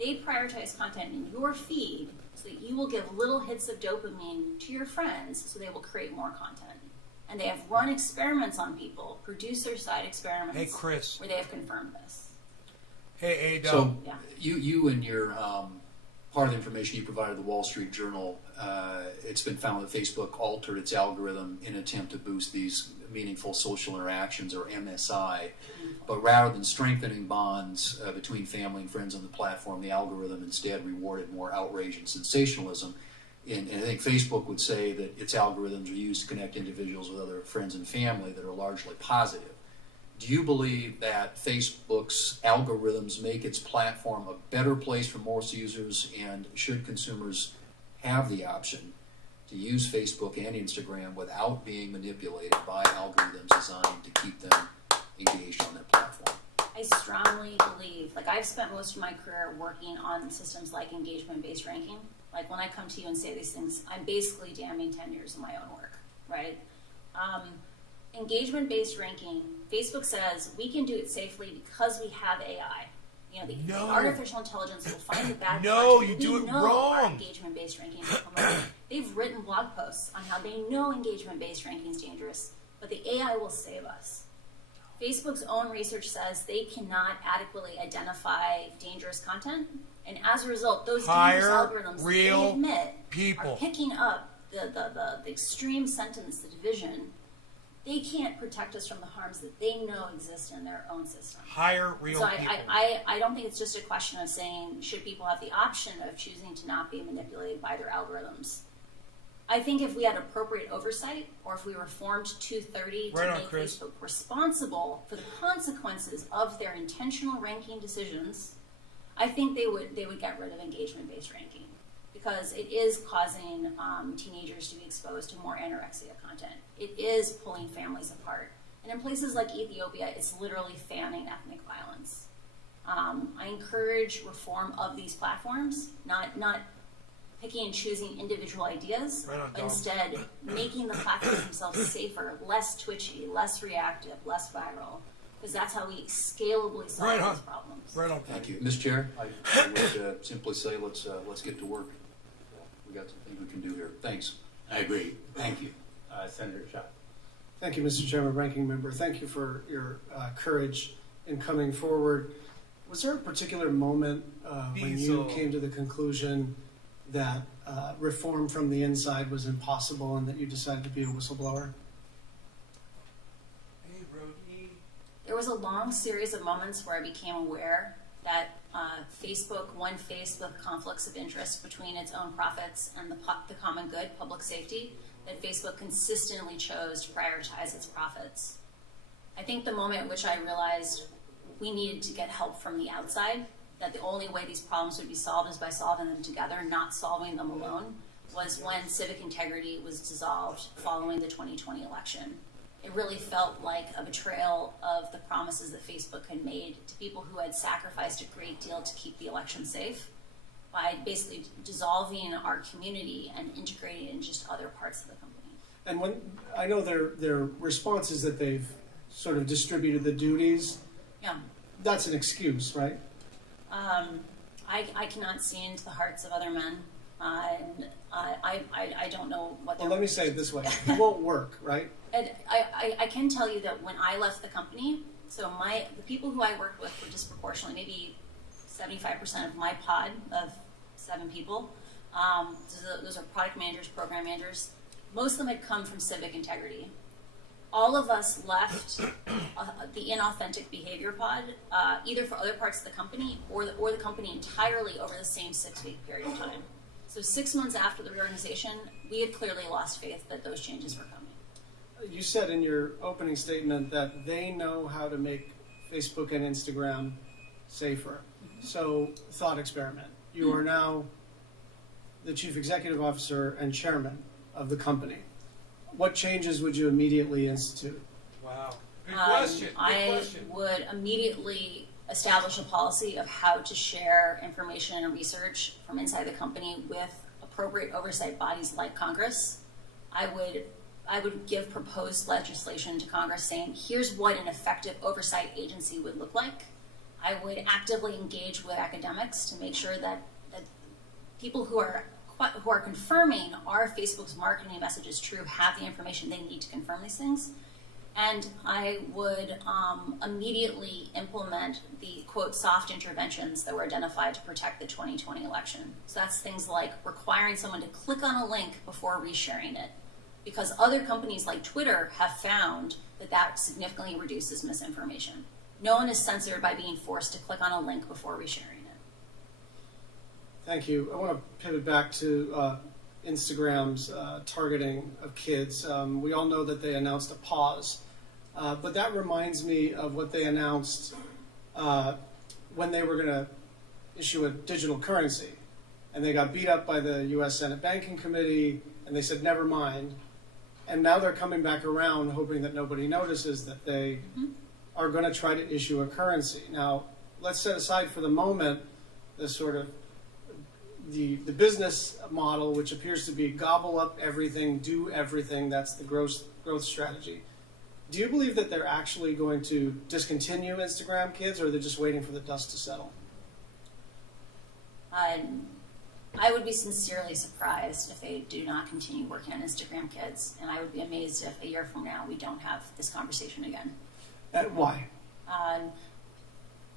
They prioritize content in your feed so that you will give little hits of dopamine to your friends so they will create more content. And they have run experiments on people, producer-side experiments, hey, Chris, where they have confirmed this. Hey, Ado. So you and your part of the information you provided the Wall Street Journal, it's been found that Facebook altered its algorithm in an attempt to boost these meaningful social interactions, or MSI. But rather than strengthening bonds between family and friends on the platform, the algorithm instead rewarded more outrage and sensationalism. And I think Facebook would say that its algorithms are used to connect individuals with other friends and family that are largely positive. Do you believe that Facebook's algorithms make its platform a better place for most users, and should consumers have the option to use Facebook and Instagram without being manipulated by algorithms designed to keep them engaged on their platform? I strongly believe, like I've spent most of my career working on systems like engagement-based ranking. Like when I come to you and say these things, I'm basically damning 10 years of my own work, right? Engagement-based ranking, Facebook says we can do it safely because we have AI. You know, the artificial intelligence will find the bad content. You do it wrong. Our engagement-based ranking will promote it. They've written blog posts on how they know engagement-based ranking is dangerous, but the AI will save us. Facebook's own research says they cannot adequately identify dangerous content, and as a result, those dangerous algorithms real they admit people are picking up the extreme sentence, the division. They can't protect us from the harms that they know exist in their own system. Hire real So people. I don't think it's just a question of saying, should people have the option of choosing to not be manipulated by their algorithms? I think if we had appropriate oversight, or if we reformed 230 to Right on, make Chris. Facebook responsible for the consequences of their intentional ranking decisions, I think they would get rid of engagement-based ranking, because it is causing teenagers to be exposed to more anorexia content. It is pulling families apart. And in places like Ethiopia, it's literally fanning ethnic violence. I encourage reform of these platforms, not picking and choosing individual ideas, Right on, but Dom. instead making the platforms themselves safer, less twitchy, less reactive, less viral, because that's how we scalably solve Right on. these problems. Right on. Thank you. Mr. Chair, I would simply say let's get to work. We got some things we can do here. Thanks. I agree. Thank you. Senator Shaw. Thank you, Mr. Chairman, Ranking Member. Thank you for your courage in coming forward. Was there a particular moment when you came to the conclusion that reform from the inside was impossible and that you decided to be a whistleblower? Hey, Brody. There was a long series of moments where I became aware that Facebook, when faced with conflicts of interest between its own profits and the common good, public safety, that Facebook consistently chose to prioritize its profits. I think the moment in which I realized we needed to get help from the outside, that the only way these problems would be solved is by solving them together, not solving them alone, was when civic integrity was dissolved following the 2020 election. It really felt like a betrayal of the promises that Facebook had made to people who had sacrificed a great deal to keep the election safe, by basically dissolving our community and integrating it in just other parts of the company. And when I know their response is that they've sort of distributed the duties. Yeah. That's an excuse, right? I cannot see into the hearts of other men, and I don't know what. Well, let me say it this way: it won't work, right? And I can tell you that when I left the company, so the people who I worked with were disproportionately, maybe 75% of my pod of 7 people. Those are product managers, program managers. Most of them had come from civic integrity. All of us left the inauthentic behavior pod, either for other parts of the company or the company entirely over the same 6-week period of time. So 6 months after the reorganization, we had clearly lost faith that those changes were coming. You said in your opening statement that they know how to make Facebook and Instagram safer. So, thought experiment. You are now the chief executive officer and chairman of the company. What changes would you immediately institute? Wow. Good question. I would immediately establish a policy of how to share information and research from inside the company with appropriate oversight bodies like Congress. I would give proposed legislation to Congress saying, here's what an effective oversight agency would look like. I would actively engage with academics to make sure that people who are confirming are Facebook's marketing message is true have the information they need to confirm these things. And I would immediately implement the, quote, soft interventions that were identified to protect the 2020 election. So that's things like requiring someone to click on a link before resharing it, because other companies like Twitter have found that significantly reduces misinformation. No one is censored by being forced to click on a link before resharing it. Thank you. I want to pivot back to Instagram's targeting of kids. We all know that they announced a pause, but that reminds me of what they announced when they were going to issue a digital currency. And they got beat up by the U.S. Senate Banking Committee, and they said, never mind. And now they're coming back around, hoping that nobody notices that they are going to try to issue a currency. Now, let's set aside for the moment the sort of the business model, which appears to be gobble up everything, do everything. That's the growth strategy. Do you believe that they're actually going to discontinue Instagram Kids, or are they just waiting for the dust to settle? I would be sincerely surprised if they do not continue working on Instagram Kids, and I would be amazed if a year from now we don't have this conversation again. Why?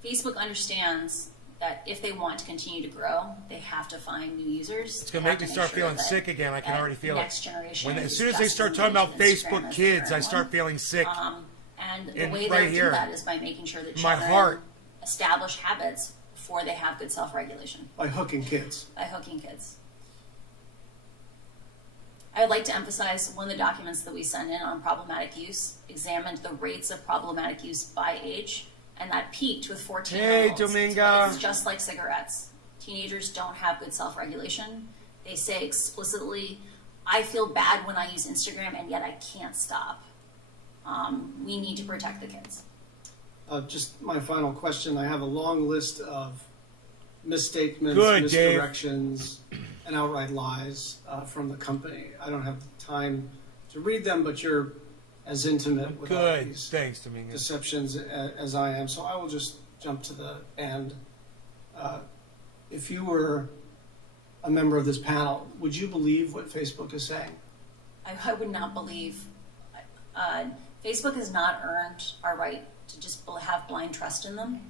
Facebook understands that if they want to continue to grow, they have to find new users. It's going to make me start feeling sick again. I can already feel next it. Generation As soon as they start talking about Facebook Kids, I start feeling sick. And the And way right they here, do that is by making sure that my children heart. establish habits before they have good self-regulation. By hooking kids. By hooking kids. I would like to emphasize one of the documents that we send in on problematic use examined the rates of problematic use by age, and that peaked with 14-year-olds. Hey, Dominga. It's just like cigarettes. Teenagers don't have good self-regulation. They say explicitly, I feel bad when I use Instagram, and yet I can't stop. We need to protect the kids. Just my final question. I have a long list of misstatements, Good, Dave. misdirections, and outright lies from the company. I don't have the time to read them, but you're as intimate with all Good. these Thanks, Dominguez. deceptions as I am. So I will just jump to the end. If you were a member of this panel, would you believe what Facebook is saying? I would not believe. Facebook has not earned our right to just have blind trust in them.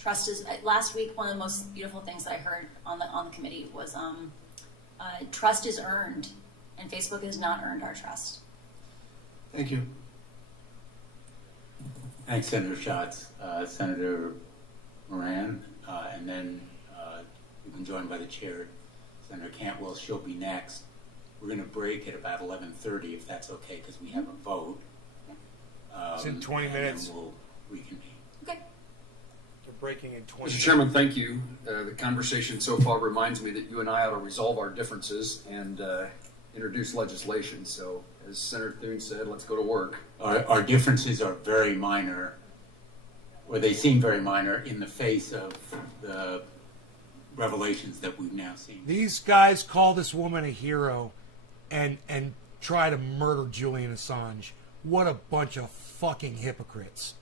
Trust is, last week, one of the most beautiful things that I heard on the committee was trust is earned, and Facebook has not earned our trust. Thank you. Thanks, Senator Schatz. Senator Moran, and then we've been joined by the chair, Senator Cantwell. She'll be next. We're going to break at about 11:30, if that's okay, because we have a vote. It's in 20 and minutes. then we'll reconvene. Okay. They're breaking in 20 Mr. minutes. Chairman, thank you. The conversation so far reminds me that you and I ought to resolve our differences and introduce legislation. So, as Senator Thune said, let's go to work. Our differences are very minor, or they seem very minor in the face of the revelations that we've now seen. These guys call this woman a hero and try to murder Julian Assange. What a bunch of fucking hypocrites.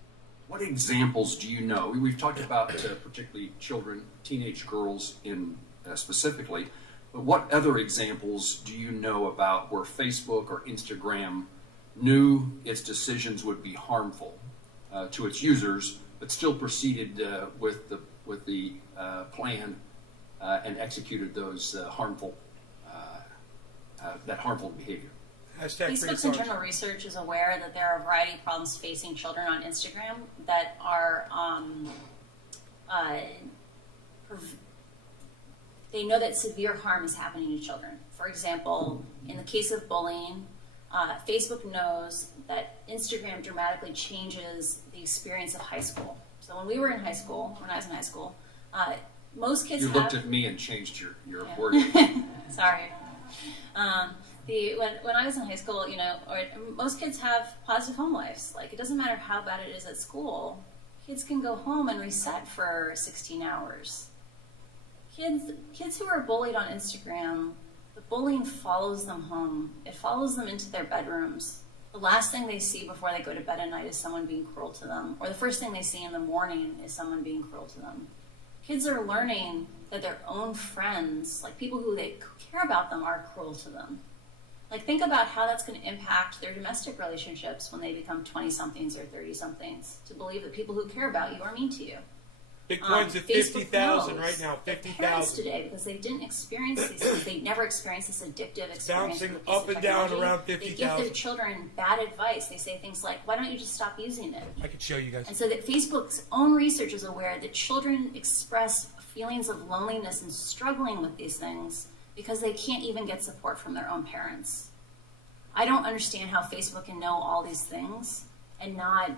What examples do you know? We've talked about particularly children, teenage girls in specifically, but what other examples do you know about where Facebook or Instagram knew its decisions would be harmful to its users, but still proceeded with the plan and executed those harmful behavior? Facebook's internal research is aware that there are a variety of problems facing children on Instagram that are, they know that severe harm is happening to children. For example, in the case of bullying, Facebook knows that Instagram dramatically changes the experience of high school. So when I was in high school, most kids looked at me and changed your Yeah. wording. Sorry. When I was in high school, most kids have positive home lives. Like, it doesn't matter how bad it is at school. Kids can go home and reset for 16 hours. Kids who are bullied on Instagram, the bullying follows them home. It follows them into their bedrooms. The last thing they see before they go to bed at night is someone being cruel to them. Or the first thing they see in the morning is someone being cruel to them. Kids are learning that their own friends, like people who they care about them, are cruel to them. Like, think about how that's going to impact their domestic relationships when they become 20-somethings or 30-somethings, to believe that people who care about you are mean to you. Bitcoin's at Facebook 50,000 knows right now. that 50,000. Parents today, because they didn't experience these things, they never experienced this addictive experience. Bouncing with this up and down technology. around They give 50,000. their children bad advice. They say things like, why don't you just stop using it? I could show you guys. And so that Facebook's own research is aware that children express feelings of loneliness and struggling with these things because they can't even get support from their own parents. I don't understand how Facebook can know all these things and not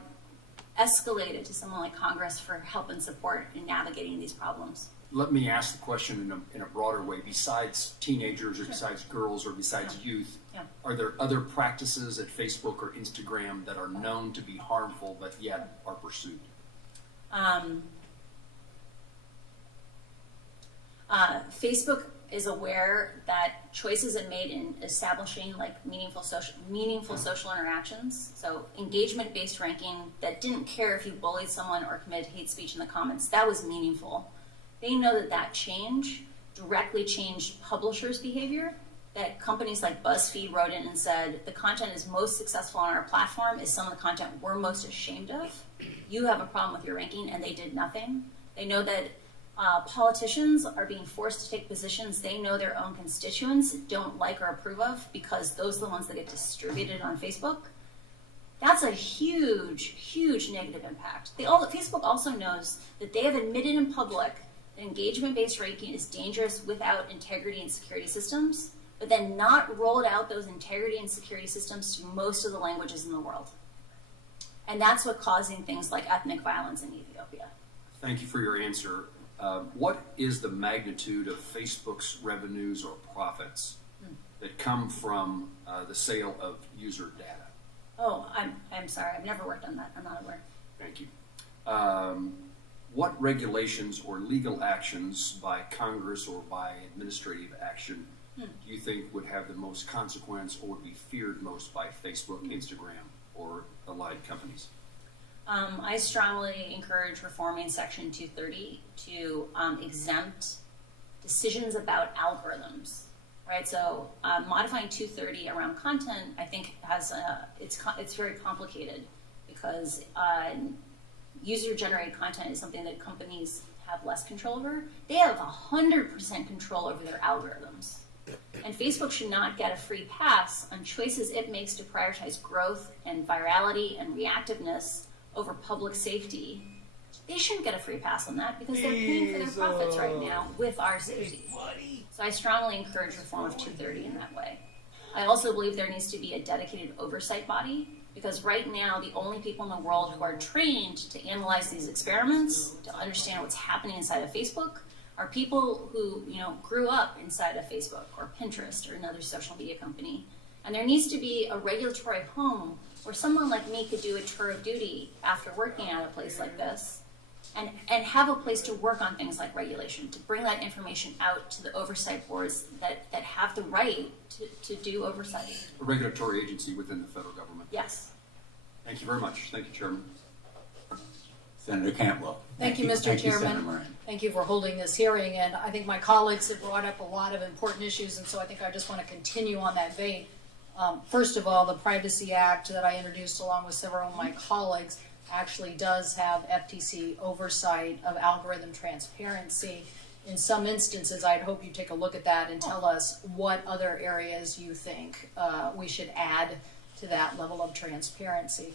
escalate it to someone like Congress for help and support in navigating these problems. Let me ask the question in a broader way. Besides teenagers or besides girls or besides youth, are there other practices at Facebook or Instagram that are known to be harmful but yet are pursued? Facebook is aware that choices it made in establishing like meaningful social interactions, so engagement-based ranking that didn't care if you bullied someone or committed hate speech in the comments, that was meaningful. They know that change directly changed publishers' behavior that companies like BuzzFeed wrote in and said the content is most successful on our platform is some of the content we're most ashamed of. You have a problem with your ranking, and they did nothing. They know that politicians are being forced to take positions they know their own constituents don't like or approve of because those are the ones that get distributed on Facebook. That's a huge, huge negative impact. Facebook also knows that they have admitted in public that engagement-based ranking is dangerous without integrity and security systems, but then not rolled out those integrity and security systems to most of the languages in the world. And that's what's causing things like ethnic violence in Ethiopia. Thank you for your answer. What is the magnitude of Facebook's revenues or profits that come from the sale of user data? Oh, I'm sorry. I've never worked on that. I'm not aware. Thank you. What regulations or legal actions by Congress or by administrative action do you think would have the most consequence or would be feared most by Facebook, Instagram, or allied companies? I strongly encourage reforming Section 230 to exempt decisions about algorithms, right? So modifying 230 around content, I think, has it's very complicated because user-generated content is something that companies have less control over. They have 100% control over their algorithms. And Facebook should not get a free pass on choices it makes to prioritize growth and virality and reactiveness over public safety. They shouldn't get a free pass on that because they're paying for their profits right now with our safety. So I strongly encourage reform of 230 in that way. I also believe there needs to be a dedicated oversight body because right now the only people in the world who are trained to analyze these experiments, to understand what's happening inside of Facebook, are people who grew up inside of Facebook or Pinterest or another social media company. And there needs to be a regulatory home where someone like me could do a tour of duty after working at a place like this and have a place to work on things like regulation, to bring that information out to the oversight boards that have the right to do oversight. A regulatory agency within the federal government. Yes. Thank you very much. Thank you, Chairman. Senator Cantwell. Thank you, Mr. Thank you, Chairman. Senator Moran. Thank you for holding this hearing, and I think my colleagues have brought up a lot of important issues, and so I think I just want to continue on that vein. First of all, the Privacy Act that I introduced along with several of my colleagues actually does have FTC oversight of algorithm transparency. In some instances, I'd hope you take a look at that and tell us what other areas you think we should add to that level of transparency.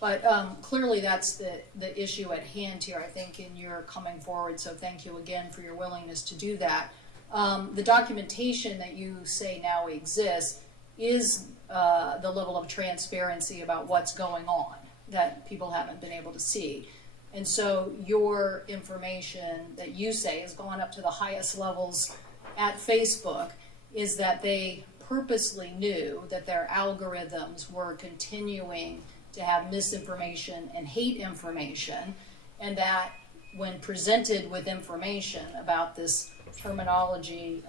But clearly that's the issue at hand here, I think, in your coming forward, so thank you again for your willingness to do that. The documentation that you say now exists is the level of transparency about what's going on that people haven't been able to see. And so your information that you say has gone up to the highest levels at Facebook is that they purposely knew that their algorithms were continuing to have misinformation and hate information, and that when presented with information about this terminology,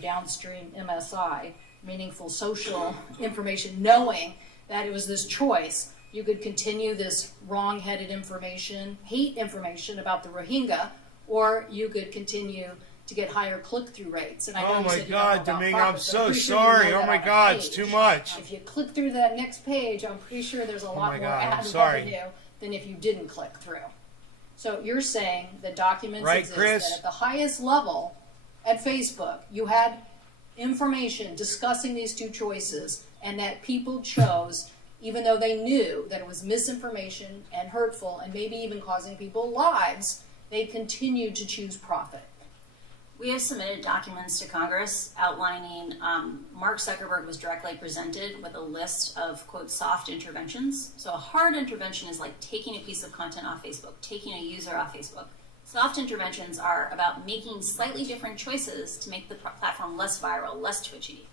downstream MSI, meaningful social information, knowing that it was this choice, you could continue this wrong-headed information, hate information about the Rohingya, or you could continue to get higher click-through rates. And I know Oh you my said you don't know God, about Domingo, I'm profits, but so pretty sure you sorry. know Oh that my on a God, it's page. too much. If you click through that next page, I'm pretty sure there's a lot my more God, I'm ad sorry. revenue than if you didn't click through. So you're saying that documents Right, exist Chris? that at the highest level at Facebook, you had information discussing these two choices, and that people chose, even though they knew that it was misinformation and hurtful and maybe even causing people lives, they continued to choose profit. We have submitted documents to Congress outlining Mark Zuckerberg was directly presented with a list of, quote, soft interventions. So a hard intervention is like taking a piece of content off Facebook, taking a user off Facebook. Soft interventions are about making slightly different choices to make the platform less viral, less twitchy.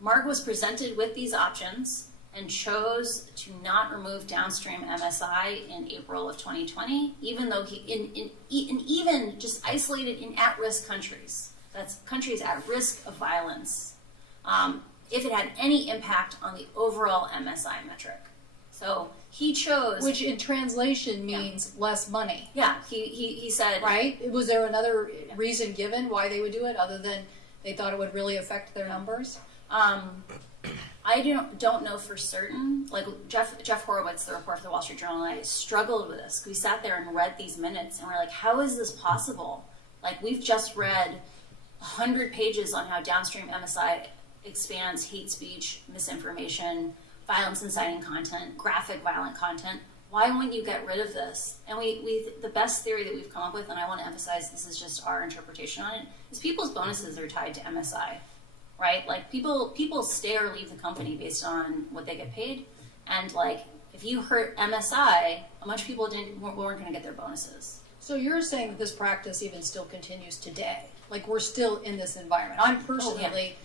Mark was presented with these options and chose to not remove downstream MSI in April of 2020, even though he, even just isolated in at-risk countries, that's countries at risk of violence, if it had any impact on the overall MSI metric. So he chose... Which in translation means less money. Yeah, he said... Right? Was there another reason given why they would do it other than they thought it would really affect their numbers? I don't know for certain. Like Jeff Horowitz, the reporter for the Wall Street Journal, and I struggled with this. We sat there and read these minutes, and we're like, how is this possible? Like, we've just read 100 pages on how downstream MSI expands hate speech, misinformation, violence inciting content, graphic violent content. Why wouldn't you get rid of this? And the best theory that we've come up with, and I want to emphasize this is just our interpretation on it, is people's bonuses are tied to MSI, right? Like, people stay or leave the company based on what they get paid. And like, if you hurt MSI, a bunch of people weren't going to get their bonuses. So you're saying that this practice even still continues today? Like, we're still in this environment? I'm personally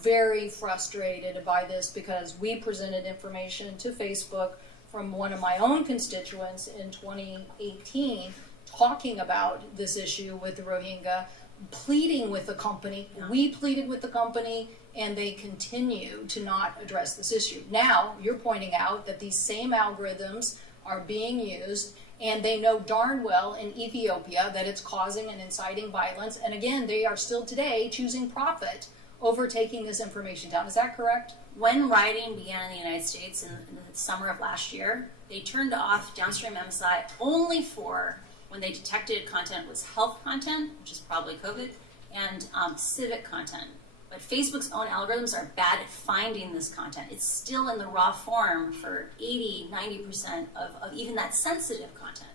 very frustrated by this because we presented information to Facebook from one of my own constituents in 2018 talking about this issue with the Rohingya, pleading with the company. We pleaded with the company, and they continue to not address this issue. Now, you're pointing out that these same algorithms are being used, and they know darn well in Ethiopia that it's causing and inciting violence. And again, they are still today choosing profit over taking this information down. Is that correct? When rioting began in the United States in the summer of last year, they turned off downstream MSI only for when they detected content was health content, which is probably COVID, and civic content. But Facebook's own algorithms are bad at finding this content. It's still in the raw form for 80-90% of even that sensitive content.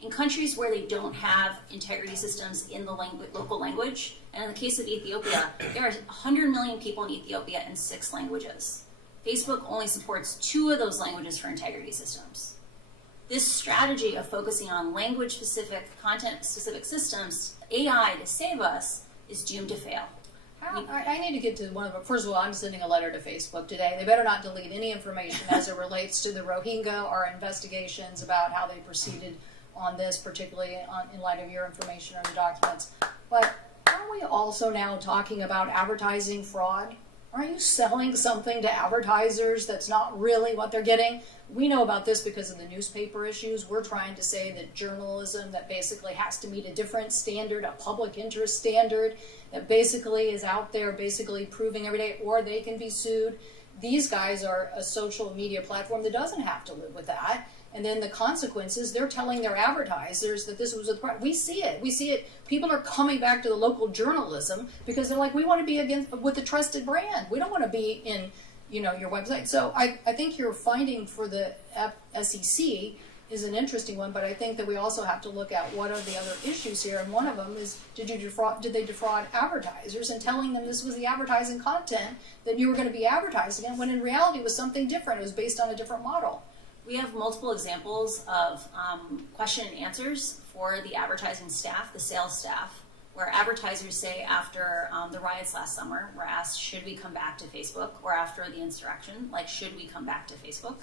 In countries where they don't have integrity systems in the local language, and in the case of Ethiopia, there are 100 million people in Ethiopia in 6 languages. Facebook only supports 2 of those languages for integrity systems. This strategy of focusing on language-specific, content-specific systems, AI to save us, is doomed to fail. I need to get to one of them. First of all, I'm sending a letter to Facebook today. They better not delete any information as it relates to the Rohingya or investigations about how they proceeded on this, particularly in light of your information or your documents. But aren't we also now talking about advertising fraud? Aren't you selling something to advertisers that's not really what they're getting? We know about this because of the newspaper issues. We're trying to say that journalism that basically has to meet a different standard, a public interest standard, that basically is out there basically proving every day, or they can be sued. These guys are a social media platform that doesn't have to live with that. And then the consequences, they're telling their advertisers that this was a threat. We see it. We see it. People are coming back to the local journalism because they're like, we want to be with a trusted brand. We don't want to be in, your website. So I think your finding for the SEC is an interesting one, but I think that we also have to look at what are the other issues here. And one of them is, did they defraud advertisers and telling them this was the advertising content that you were going to be advertising in, when in reality it was something different. It was based on a different model. We have multiple examples of question and answers for the advertising staff, the sales staff, where advertisers say after the riots last summer, were asked, should we come back to Facebook? Or after the insurrection, like, should we come back to Facebook?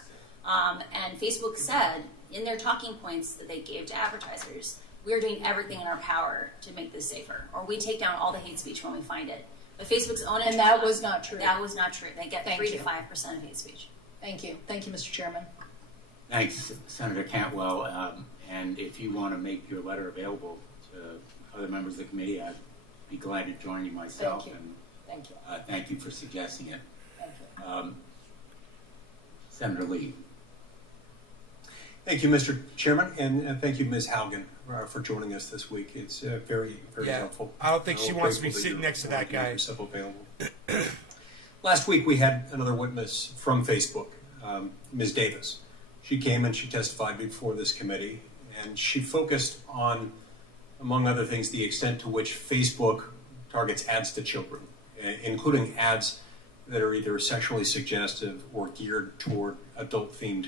And Facebook said in their talking points that they gave to advertisers, we're doing everything in our power to make this safer, or we take down all the hate speech when we find it. But Facebook's own and that was not true. That was not true. They get 3 to 5% of hate speech. Thank you. Thank you, Mr. Chairman. Thanks, Senator Cantwell. And if you want to make your letter available to other members of the committee, I'd be glad to join you myself. Thank you. And thank you. Thank you for suggesting it. Thank you. Senator Lee. Thank you, Mr. Chairman, and thank you, Ms. Haugen, for joining us this week. It's very, very helpful. I don't think she wants to be sitting next to that guy. Available. Last week, we had another witness from Facebook, Ms. Davis. She came and she testified before this committee, and she focused on, among other things, the extent to which Facebook targets ads to children, including ads that are either sexually suggestive or geared toward adult-themed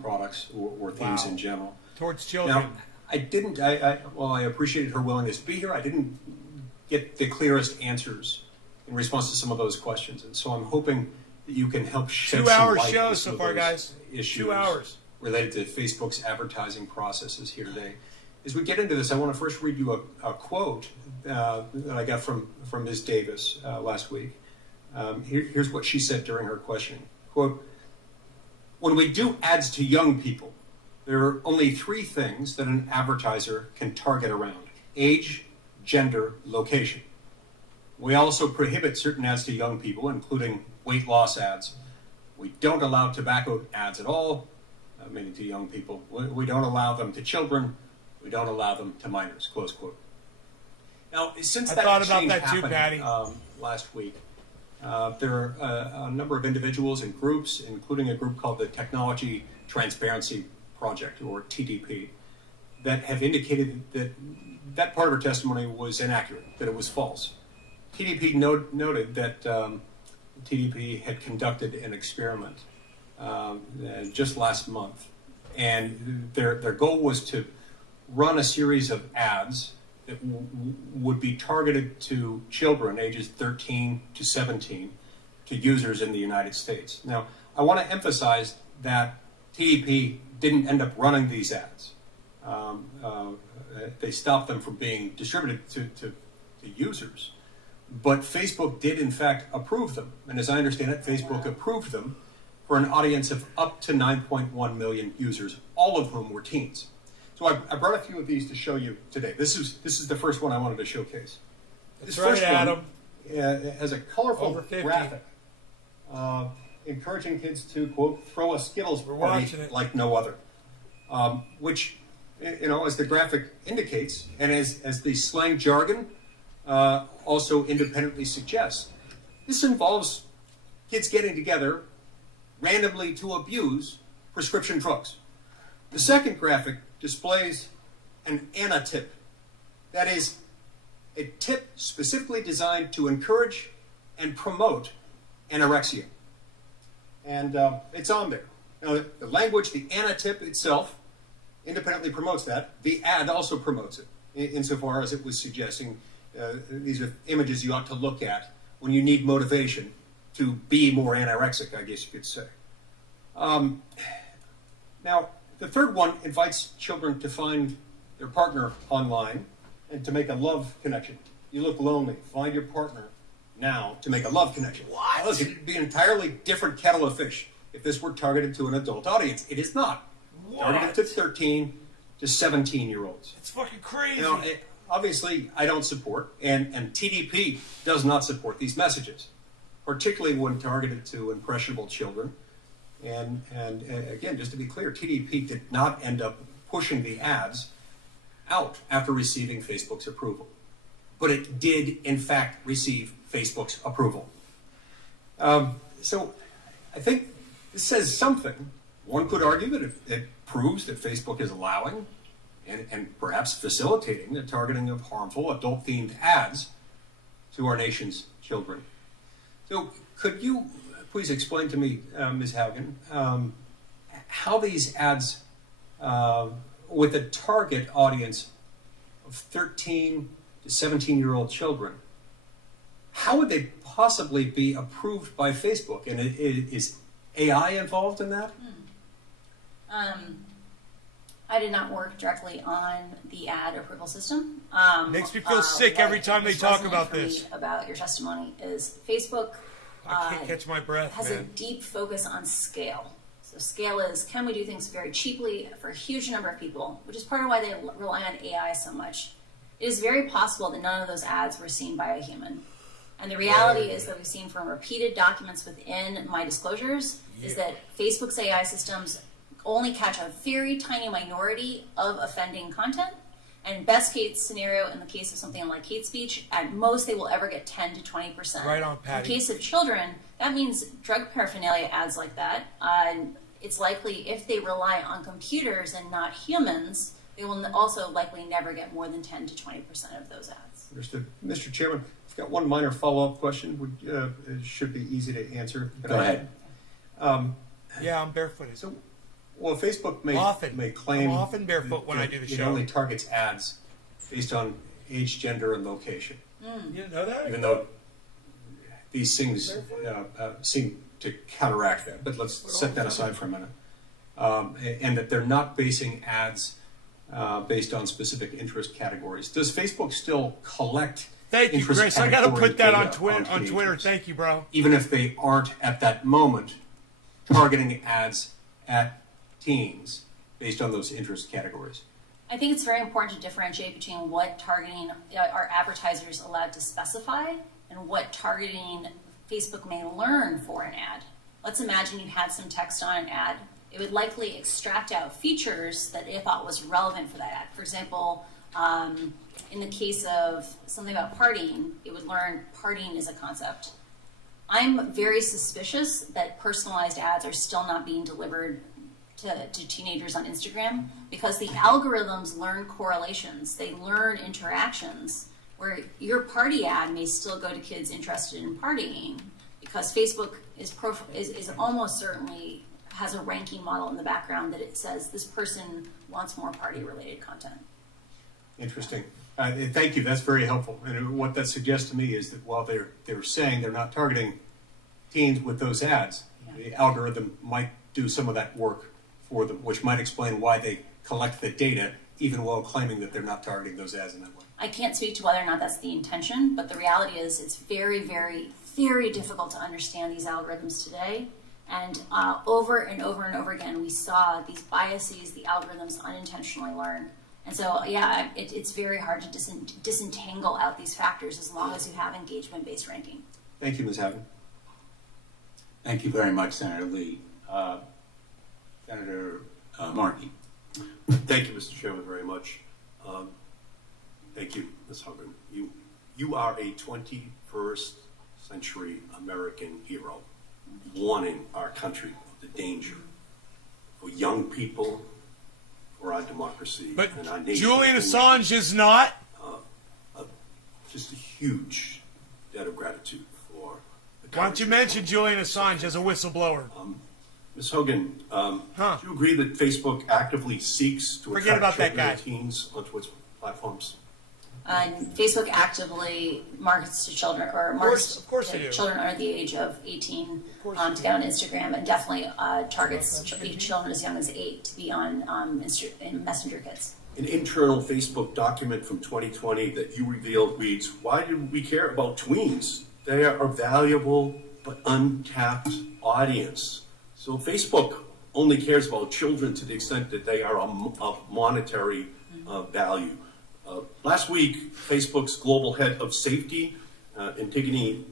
products or themes in general. Towards children. Now, I appreciated her willingness to be here. I didn't get the clearest answers in response to some of those questions, and so I'm hoping that you can help shed some light on some of those issues 2 hours related to Facebook's advertising processes here today. As we get into this, I want to first read you a quote that I got from Ms. Davis last week. Here's what she said during her questioning. Quote, "When we do ads to young people, there are only 3 things that an advertiser can target around: age, gender, location. We also prohibit certain ads to young people, including weight loss ads. We don't allow tobacco ads at all, meaning to young people. We don't allow them to children. We don't allow them to minors, close quote. Now, since I that thought about change that too, happened Patty. last week, there are a number of individuals and groups, including a group called the Technology Transparency Project, or TTP, that have indicated that that part of her testimony was inaccurate, that it was false. TTP noted that TTP had conducted an experiment just last month, and their goal was to run a series of ads that would be targeted to children ages 13 to 17, to users in the United States. Now, I want to emphasize that TTP didn't end up running these ads. They stopped them from being distributed to users. But Facebook did, in fact, approve them. And as I understand it, Facebook approved them for an audience of up to 9.1 million users, all of whom were teens. So I brought a few of these to show you today. This is the first one I wanted to showcase. That's This right, first Adam. one has a colorful Over 50. graphic encouraging kids to, quote, throw a Skittles We're party watching it. like no other. Which, as the graphic indicates, and as the slang jargon also independently suggests, this involves kids getting together randomly to abuse prescription drugs. The second graphic displays an anatip, that is, a tip specifically designed to encourage and promote anorexia. And it's on there. Now, the language, the anatip itself, independently promotes that. The ad also promotes it, insofar as it was suggesting these are images you ought to look at when you need motivation to be more anorexic, I guess you could say. Now, the third one invites children to find their partner online and to make a love connection. You look lonely. Find your partner now to make a love connection. What? Now, look, it'd be an entirely different kettle of fish if this were targeted to an adult audience. It is not. What? Targeted to 13 to 17-year-olds. It's fucking crazy. Now, obviously, I don't support, and TDP does not support these messages, particularly when targeted to impressionable children. And again, just to be clear, TDP did not end up pushing the ads out after receiving Facebook's approval. But it did, in fact, receive Facebook's approval. So I think this says something. One could argue that it proves that Facebook is allowing and perhaps facilitating the targeting of harmful adult-themed ads to our nation's children. So could you please explain to me, Ms. Haugen, how these ads with a target audience of 13 to 17-year-old children, how would they possibly be approved by Facebook? And is AI involved in that? I did not work directly on the ad approval system. Makes me feel sick every time they talk about this. About your testimony is Facebook I can't catch my breath, has man. a deep focus on scale. So scale is, can we do things very cheaply for a huge number of people, which is part of why they rely on AI so much. It is very possible that none of those ads were seen by a human. And the reality is that we've seen from repeated documents within my disclosures is that Facebook's AI systems only catch a very tiny minority of offending content. And best case scenario, in the case of something like hate speech, at most they will ever get 10 to 20%. Right on, Patty. In the case of children, that means drug paraphernalia ads like that. It's likely if they rely on computers and not humans, they will also likely never get more than 10 to 20% of those ads. Understood. Mr. Chairman, I've got one minor follow-up question. It should be easy to answer. Go ahead. Yeah, I'm barefooted. So, well, Facebook may claim I'm often barefoot when I do the it show. only targets ads based on age, gender, and location. You didn't know that? Even though these things seem to counteract that. But let's set that aside for a minute. And that they're not basing ads based on specific interest categories. Does Facebook still collect Thank you, interest Chris. I got to category put that on data Twitter. teenagers, Thank you, bro. even if they aren't at that moment targeting ads at teens based on those interest categories? I think it's very important to differentiate between what targeting are advertisers allowed to specify and what targeting Facebook may learn for an ad. Let's imagine you had some text on an ad. It would likely extract out features that it thought was relevant for that ad. For example, in the case of something about partying, it would learn partying is a concept. I'm very suspicious that personalized ads are still not being delivered to teenagers on Instagram because the algorithms learn correlations, they learn interactions, where your party ad may still go to kids interested in partying because Facebook is almost certainly has a ranking model in the background that it says this person wants more party related content. Interesting. Thank you. That's very helpful. And what that suggests to me is that while they're saying they're not targeting teens with those ads, the algorithm might do some of that work for them, which might explain why they collect the data, even while claiming that they're not targeting those ads in that way. I can't speak to whether or not that's the intention, but the reality is it's very, very, very difficult to understand these algorithms today. And over and over and over again, we saw these biases the algorithms unintentionally learn. And so, yeah, it's very hard to disentangle out these factors as long as you have engagement-based ranking. Thank you, Ms. Haven. Thank you very much, Senator Lee. Senator Markey. Thank you, Mr. Chairman, very much. Thank you, Ms. Hogan. You are a 21st century American hero, warning our country of the danger for young people, for our democracy, But and our nation. Julian Assange is not. Just a huge debt of gratitude for the Why don't you mention Julian Assange as a whistleblower? Ms. Hogan, do you agree that Facebook actively seeks to Forget about attract that children guy. and teens onto its platforms? Facebook actively markets to children, or markets of course to they do. children under the age of 18 to get on Instagram, and definitely targets children as young as 8 to be on in Messenger Kids. An internal Facebook document from 2020 that you revealed reads, "Why do we care about tweens? They are a valuable but untapped audience." So Facebook only cares about children to the extent that they are of monetary value. Last week, Facebook's global head of safety, Antigone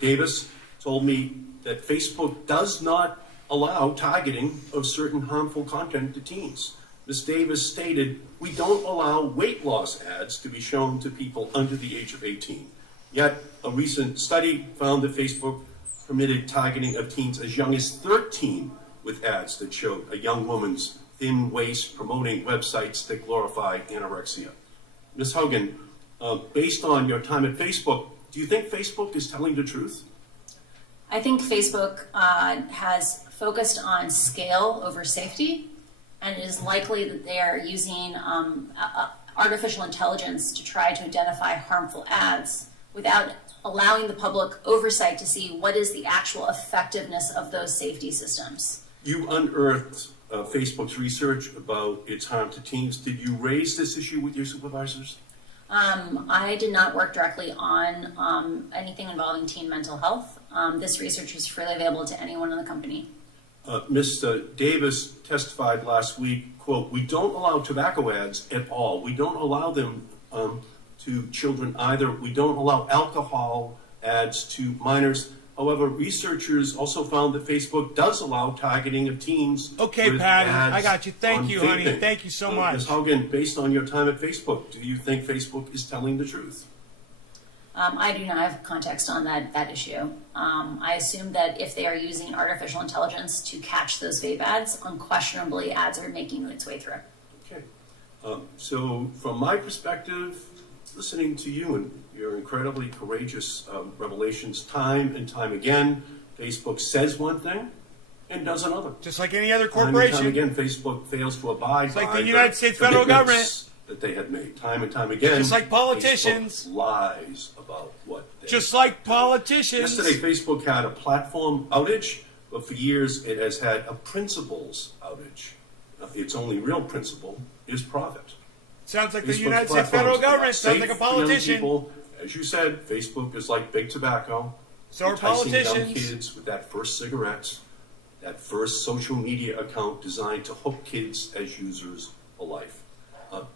Davis, told me that Facebook does not allow targeting of certain harmful content to teens. Ms. Davis stated, "We don't allow weight loss ads to be shown to people under the age of 18. Yet, a recent study found that Facebook permitted targeting of teens as young as 13 with ads that showed a young woman's thin waist promoting websites that glorify anorexia." Ms. Hogan, based on your time at Facebook, do you think Facebook is telling the truth? I think Facebook has focused on scale over safety, and it is likely that they are using artificial intelligence to try to identify harmful ads without allowing the public oversight to see what is the actual effectiveness of those safety systems. You unearthed Facebook's research about its harm to teens. Did you raise this issue with your supervisors? I did not work directly on anything involving teen mental health. This research was freely available to anyone in the company. Ms. Davis testified last week, quote, "We don't allow tobacco ads at all. We don't allow them to children either. We don't allow alcohol ads to minors. However, researchers also found that Facebook does allow targeting of teens. Okay, with Patty, ads I got you. Thank on you, honey. vaping. Thank you so much. Ms. Hogan, based on your time at Facebook, do you think Facebook is telling the truth? I do not have context on that issue. I assume that if they are using artificial intelligence to catch those vape ads, unquestionably ads are making its way through. Okay. So from my perspective, listening to you and your incredibly courageous revelations time and time again, Facebook says one thing and does another. Just like any other Time and corporation. time again, Facebook fails to abide It's like by the United States federal commitments government. that they had made. Time and time again, Just like politicians. Facebook lies about what they Just like politicians. Yesterday, Facebook had a platform outage, but for years it has had a principles outage. Its only real principle is profit. Sounds like the Facebook's United States platforms federal are government. Sounds safe like a for young politician. people. As you said, Facebook is like big tobacco. So are enticing young politicians. kids with that first cigarette, that first social media account designed to hook kids as users for life.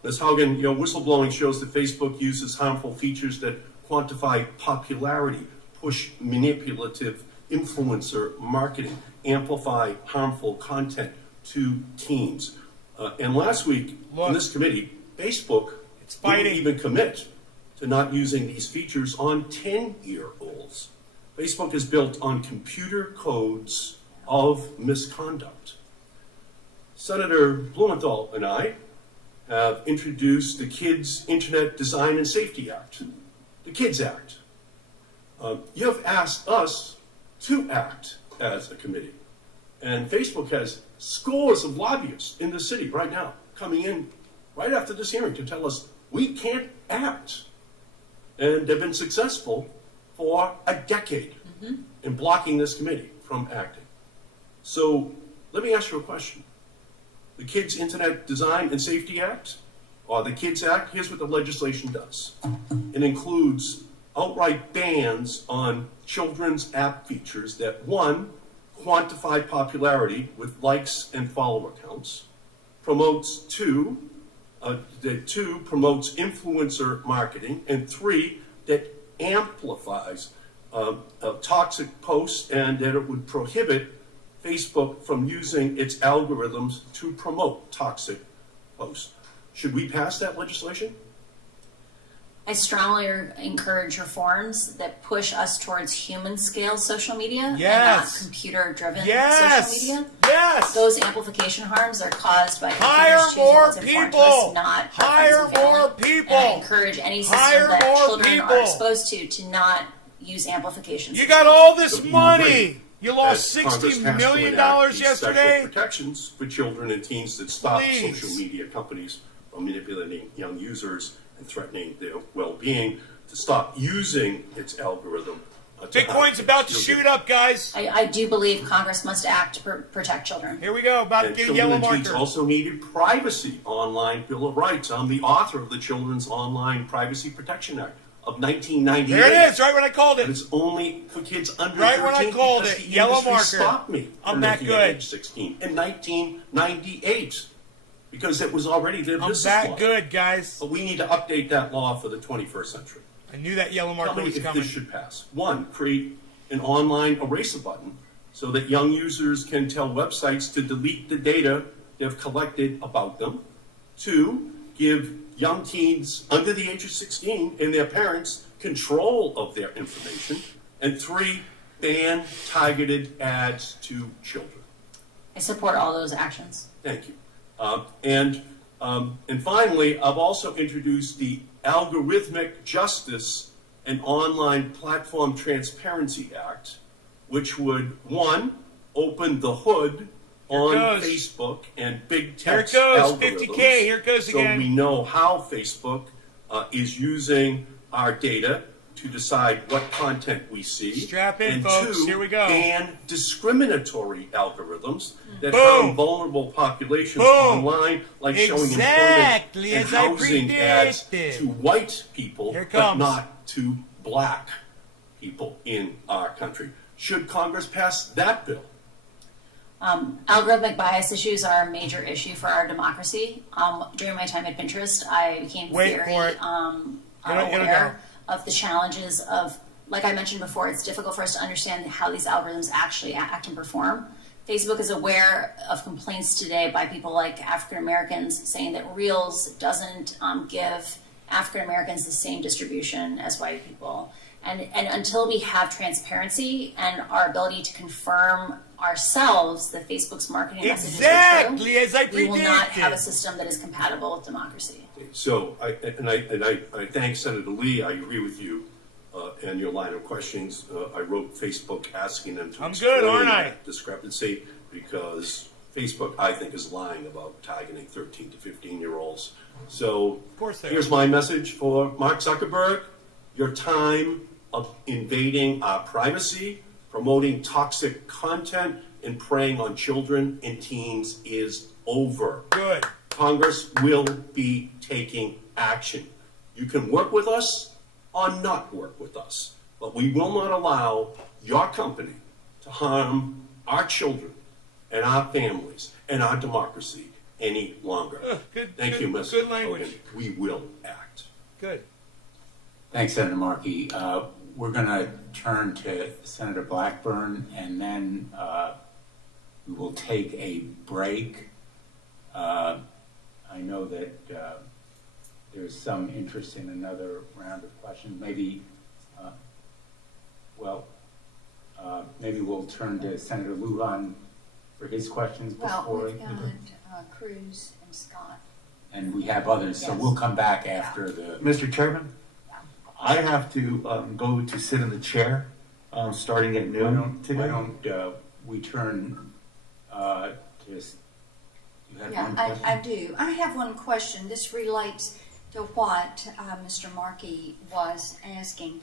Ms. Haugen, whistleblowing shows that Facebook uses harmful features that quantify popularity, push manipulative influencer marketing, amplify harmful content to teens. And last week, in this committee, Facebook didn't even commit to not using these features on 10-year-olds. Facebook is built on computer codes of misconduct. Senator Blumenthal and I have introduced the Kids Internet Design and Safety Act, the KIDS Act. You have asked us to act as a committee. And Facebook has scores of lobbyists in the city right now coming in right after this hearing to tell us we can't act. And they've been successful for a decade in blocking this committee from acting. So let me ask you a question. The Kids Internet Design and Safety Act, or the KIDS Act, here's what the legislation does. It includes outright bans on children's app features that, one, quantify popularity with likes and follower counts, promotes promotes influencer marketing, and three, that amplifies toxic posts, and that it would prohibit Facebook from using its algorithms to promote toxic posts. Should we pass that legislation? I strongly encourage reforms that push us towards human-scale social media and not computer-driven social media. Yes. Those amplification harms are caused by Hire computers choosing more what's important to us, people. not Hire more people. And I encourage any system Hire that more children people. are exposed to not use amplification. You got all this money. You lost That Congress $60 has to million enact these yesterday. Special protections for children and teens that stop Please. social media companies from manipulating young users and threatening their well-being, to stop using its algorithm. Bitcoin's about to shoot up, guys. I do believe Congress must act to protect children. Here we go, about to And get a children yellow and teens marker. also needed privacy online Bill of Rights. I'm the author of the Children's Online Privacy Protection Act of 1998. There it is, right when I called it. But it's only for kids under Right 13 when I called because it, the yellow industry marker. stopped me I'm from that making it good. age 16 in 1998 because it was already their I'm business that law. good, guys. But we need to update that law for the 21st century. I knew that yellow marker Tell me was if coming. this should pass. One, create an online eraser button so that young users can tell websites to delete the data they've collected about them. Two, give young teens under the age of 16 and their parents control of their information. And three, ban targeted ads to children. I support all those actions. Thank you. And finally, I've also introduced the Algorithmic Justice and Online Platform Transparency Act, which would, one, open the hood on Facebook and big text Here it goes, algorithms. 50K, here it goes so again. we know how Facebook is using our data to decide what content we see. Strap in, and folks. two, Here we go. ban discriminatory algorithms that Boom. harm vulnerable populations Boom. online, like Exactly showing employment and as I housing ads predicted. to white people, Here it but comes. not to black people in our country. Should Congress pass that bill? Algorithmic bias issues are a major issue for our democracy. During my time at Pinterest, I became Wait very for it. aware of the challenges of, like I mentioned before, it's difficult for us to understand how these algorithms actually act and perform. Facebook is aware of complaints today by people like African Americans saying that Reels doesn't give African Americans the same distribution as white people. And until we have transparency and our ability to confirm ourselves that Facebook's marketing messages are true, as I we will not predicted. have a system that is compatible with democracy. So, I thank Senator Lee. I agree with you and your line of questions. I wrote Facebook asking them to I'm explain good, aren't I? that discrepancy because Facebook, I think, is lying about targeting 13 to 15-year-olds. So, Of course they here's are. my message for Mark Zuckerberg. Your time of invading our privacy, promoting toxic content, and preying on children and teens is over. Good. Congress will be taking action. You can work with us or not work with us, but we will not allow your company to harm our children and our families and our democracy any longer. Good. Thank good, you, Ms. Good language. Hogan. We will act. Good. Thanks, Senator Markey. We're going to turn to Senator Blackburn, and then we will take a break. I know that there's some interest in another round of questions. Maybe, maybe we'll turn to Senator Lujan for his questions Well, before. we've got Cruz and Scott. And we have others, so Yes. we'll come back after the. Mr. Chairman, I have to go to sit in the chair starting at noon today. Why don't we turn to. You had one question? I do. I have one question. This relates to what Mr. Markey was asking.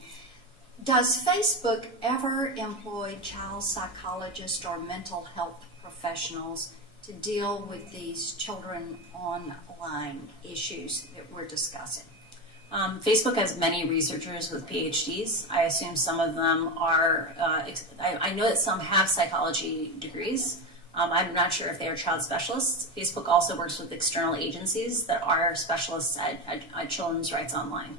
Does Facebook ever employ child psychologists or mental health professionals to deal with these children online issues that we're discussing? Facebook has many researchers with PhDs. I assume some of them are, I know that some have psychology degrees. I'm not sure if they are child specialists. Facebook also works with external agencies that are specialists at children's rights online.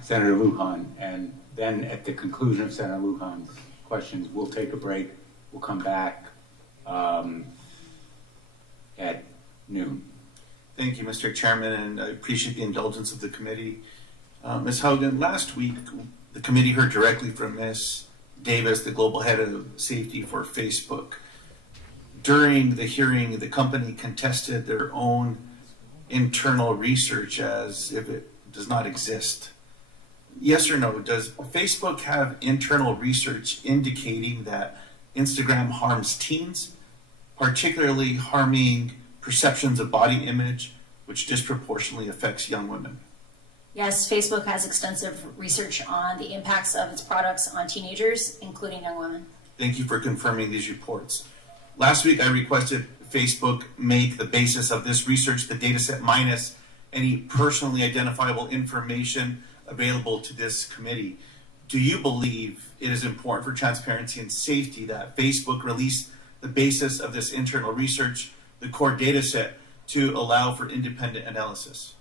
Senator Lujan, and then at the conclusion of Senator Lujan's questions, we'll take a break. We'll come back at noon. Thank you, Mr. Chairman, and I appreciate the indulgence of the committee. Ms. Hogan, last week the committee heard directly from Ms. Davis, the global head of safety for Facebook. During the hearing, the company contested their own internal research as if it does not exist. Yes or no, does Facebook have internal research indicating that Instagram harms teens, particularly harming perceptions of body image, which disproportionately affects young women? Yes, Facebook has extensive research on the impacts of its products on teenagers, including young women. Thank you for confirming these reports. Last week, I requested Facebook make the basis of this research the data set minus any personally identifiable information available to this committee. Do you believe it is important for transparency and safety that Facebook release the basis of this internal research, the core data set, to allow for independent analysis?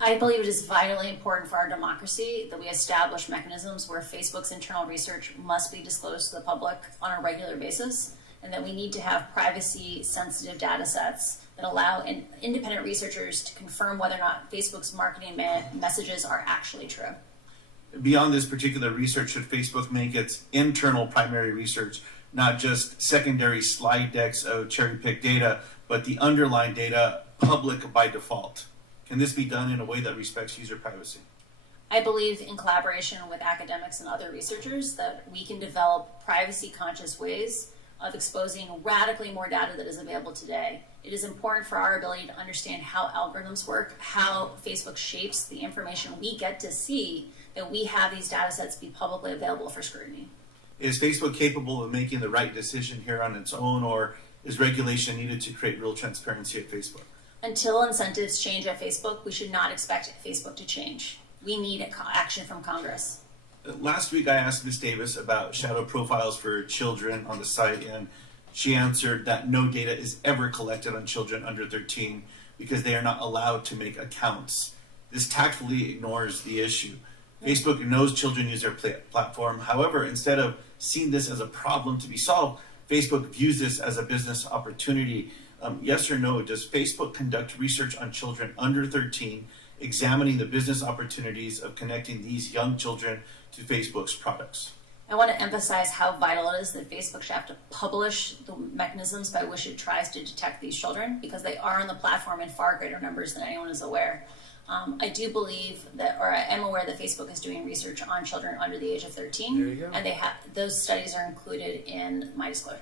I believe it is vitally important for our democracy that we establish mechanisms where Facebook's internal research must be disclosed to the public on a regular basis, and that we need to have privacy-sensitive data sets that allow independent researchers to confirm whether or not Facebook's marketing messages are actually true. Beyond this particular research, should Facebook make its internal primary research, not just secondary slide decks of cherry-picked data, but the underlying data public by default? Can this be done in a way that respects user privacy? I believe in collaboration with academics and other researchers that we can develop privacy-conscious ways of exposing radically more data that is available today. It is important for our ability to understand how algorithms work, how Facebook shapes the information we get to see, that we have these data sets be publicly available for scrutiny. Is Facebook capable of making the right decision here on its own, or is regulation needed to create real transparency at Facebook? Until incentives change at Facebook, we should not expect Facebook to change. We need action from Congress. Last week, I asked Ms. Davis about shadow profiles for children on the site, and she answered that no data is ever collected on children under 13 because they are not allowed to make accounts. This tactfully ignores the issue. Facebook knows children use their platform. However, instead of seeing this as a problem to be solved, Facebook views this as a business opportunity. Yes or no, does Facebook conduct research on children under 13, examining the business opportunities of connecting these young children to Facebook's products? I want to emphasize how vital it is that Facebook should have to publish the mechanisms by which it tries to detect these children, because they are on the platform in far greater numbers than anyone is aware. I do believe that, or I am aware that Facebook is doing research on children under the age of 13. There you go. And those studies are included in my disclosure.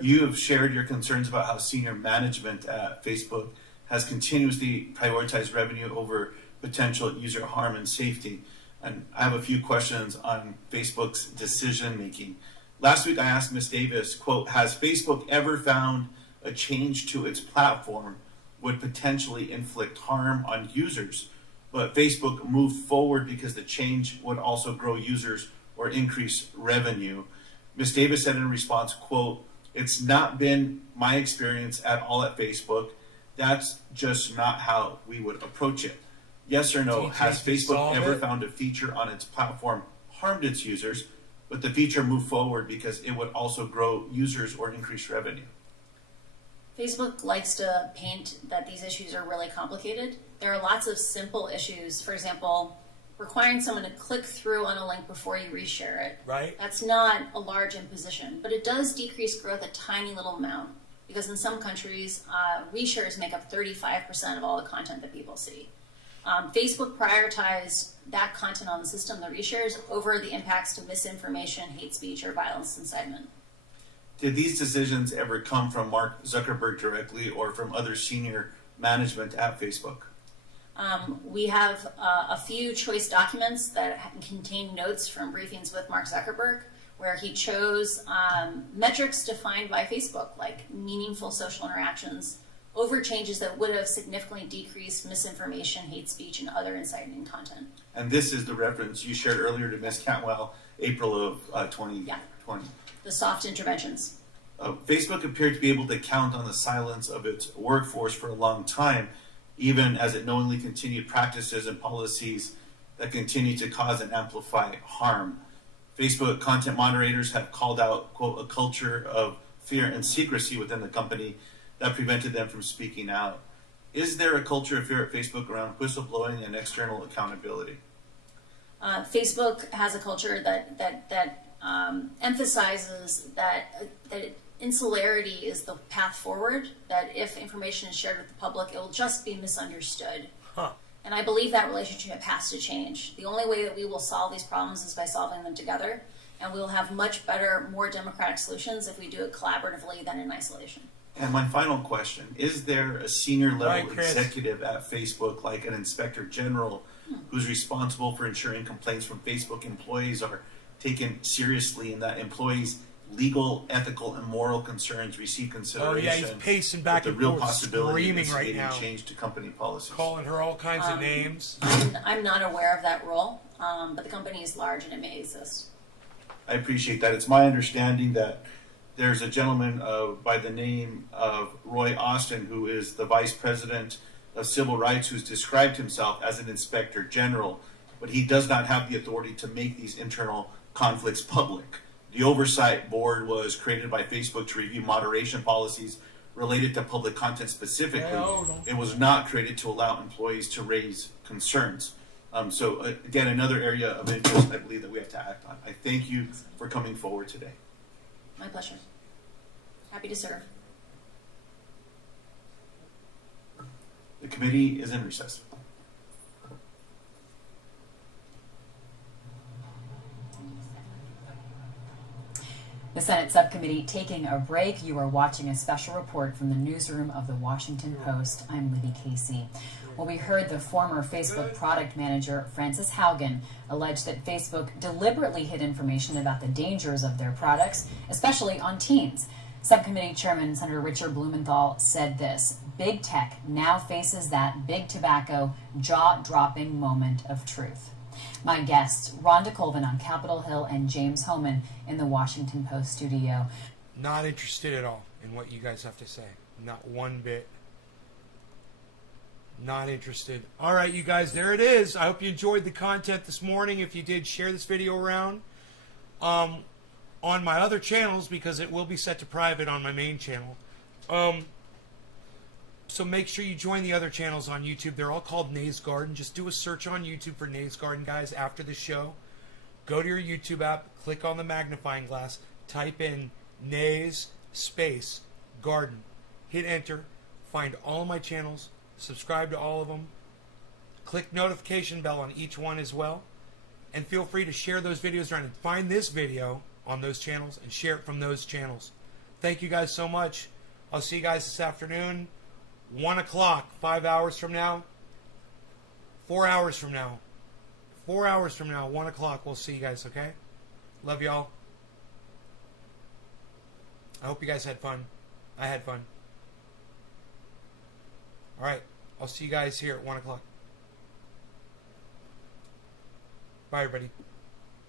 You have shared your concerns about how senior management at Facebook has continuously prioritized revenue over potential user harm and safety. And I have a few questions on Facebook's decision making. Last week I asked Ms. Davis, quote, has Facebook ever found a change to its platform would potentially inflict harm on users, but Facebook moved forward because the change would also grow users or increase revenue? Ms. Davis said in response, quote, It's not been my experience at all at Facebook. That's just not how we would approach it. Yes or no, TJ, has you Facebook solve ever it? found a feature on its platform harmed its users, but the feature moved forward because it would also grow users or increase revenue? Facebook likes to paint that these issues are really complicated. There are lots of simple issues. For example, requiring someone to click through on a link before you reshare it. Right. That's not a large imposition, but it does decrease growth a tiny little amount, because in some countries, reshares make up 35% of all the content that people see. Facebook prioritized that content on the system, the reshares, over the impacts to misinformation, hate speech, or violence incitement. Did these decisions ever come from Mark Zuckerberg directly or from other senior management at Facebook? We have a few choice documents that contain notes from briefings with Mark Zuckerberg, where he chose metrics defined by Facebook, like meaningful social interactions, over changes that would have significantly decreased misinformation, hate speech, and other inciting content. And this is the reference you shared earlier to Ms. Cantwell, April of 2020. Yeah. The soft interventions. Facebook appeared to be able to count on the silence of its workforce for a long time, even as it knowingly continued practices and policies that continue to cause and amplify harm. Facebook content moderators have called out, quote, a culture of fear and secrecy within the company that prevented them from speaking out. Is there a culture of fear at Facebook around whistleblowing and external accountability? Facebook has a culture that emphasizes that insularity is the path forward, that if information is shared with the public, it will just be misunderstood. Huh. And I believe that relationship has to change. The only way that we will solve these problems is by solving them together, and we will have much better, more democratic solutions if we do it collaboratively than in isolation. And my final question, is there a senior level Right, Chris. executive at Facebook, like an inspector general, who's responsible for ensuring complaints from Facebook employees are taken seriously and that employees' legal, ethical, and moral concerns receive Oh consideration? yeah, he's pacing back with and the real forth, possibility of screaming right instigating now, change to company policies. calling her all kinds of names. I'm not aware of that role, but the company is large and it may exist. I appreciate that. It's my understanding that there's a gentleman by the name of Roy Austin, who is the vice president of civil rights, who's described himself as an inspector general, but he does not have the authority to make these internal conflicts public. The oversight board was created by Facebook to review moderation policies related to public content specifically. It was not created to allow employees to raise concerns. So again, another area of interest I believe that we have to act on. I thank you for coming forward today. My pleasure. Happy to serve. The committee is in recess. The Senate subcommittee taking a break. You are watching a special report from the newsroom of the Washington Post. I'm Libby Casey. Well, we heard the former Facebook product manager, Frances Haugen, allege that Facebook deliberately hid information about the dangers of their products, especially on teens. Subcommittee Chairman Senator Richard Blumenthal said this: big tech now faces that big tobacco jaw-dropping moment of truth. My guests, Rhonda Colvin on Capitol Hill and James Hohman in the Washington Post studio. Not interested at all in what you guys have to say. Not one bit. Not interested. All right, you guys, there it is. I hope you enjoyed the content this morning. If you did, share this video around on my other channels, because it will be set to private on my main channel. So make sure you join the other channels on YouTube. They're all called Nays Garden. Just do a search on YouTube for Nays Garden, guys, after the show. Go to your YouTube app, click on the magnifying glass, type in Nays space Garden. Hit enter, find all of my channels, subscribe to all of them, click notification bell on each one as well, and feel free to share those videos around and find this video on those channels and share it from those channels. Thank you guys so much. I'll see you guys this afternoon, 1 o'clock, 5 hours from now, 4 hours from now, 4 hours from now, 1 o'clock. We'll see you guys, okay? Love y'all. I hope you guys had fun. I had fun. All right. I'll see you guys here at 1 o'clock. Bye, everybody.